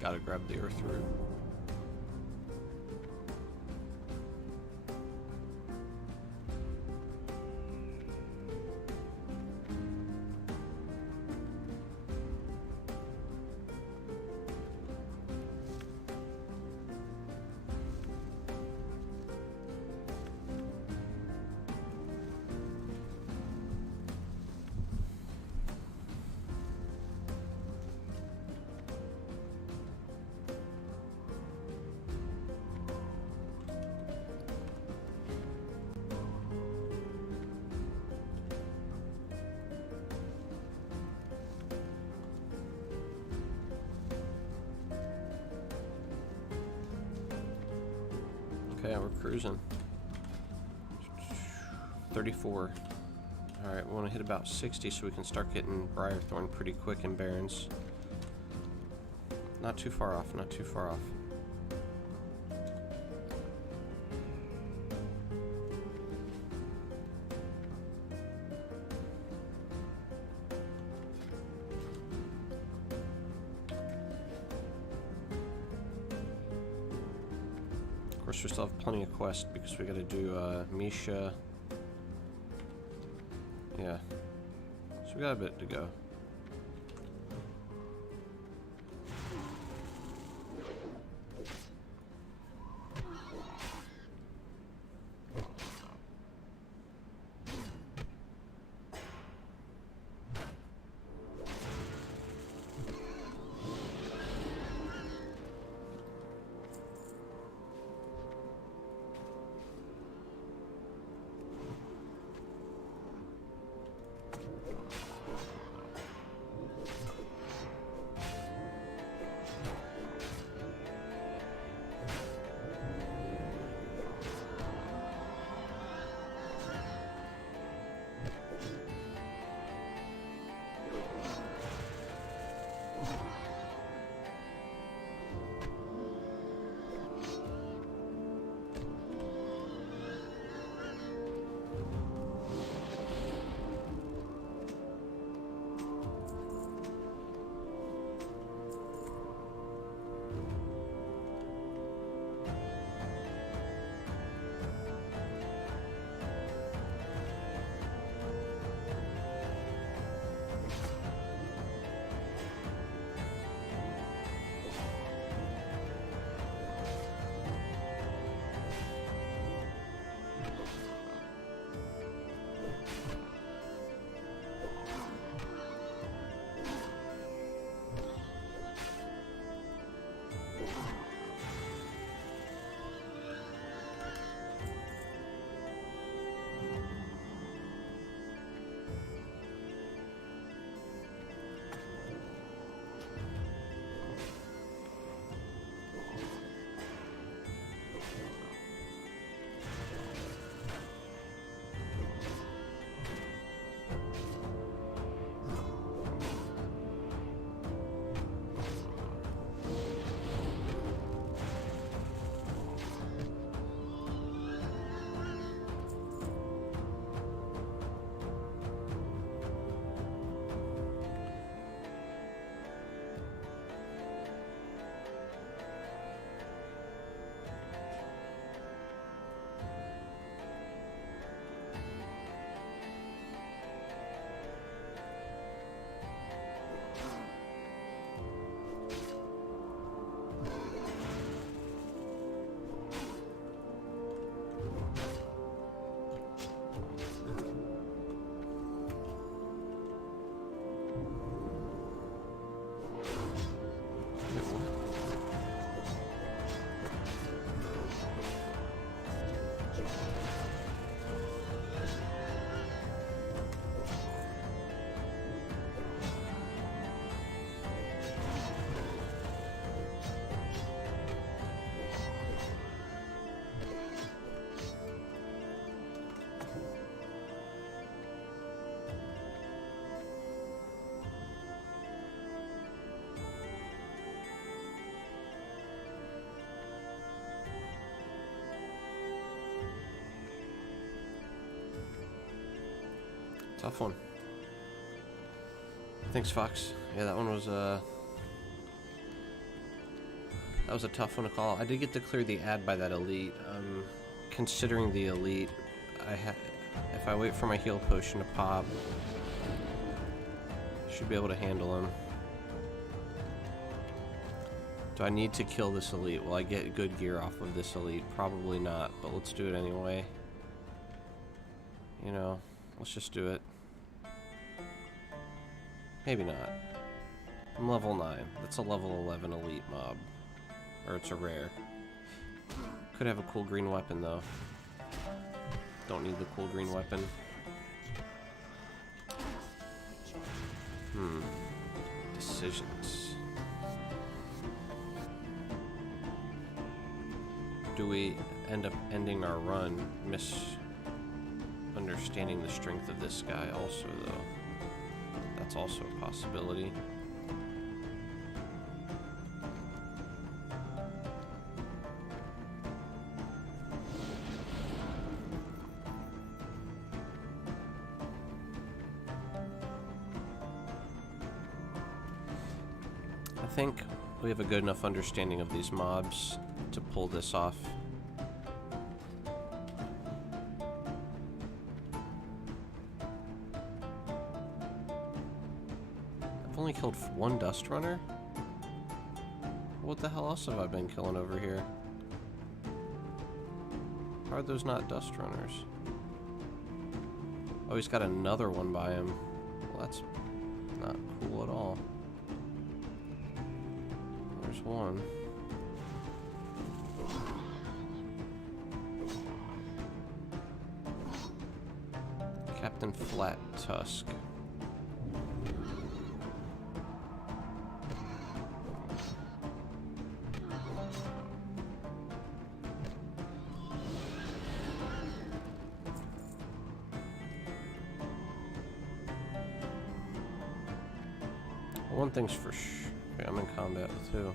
Gotta grab the earth root. Okay, we're cruising. 34. Alright, we want to hit about 60 so we can start getting Briarthorn pretty quick in Barrens. Not too far off, not too far off. Of course, we still have plenty of quests because we gotta do Misha. Yeah. So we got a bit to go. Tough one. Thanks, Fox. Yeah, that one was That was a tough one to call. I did get to clear the ad by that elite. Considering the elite, if I wait for my heal potion to pop, should be able to handle him. Do I need to kill this elite? Will I get good gear off of this elite? Probably not, but let's do it anyway. You know, let's just do it. Maybe not. I'm level 9. That's a level 11 elite mob. Or it's a rare. Could have a cool green weapon though. Don't need the cool green weapon. Decisions. Do we end up ending our run misunderstanding the strength of this guy also though? That's also a possibility. I think we have a good enough understanding of these mobs to pull this off. I've only killed one dust runner? What the hell else have I been killing over here? How are those not dust runners? Oh, he's got another one by him. Well, that's not cool at all. There's one. Captain Flat Tusk. One thing's for sure. Okay, I'm in combat too.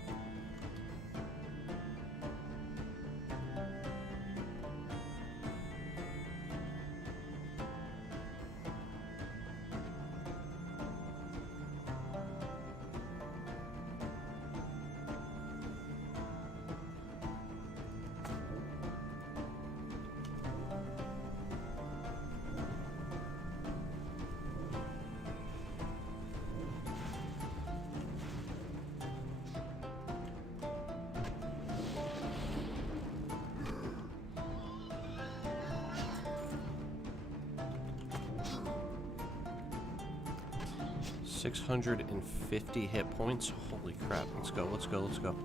$650 hit points. Holy crap. Let's go, let's go, let's go.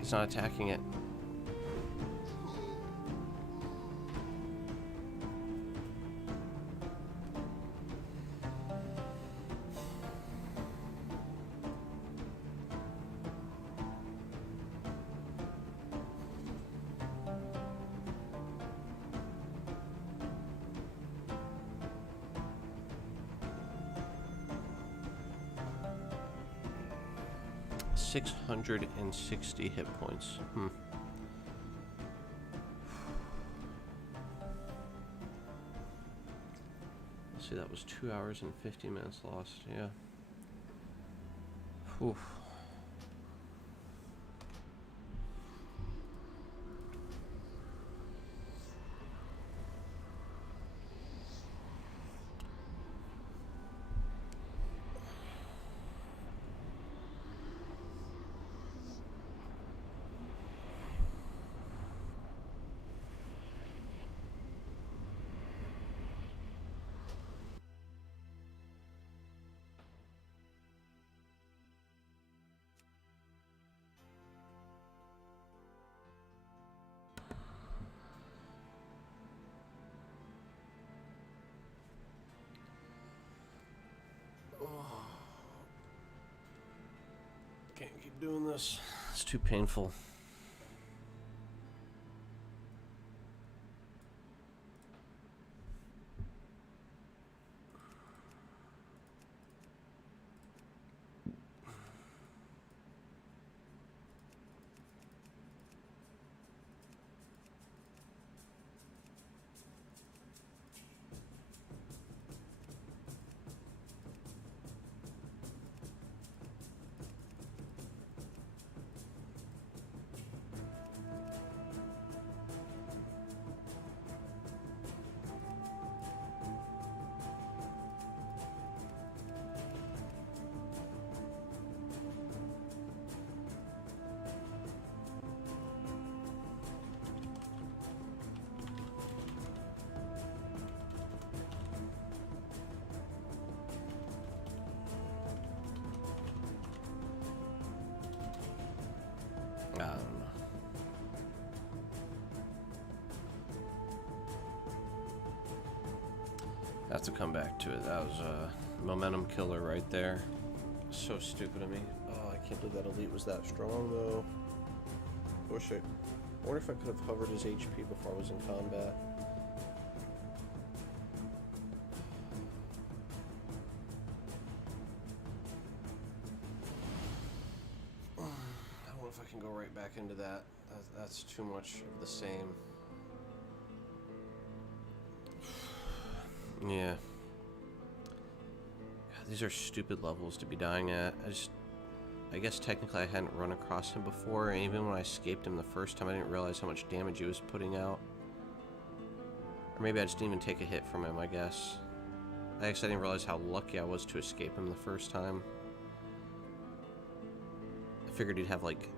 He's not attacking it. $660 hit points. Let's see, that was 2 hours and 50 minutes lost. Yeah. Whew. Can't keep doing this. It's too painful. have to come back to it. That was a momentum killer right there. So stupid of me. Oh, I can't believe that elite was that strong though. I wonder if I could have hovered his HP before I was in combat. I don't know if I can go right back into that. That's too much of the same. Yeah. God, these are stupid levels to be dying at. I guess technically I hadn't run across him before, and even when I escaped him the first time, I didn't realize how much damage he was putting out. Or maybe I just didn't even take a hit from him, I guess. I didn't realize how lucky I was to escape him the first time. I figured he'd have like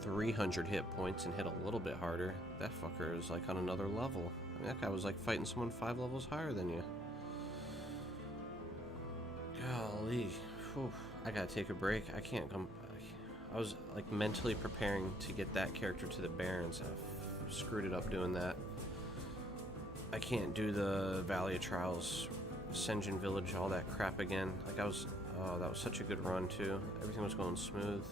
300 hit points and hit a little bit harder. That fucker is like on another level. I mean, that guy was like fighting someone 5 levels higher than you. Golly. Whew. I gotta take a break. I can't come. I was like mentally preparing to get that character to the Barrens. I screwed it up doing that. I can't do the Valley of Trials, Senjin Village, all that crap again. Like oh, that was such a good run too. Everything was going smooth.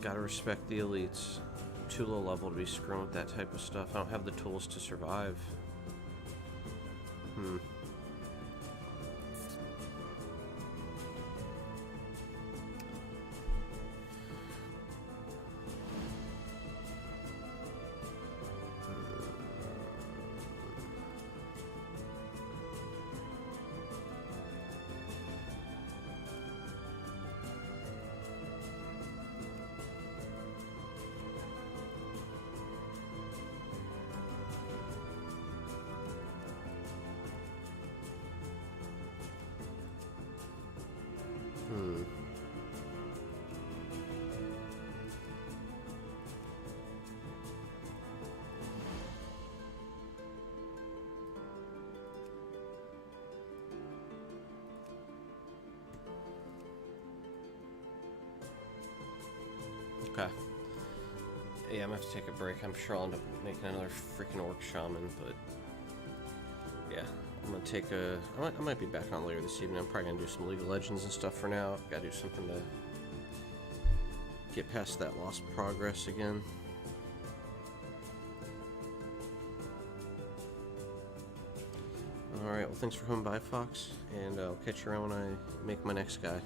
Gotta respect the elites. Too low level to be screwing with that type of stuff. I don't have the tools to survive. Okay. Yeah, I'm gonna have to take a break. I'm sure I'll end up making another freaking orc shaman, but yeah, I'm gonna take a. I might be back on later this evening. I'm probably gonna do some League of Legends and stuff for now. Gotta do something to get past that lost progress again. Alright, well, thanks for coming by, Fox, and I'll catch you around when I make my next guy.